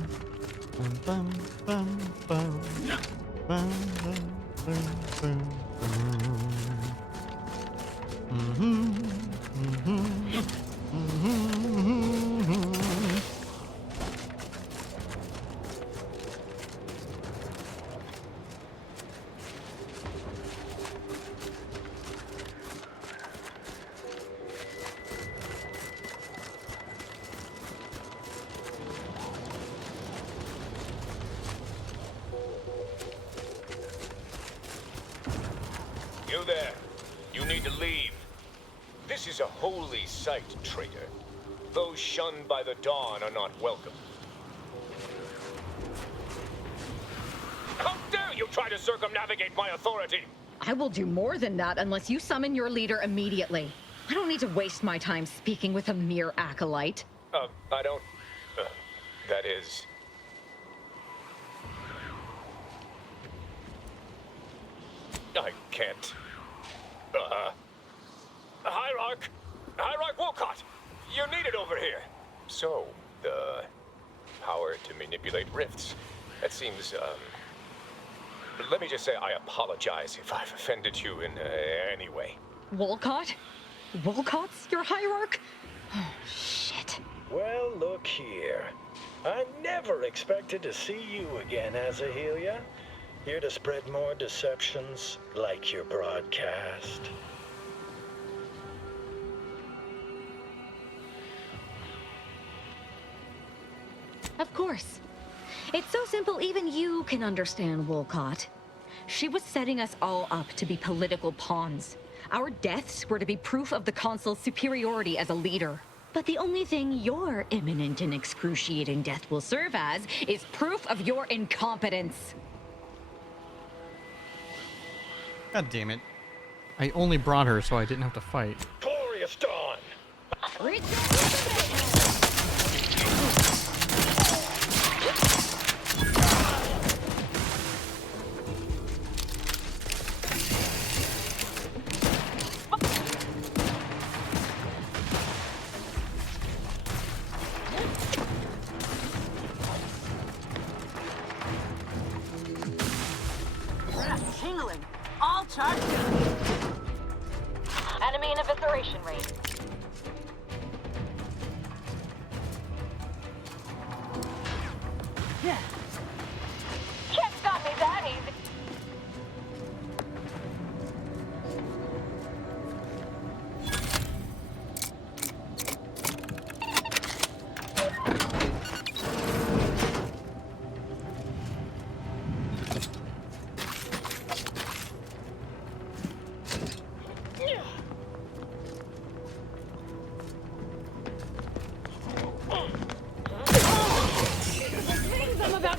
bum bum bum bum bum bum bum bum. You there. You need to leave. This is a holy site, traitor. Those shunned by the dawn are not welcome. How dare you try to circumnavigate my authority? I will do more than that unless you summon your leader immediately. I don't need to waste my time speaking with a mere acolyte. I don't... that is... I can't. Hierarch Wolcott! You're needed over here. So, the power to manipulate rifts. That seems, let me just say I apologize if I've offended you in any way. Wolcott? Wolcott's your hierarch? Oh, shit. Well, look here. I never expected to see you again, Azahelia. Here to spread more deceptions like your broadcast. Of course. It's so simple even you can understand Wolcott. She was setting us all up to be political pawns. Our deaths were to be proof of the Consul's superiority as a leader. But the only thing your imminent and excruciating death will serve as is proof of your incompetence. God damn it. I only brought her so I didn't have to fight. Glorious dawn! Tingling. All charged. Enemy in evisceration range. Yeah. Can't stop me that easy. I'm about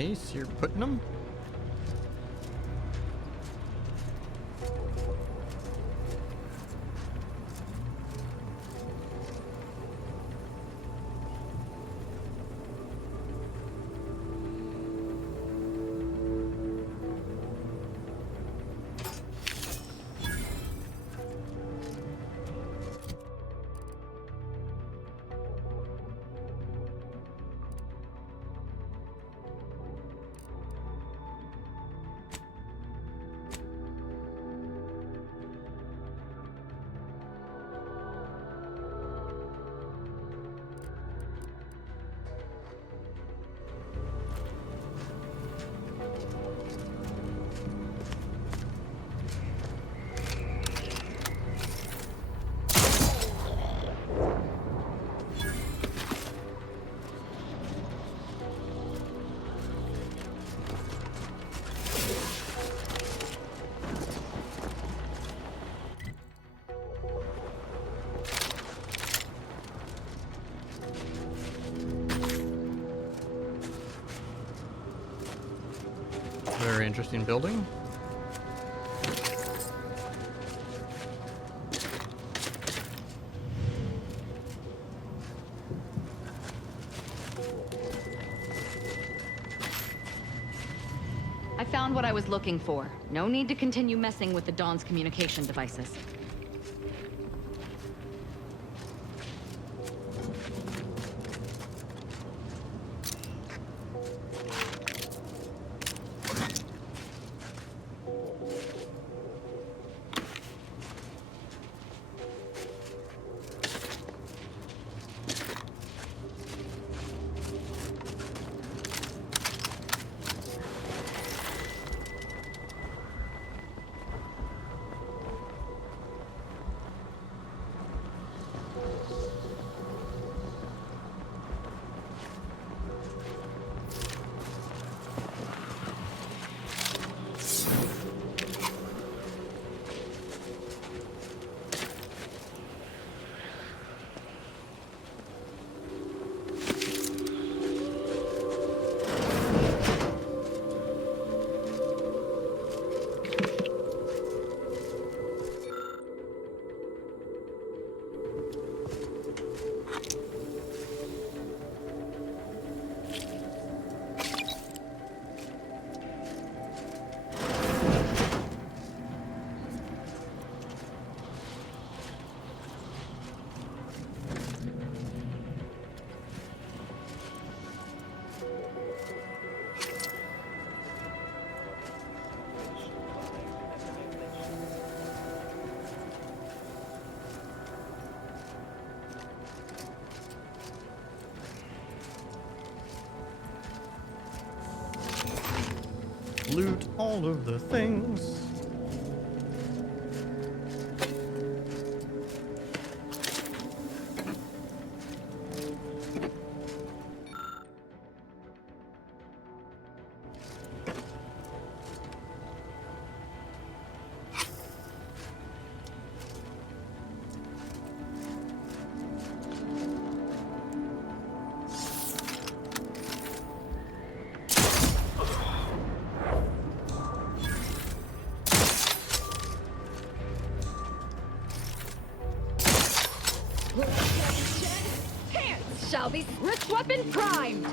case you're putting them? Very interesting building. I found what I was looking for. No need to continue messing with the Dawn's communication devices. Loot all of the things. Hands shall be wrist weapon primed.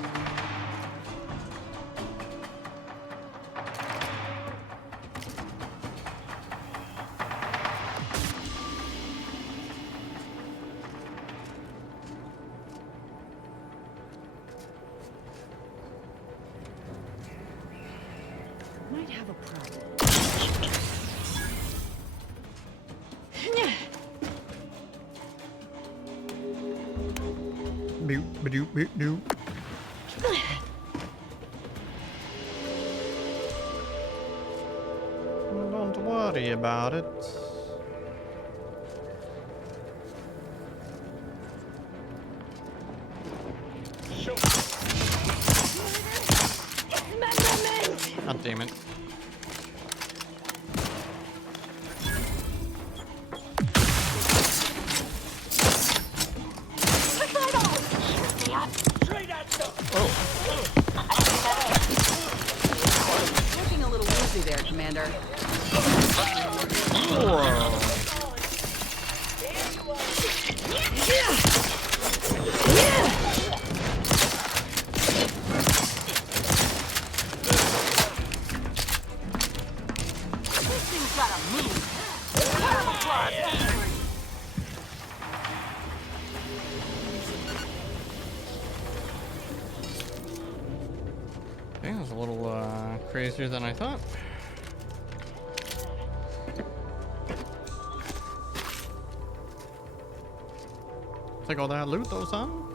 Might have a problem. Boop, ba-doop, boop, doop. Don't worry about it. God damn it. Commander. This thing's gotta move. Terrible claws. Okay, that was a little crazier than I thought. Take all that loot though, son.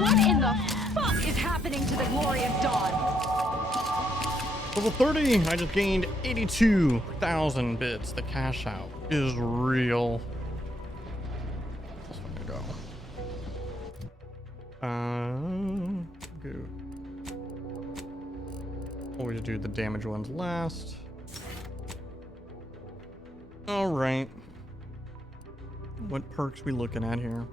What in the fuck is happening to the glorious dawn? Level 30, I just gained 82,000 bits. The cash out is real. That's where I'm gonna go. Go. Always do the damage ones last. All right. What perks we looking at here?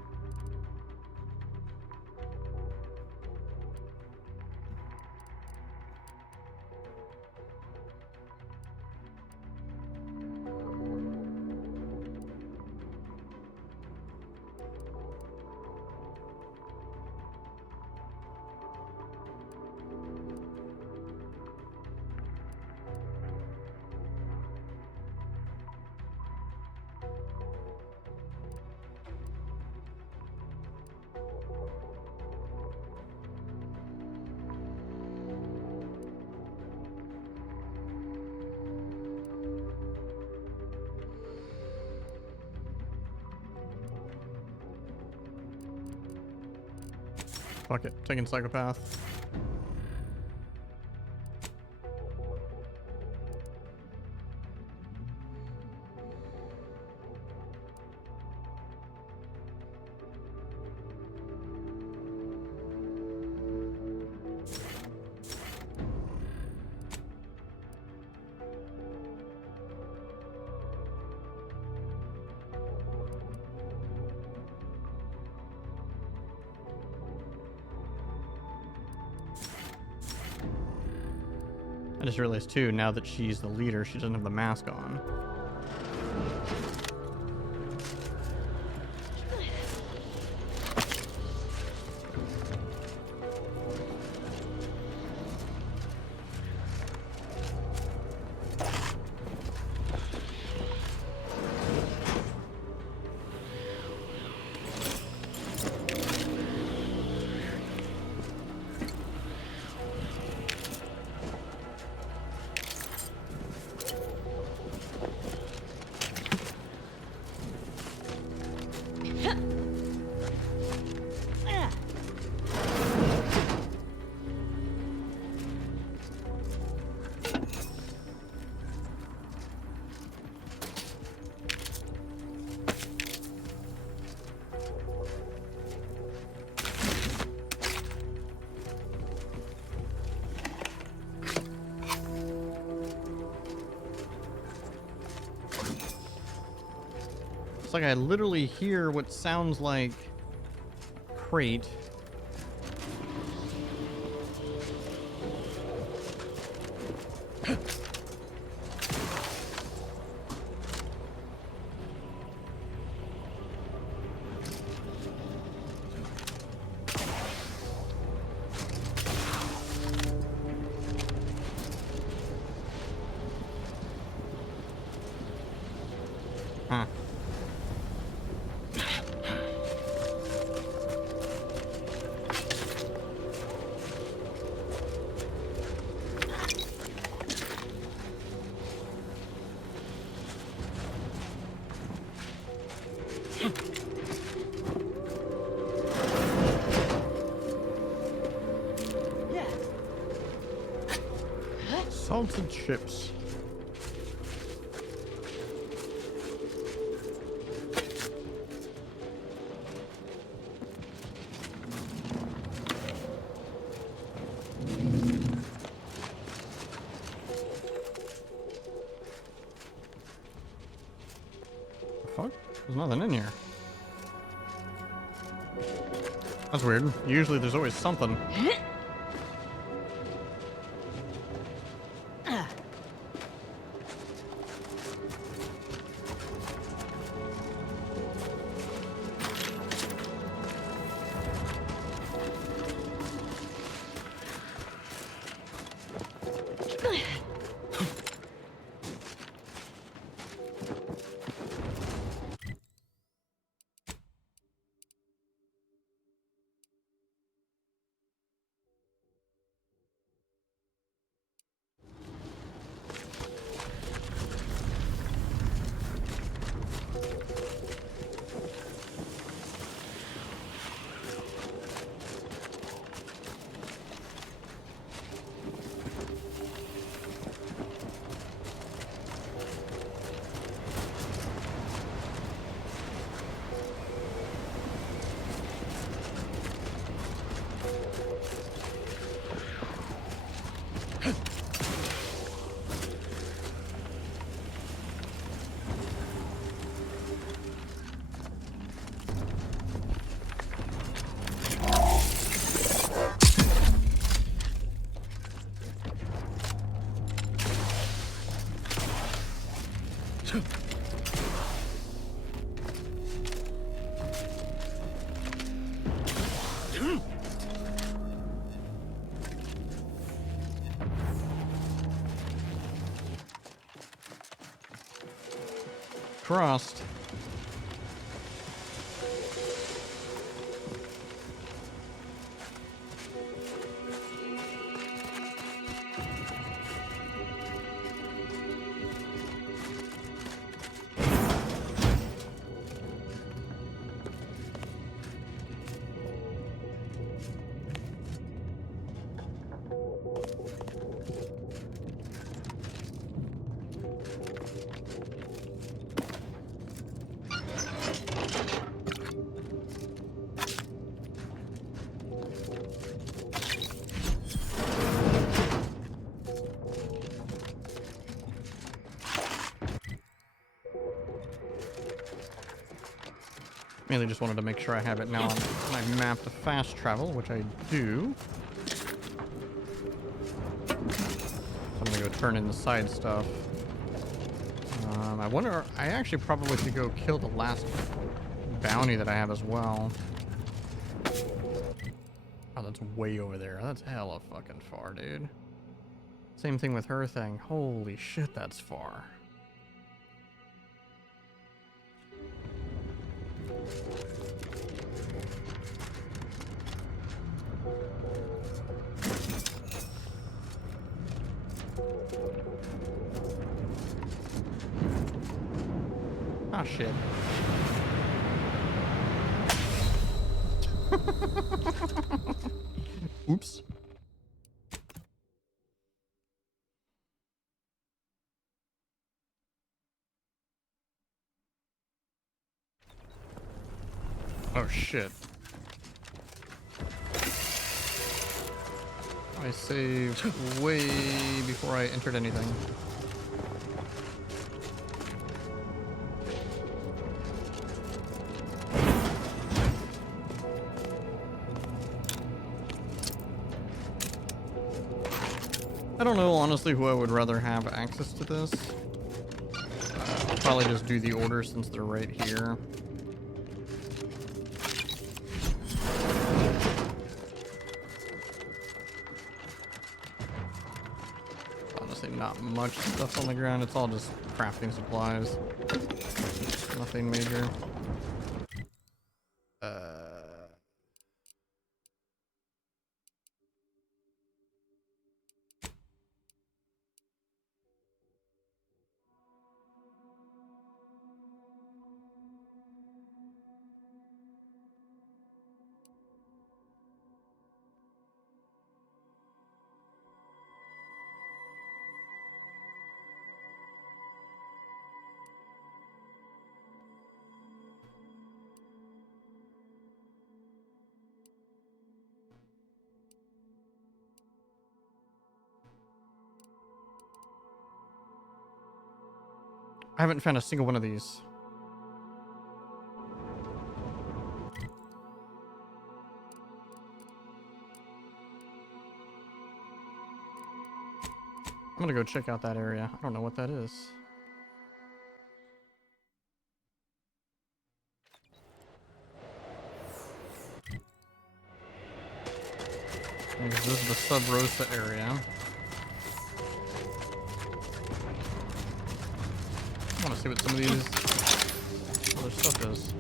Fuck it, taking psychopath. I just realized too, now that she's the leader, she doesn't have the mask on. It's like I literally hear what sounds like crate. Huh. Salted chips. Fuck? There's nothing in here. That's weird. Usually there's always something. Crossed. Mainly just wanted to make sure I have it now on my map to fast travel, which I do. So I'm gonna go turn in the side stuff. I wonder, I actually probably should go kill the last bounty that I have as well. Oh, that's way over there. That's hella fucking far, dude. Same thing with her thing. Holy shit, that's far. Ah, shit. Oops. Oh, shit. I saved way before I entered anything. I don't know, honestly, who I would rather have access to this. I'll probably just do the order since they're right here. Honestly, not much stuff on the ground. It's all just crafting supplies. Nothing major. I haven't found a single one of these. I'm gonna go check out that area. I don't know what that is. This is the Sub Rosa area. I want to see what some of these other stuff is.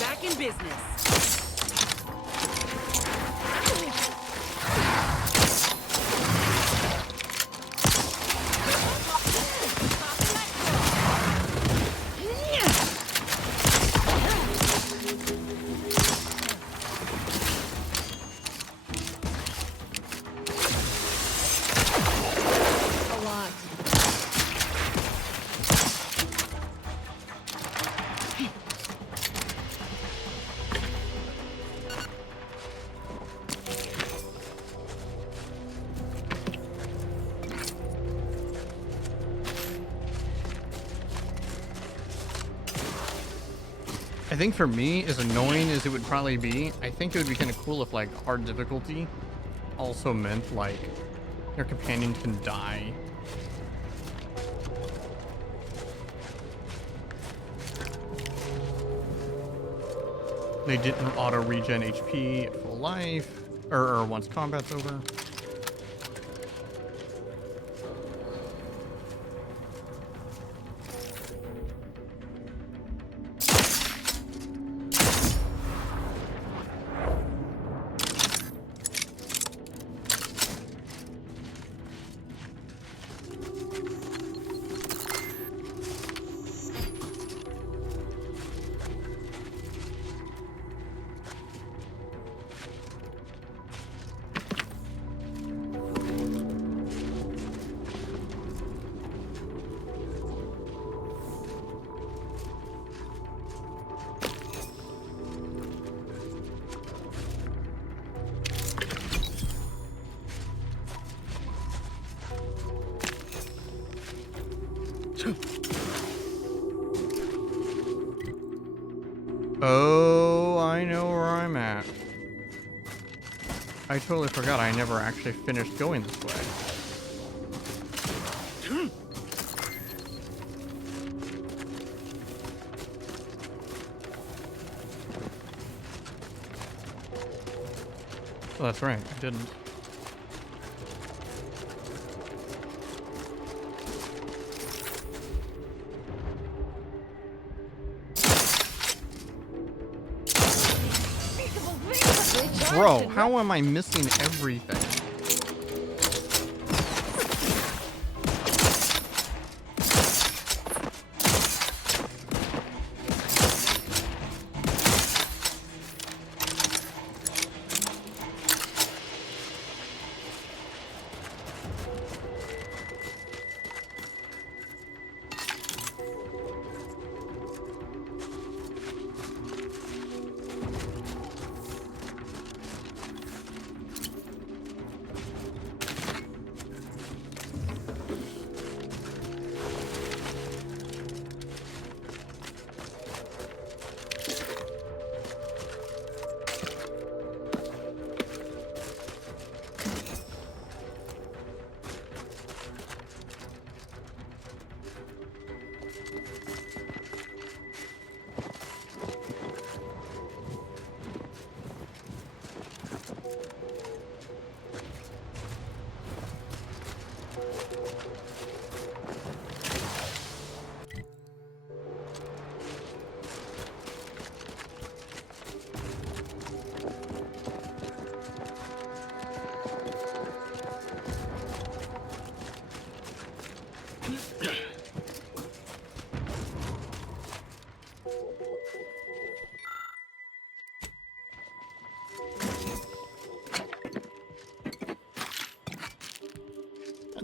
Back in business. I think for me, as annoying as it would probably be, I think it would be kind of cool if like hard difficulty also meant like your companion can die. They didn't auto regen HP at full life, or once combat's over. Oh, I know where I'm at. I totally forgot I never actually finished going this way. Oh, that's right, I didn't. Bro, how am I missing everything?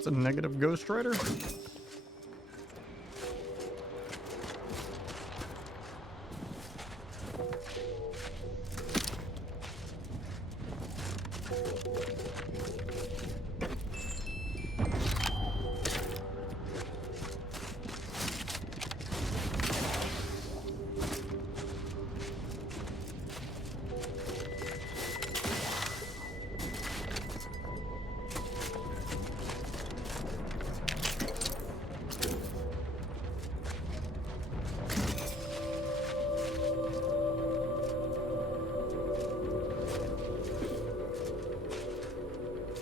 That's a negative Ghost Rider.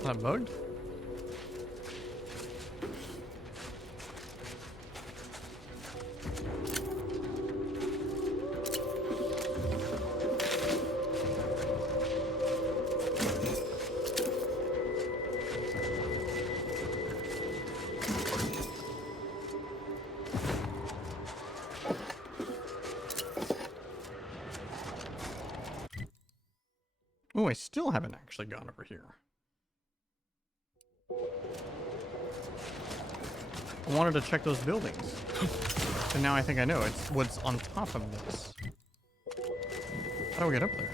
Not bugged? Oh, I still haven't actually gone over here. I wanted to check those buildings. And now I think I know. It's what's on top of this. How do we get up there?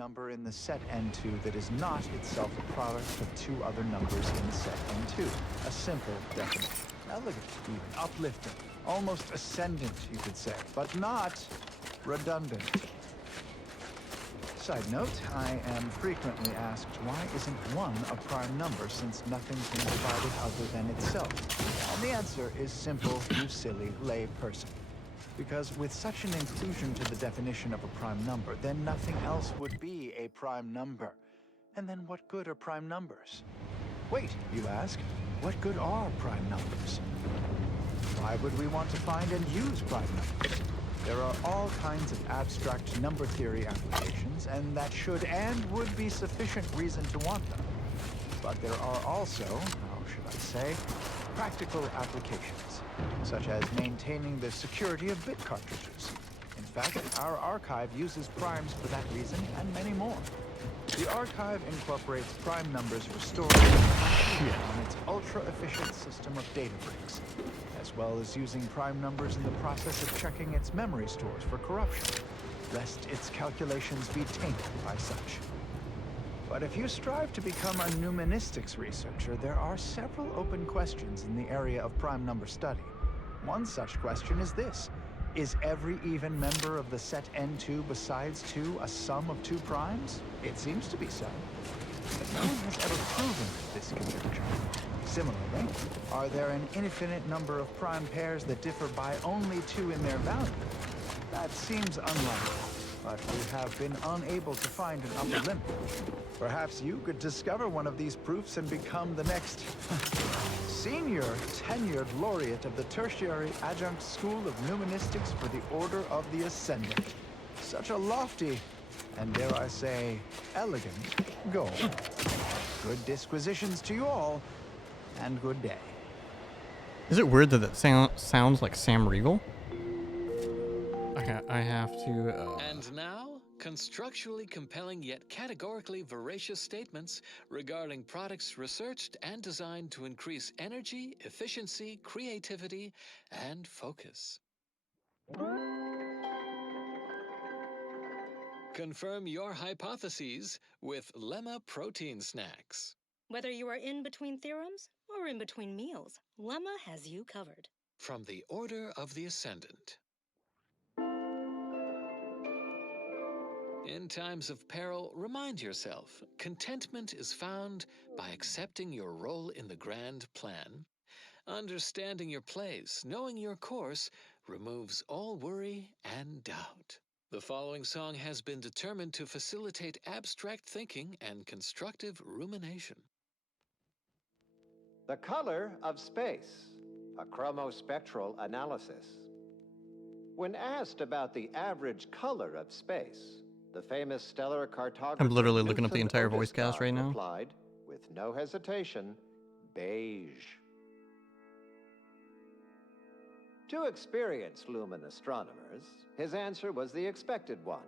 number in the set N2 that is not itself a product of two other numbers in the set N2. A simple definition. Elegant, even uplifting, almost ascendant, you could say, but not redundant. Side note, I am frequently asked, why isn't 1 a prime number since nothing's been divided other than itself? And the answer is simple, you silly lay person. Because with such an inclusion to the definition of a prime number, then nothing else would be a prime number. And then what good are prime numbers? Wait, you ask, what good are prime numbers? Why would we want to find and use prime numbers? There are all kinds of abstract number theory applications, and that should and would be sufficient reason to want them. But there are also, how should I say, practical applications, such as maintaining the security of bit cartridges. In fact, our archive uses primes for that reason and many more. The archive incorporates prime numbers restored on its ultra-efficient system of data bricks, as well as using prime numbers in the process of checking its memory stores for corruption, lest its calculations be tainted by such. But if you strive to become a numenistics researcher, there are several open questions in the area of prime number study. One such question is this: is every even member of the set N2 besides 2 a sum of 2 primes? It seems to be so. But no one has ever proven this conjecture. Similarly, are there an infinite number of prime pairs that differ by only 2 in their value? That seems unlikely, but we have been unable to find an upper limit. Perhaps you could discover one of these proofs and become the next senior tenured laureate of the Tertiary Adjunct School of Numenistics for the Order of the Ascendant. Such a lofty, and dare I say, elegant goal. Good disquisitions to you all, and good day. Is it weird that that sounds like Sam Riegel? I have to... And now, constructually compelling yet categorically veracious statements regarding products researched and designed to increase energy, efficiency, creativity, and focus. Confirm your hypotheses with Lemma Protein Snacks. Whether you are in between theorems or in between meals, Lemma has you covered. From the Order of the Ascendant. In times of peril, remind yourself, contentment is found by accepting your role in the grand plan. Understanding your place, knowing your course, removes all worry and doubt. The following song has been determined to facilitate abstract thinking and constructive rumination. The color of space, a chromospectral analysis. When asked about the average color of space, the famous stellar cartographer I'm literally looking up the Newton entire voice Otiscott cast right now. replied, with no hesitation, beige. To experienced lumen astronomers, his answer was the expected one.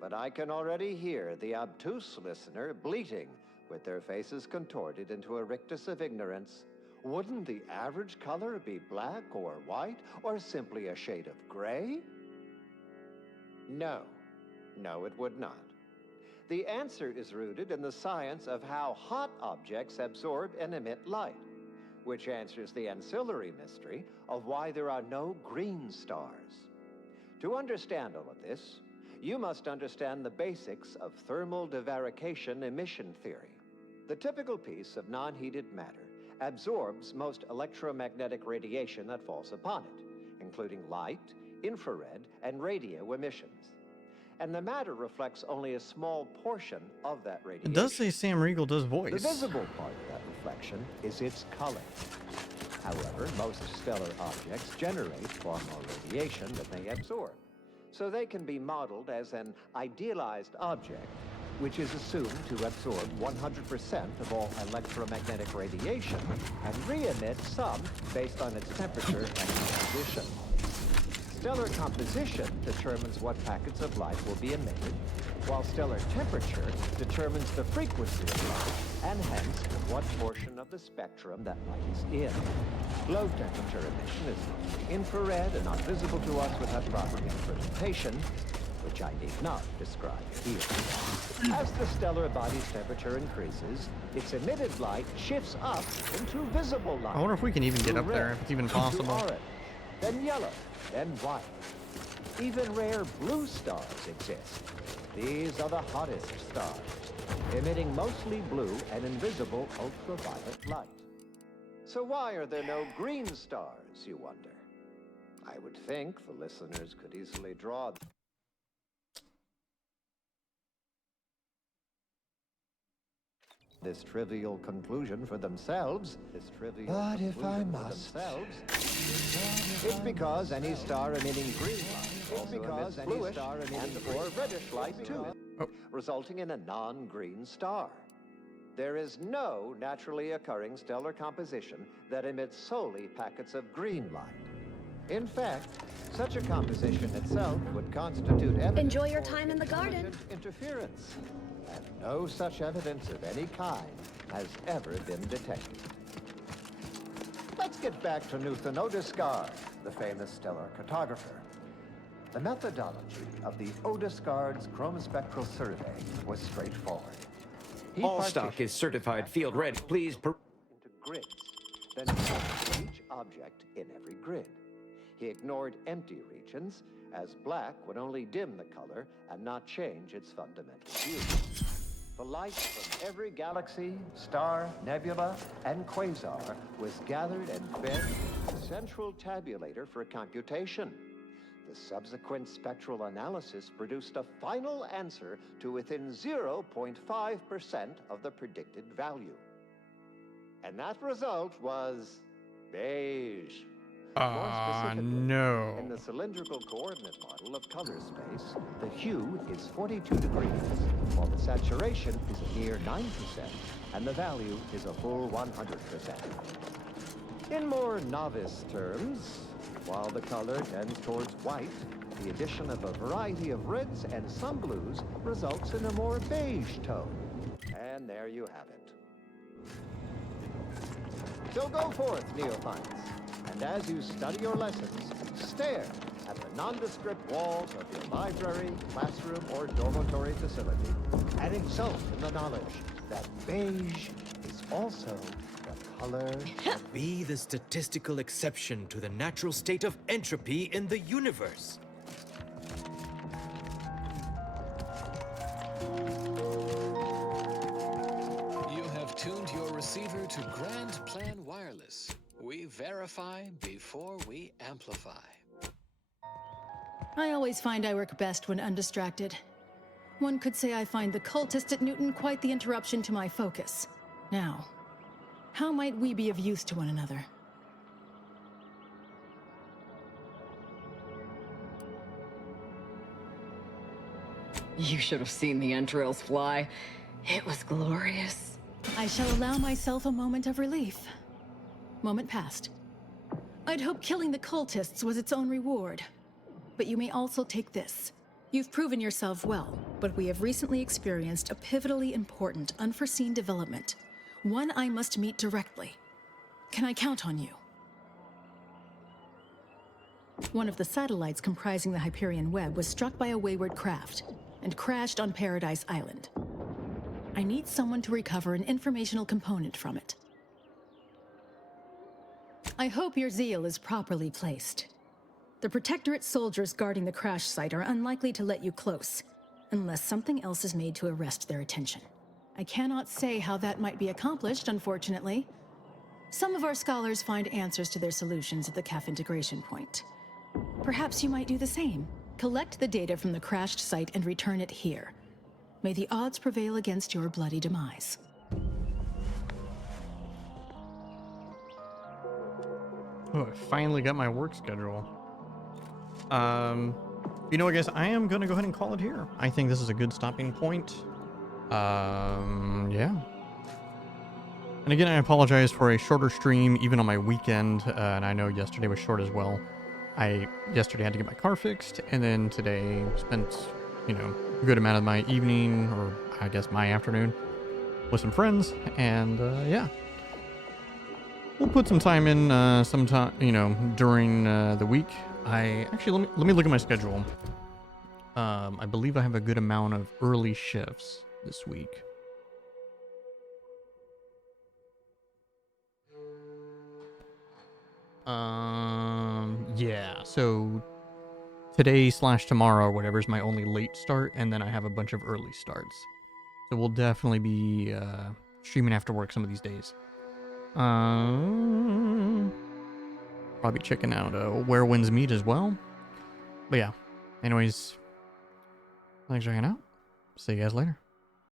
But I can already hear the obtuse listener bleating, with their faces contorted into a rictus of ignorance. Wouldn't the average color be black or white, or simply a shade of gray? No. No, it would not. The answer is rooted in the science of how hot objects absorb and emit light, which answers the ancillary mystery of why there are no green stars. To understand all of this, you must understand the basics of thermal divarication emission theory. The typical piece of non-heated matter absorbs most electromagnetic radiation that falls upon it, including light, infrared, and radio emissions. And the matter reflects only a small portion of that radiation. It does say Sam Riegel does voice. The visible part of that reflection is its color. However, most stellar objects generate far more radiation than they absorb, so they can be modeled as an idealized object, which is assumed to absorb 100% of all electromagnetic radiation and re-emit some based on its temperature and composition. Stellar composition determines what packets of light will be emitted, while stellar temperature determines the frequency of light, and hence what portion of the spectrum that light is in. Low temperature emission is infrared and not visible to us without proper interpretation, which I need not describe here. As the stellar body's temperature increases, its emitted light shifts up into visible light. I wonder if we can even get up there, if it's even possible. To orange, then yellow, then white. Even rare blue stars exist. These are the hottest stars, emitting mostly blue and invisible ultraviolet light. So why are there no green stars, you wonder? I would think the listeners could easily draw this trivial conclusion for themselves. But if I must, it's because any star emitting green light also emits bluish and/or reddish light too, resulting in a non-green star. There is no naturally occurring stellar composition that emits solely packets of green light. In fact, such a composition itself would constitute evidence. Enjoy your time in the garden. Interference. And no such evidence of any kind has ever been detected. Let's get back to Newton Odescard, the famous stellar cartographer. The methodology of the Odescard's chromospectral survey was straightforward. He All stock is certified field red. Please into grids, then marked each object in every grid. He ignored empty regions, as black would only dim the color and not change its fundamental hue. The light from every galaxy, star, nebula, and quasar was gathered and fed to the central tabulator for computation. The subsequent spectral analysis produced a final answer to within 0.5% of the predicted value. And that result was beige. No. In the cylindrical coordinate model of color space, the hue is 42 degrees, while the saturation is a mere 9%, and the value is a full 100%. In more novice terms, while the color tends towards white, the addition of a variety of reds and some blues results in a more beige tone. And there you have it. So go forth, neophytes. And as you study your lessons, stare at the nondescript walls of your library, classroom, or dormitory facility, and exult in the knowledge that beige is also the color of... Be the statistical exception to the natural state of entropy in the universe. You have tuned your receiver to Grand Plan Wireless. We verify before we amplify. I always find I work best when undistracted. One could say I find the cultist at Newton quite the interruption to my focus. Now, how might we be of use to one another? You should have seen the entrails fly. It was glorious. I shall allow myself a moment of relief. Moment passed. I'd hoped killing the cultists was its own reward. But you may also take this. You've proven yourself well, but we have recently experienced a pivotally important, unforeseen development. One I must meet directly. Can I count on you? One of the satellites comprising the Hyperion Web was struck by a wayward craft and crashed on Paradise Island. I need someone to recover an informational component from it. I hope your zeal is properly placed. The Protectorate soldiers guarding the crash site are unlikely to let you close, unless something else is made to arrest their attention. I cannot say how that might be accomplished, unfortunately. Some of our scholars find answers to their solutions at the CAF integration point. Perhaps you might do the same. Collect the data from the crashed site and return it here. May the odds prevail against your bloody demise. Oh, I finally got my work schedule. You know, I guess I am gonna go ahead and call it here. I think this is a good stopping point. Yeah. And again, I apologize for a shorter stream, even on my weekend. And I know yesterday was short as well. Yesterday had to get my car fixed, and then today spent, you know, a good amount of my evening, or I guess my afternoon, with some friends. And yeah. We'll put some time in sometime, you know, during the week. Let me look at my schedule. I believe I have a good amount of early shifts this week. Yeah, so today/tomorrow or whatever is my only late start, and then I have a bunch of early starts. So we'll definitely be streaming after work some of these days. Probably checking out Where Winds Meet as well. But yeah, anyways, thanks for hanging out. See you guys later.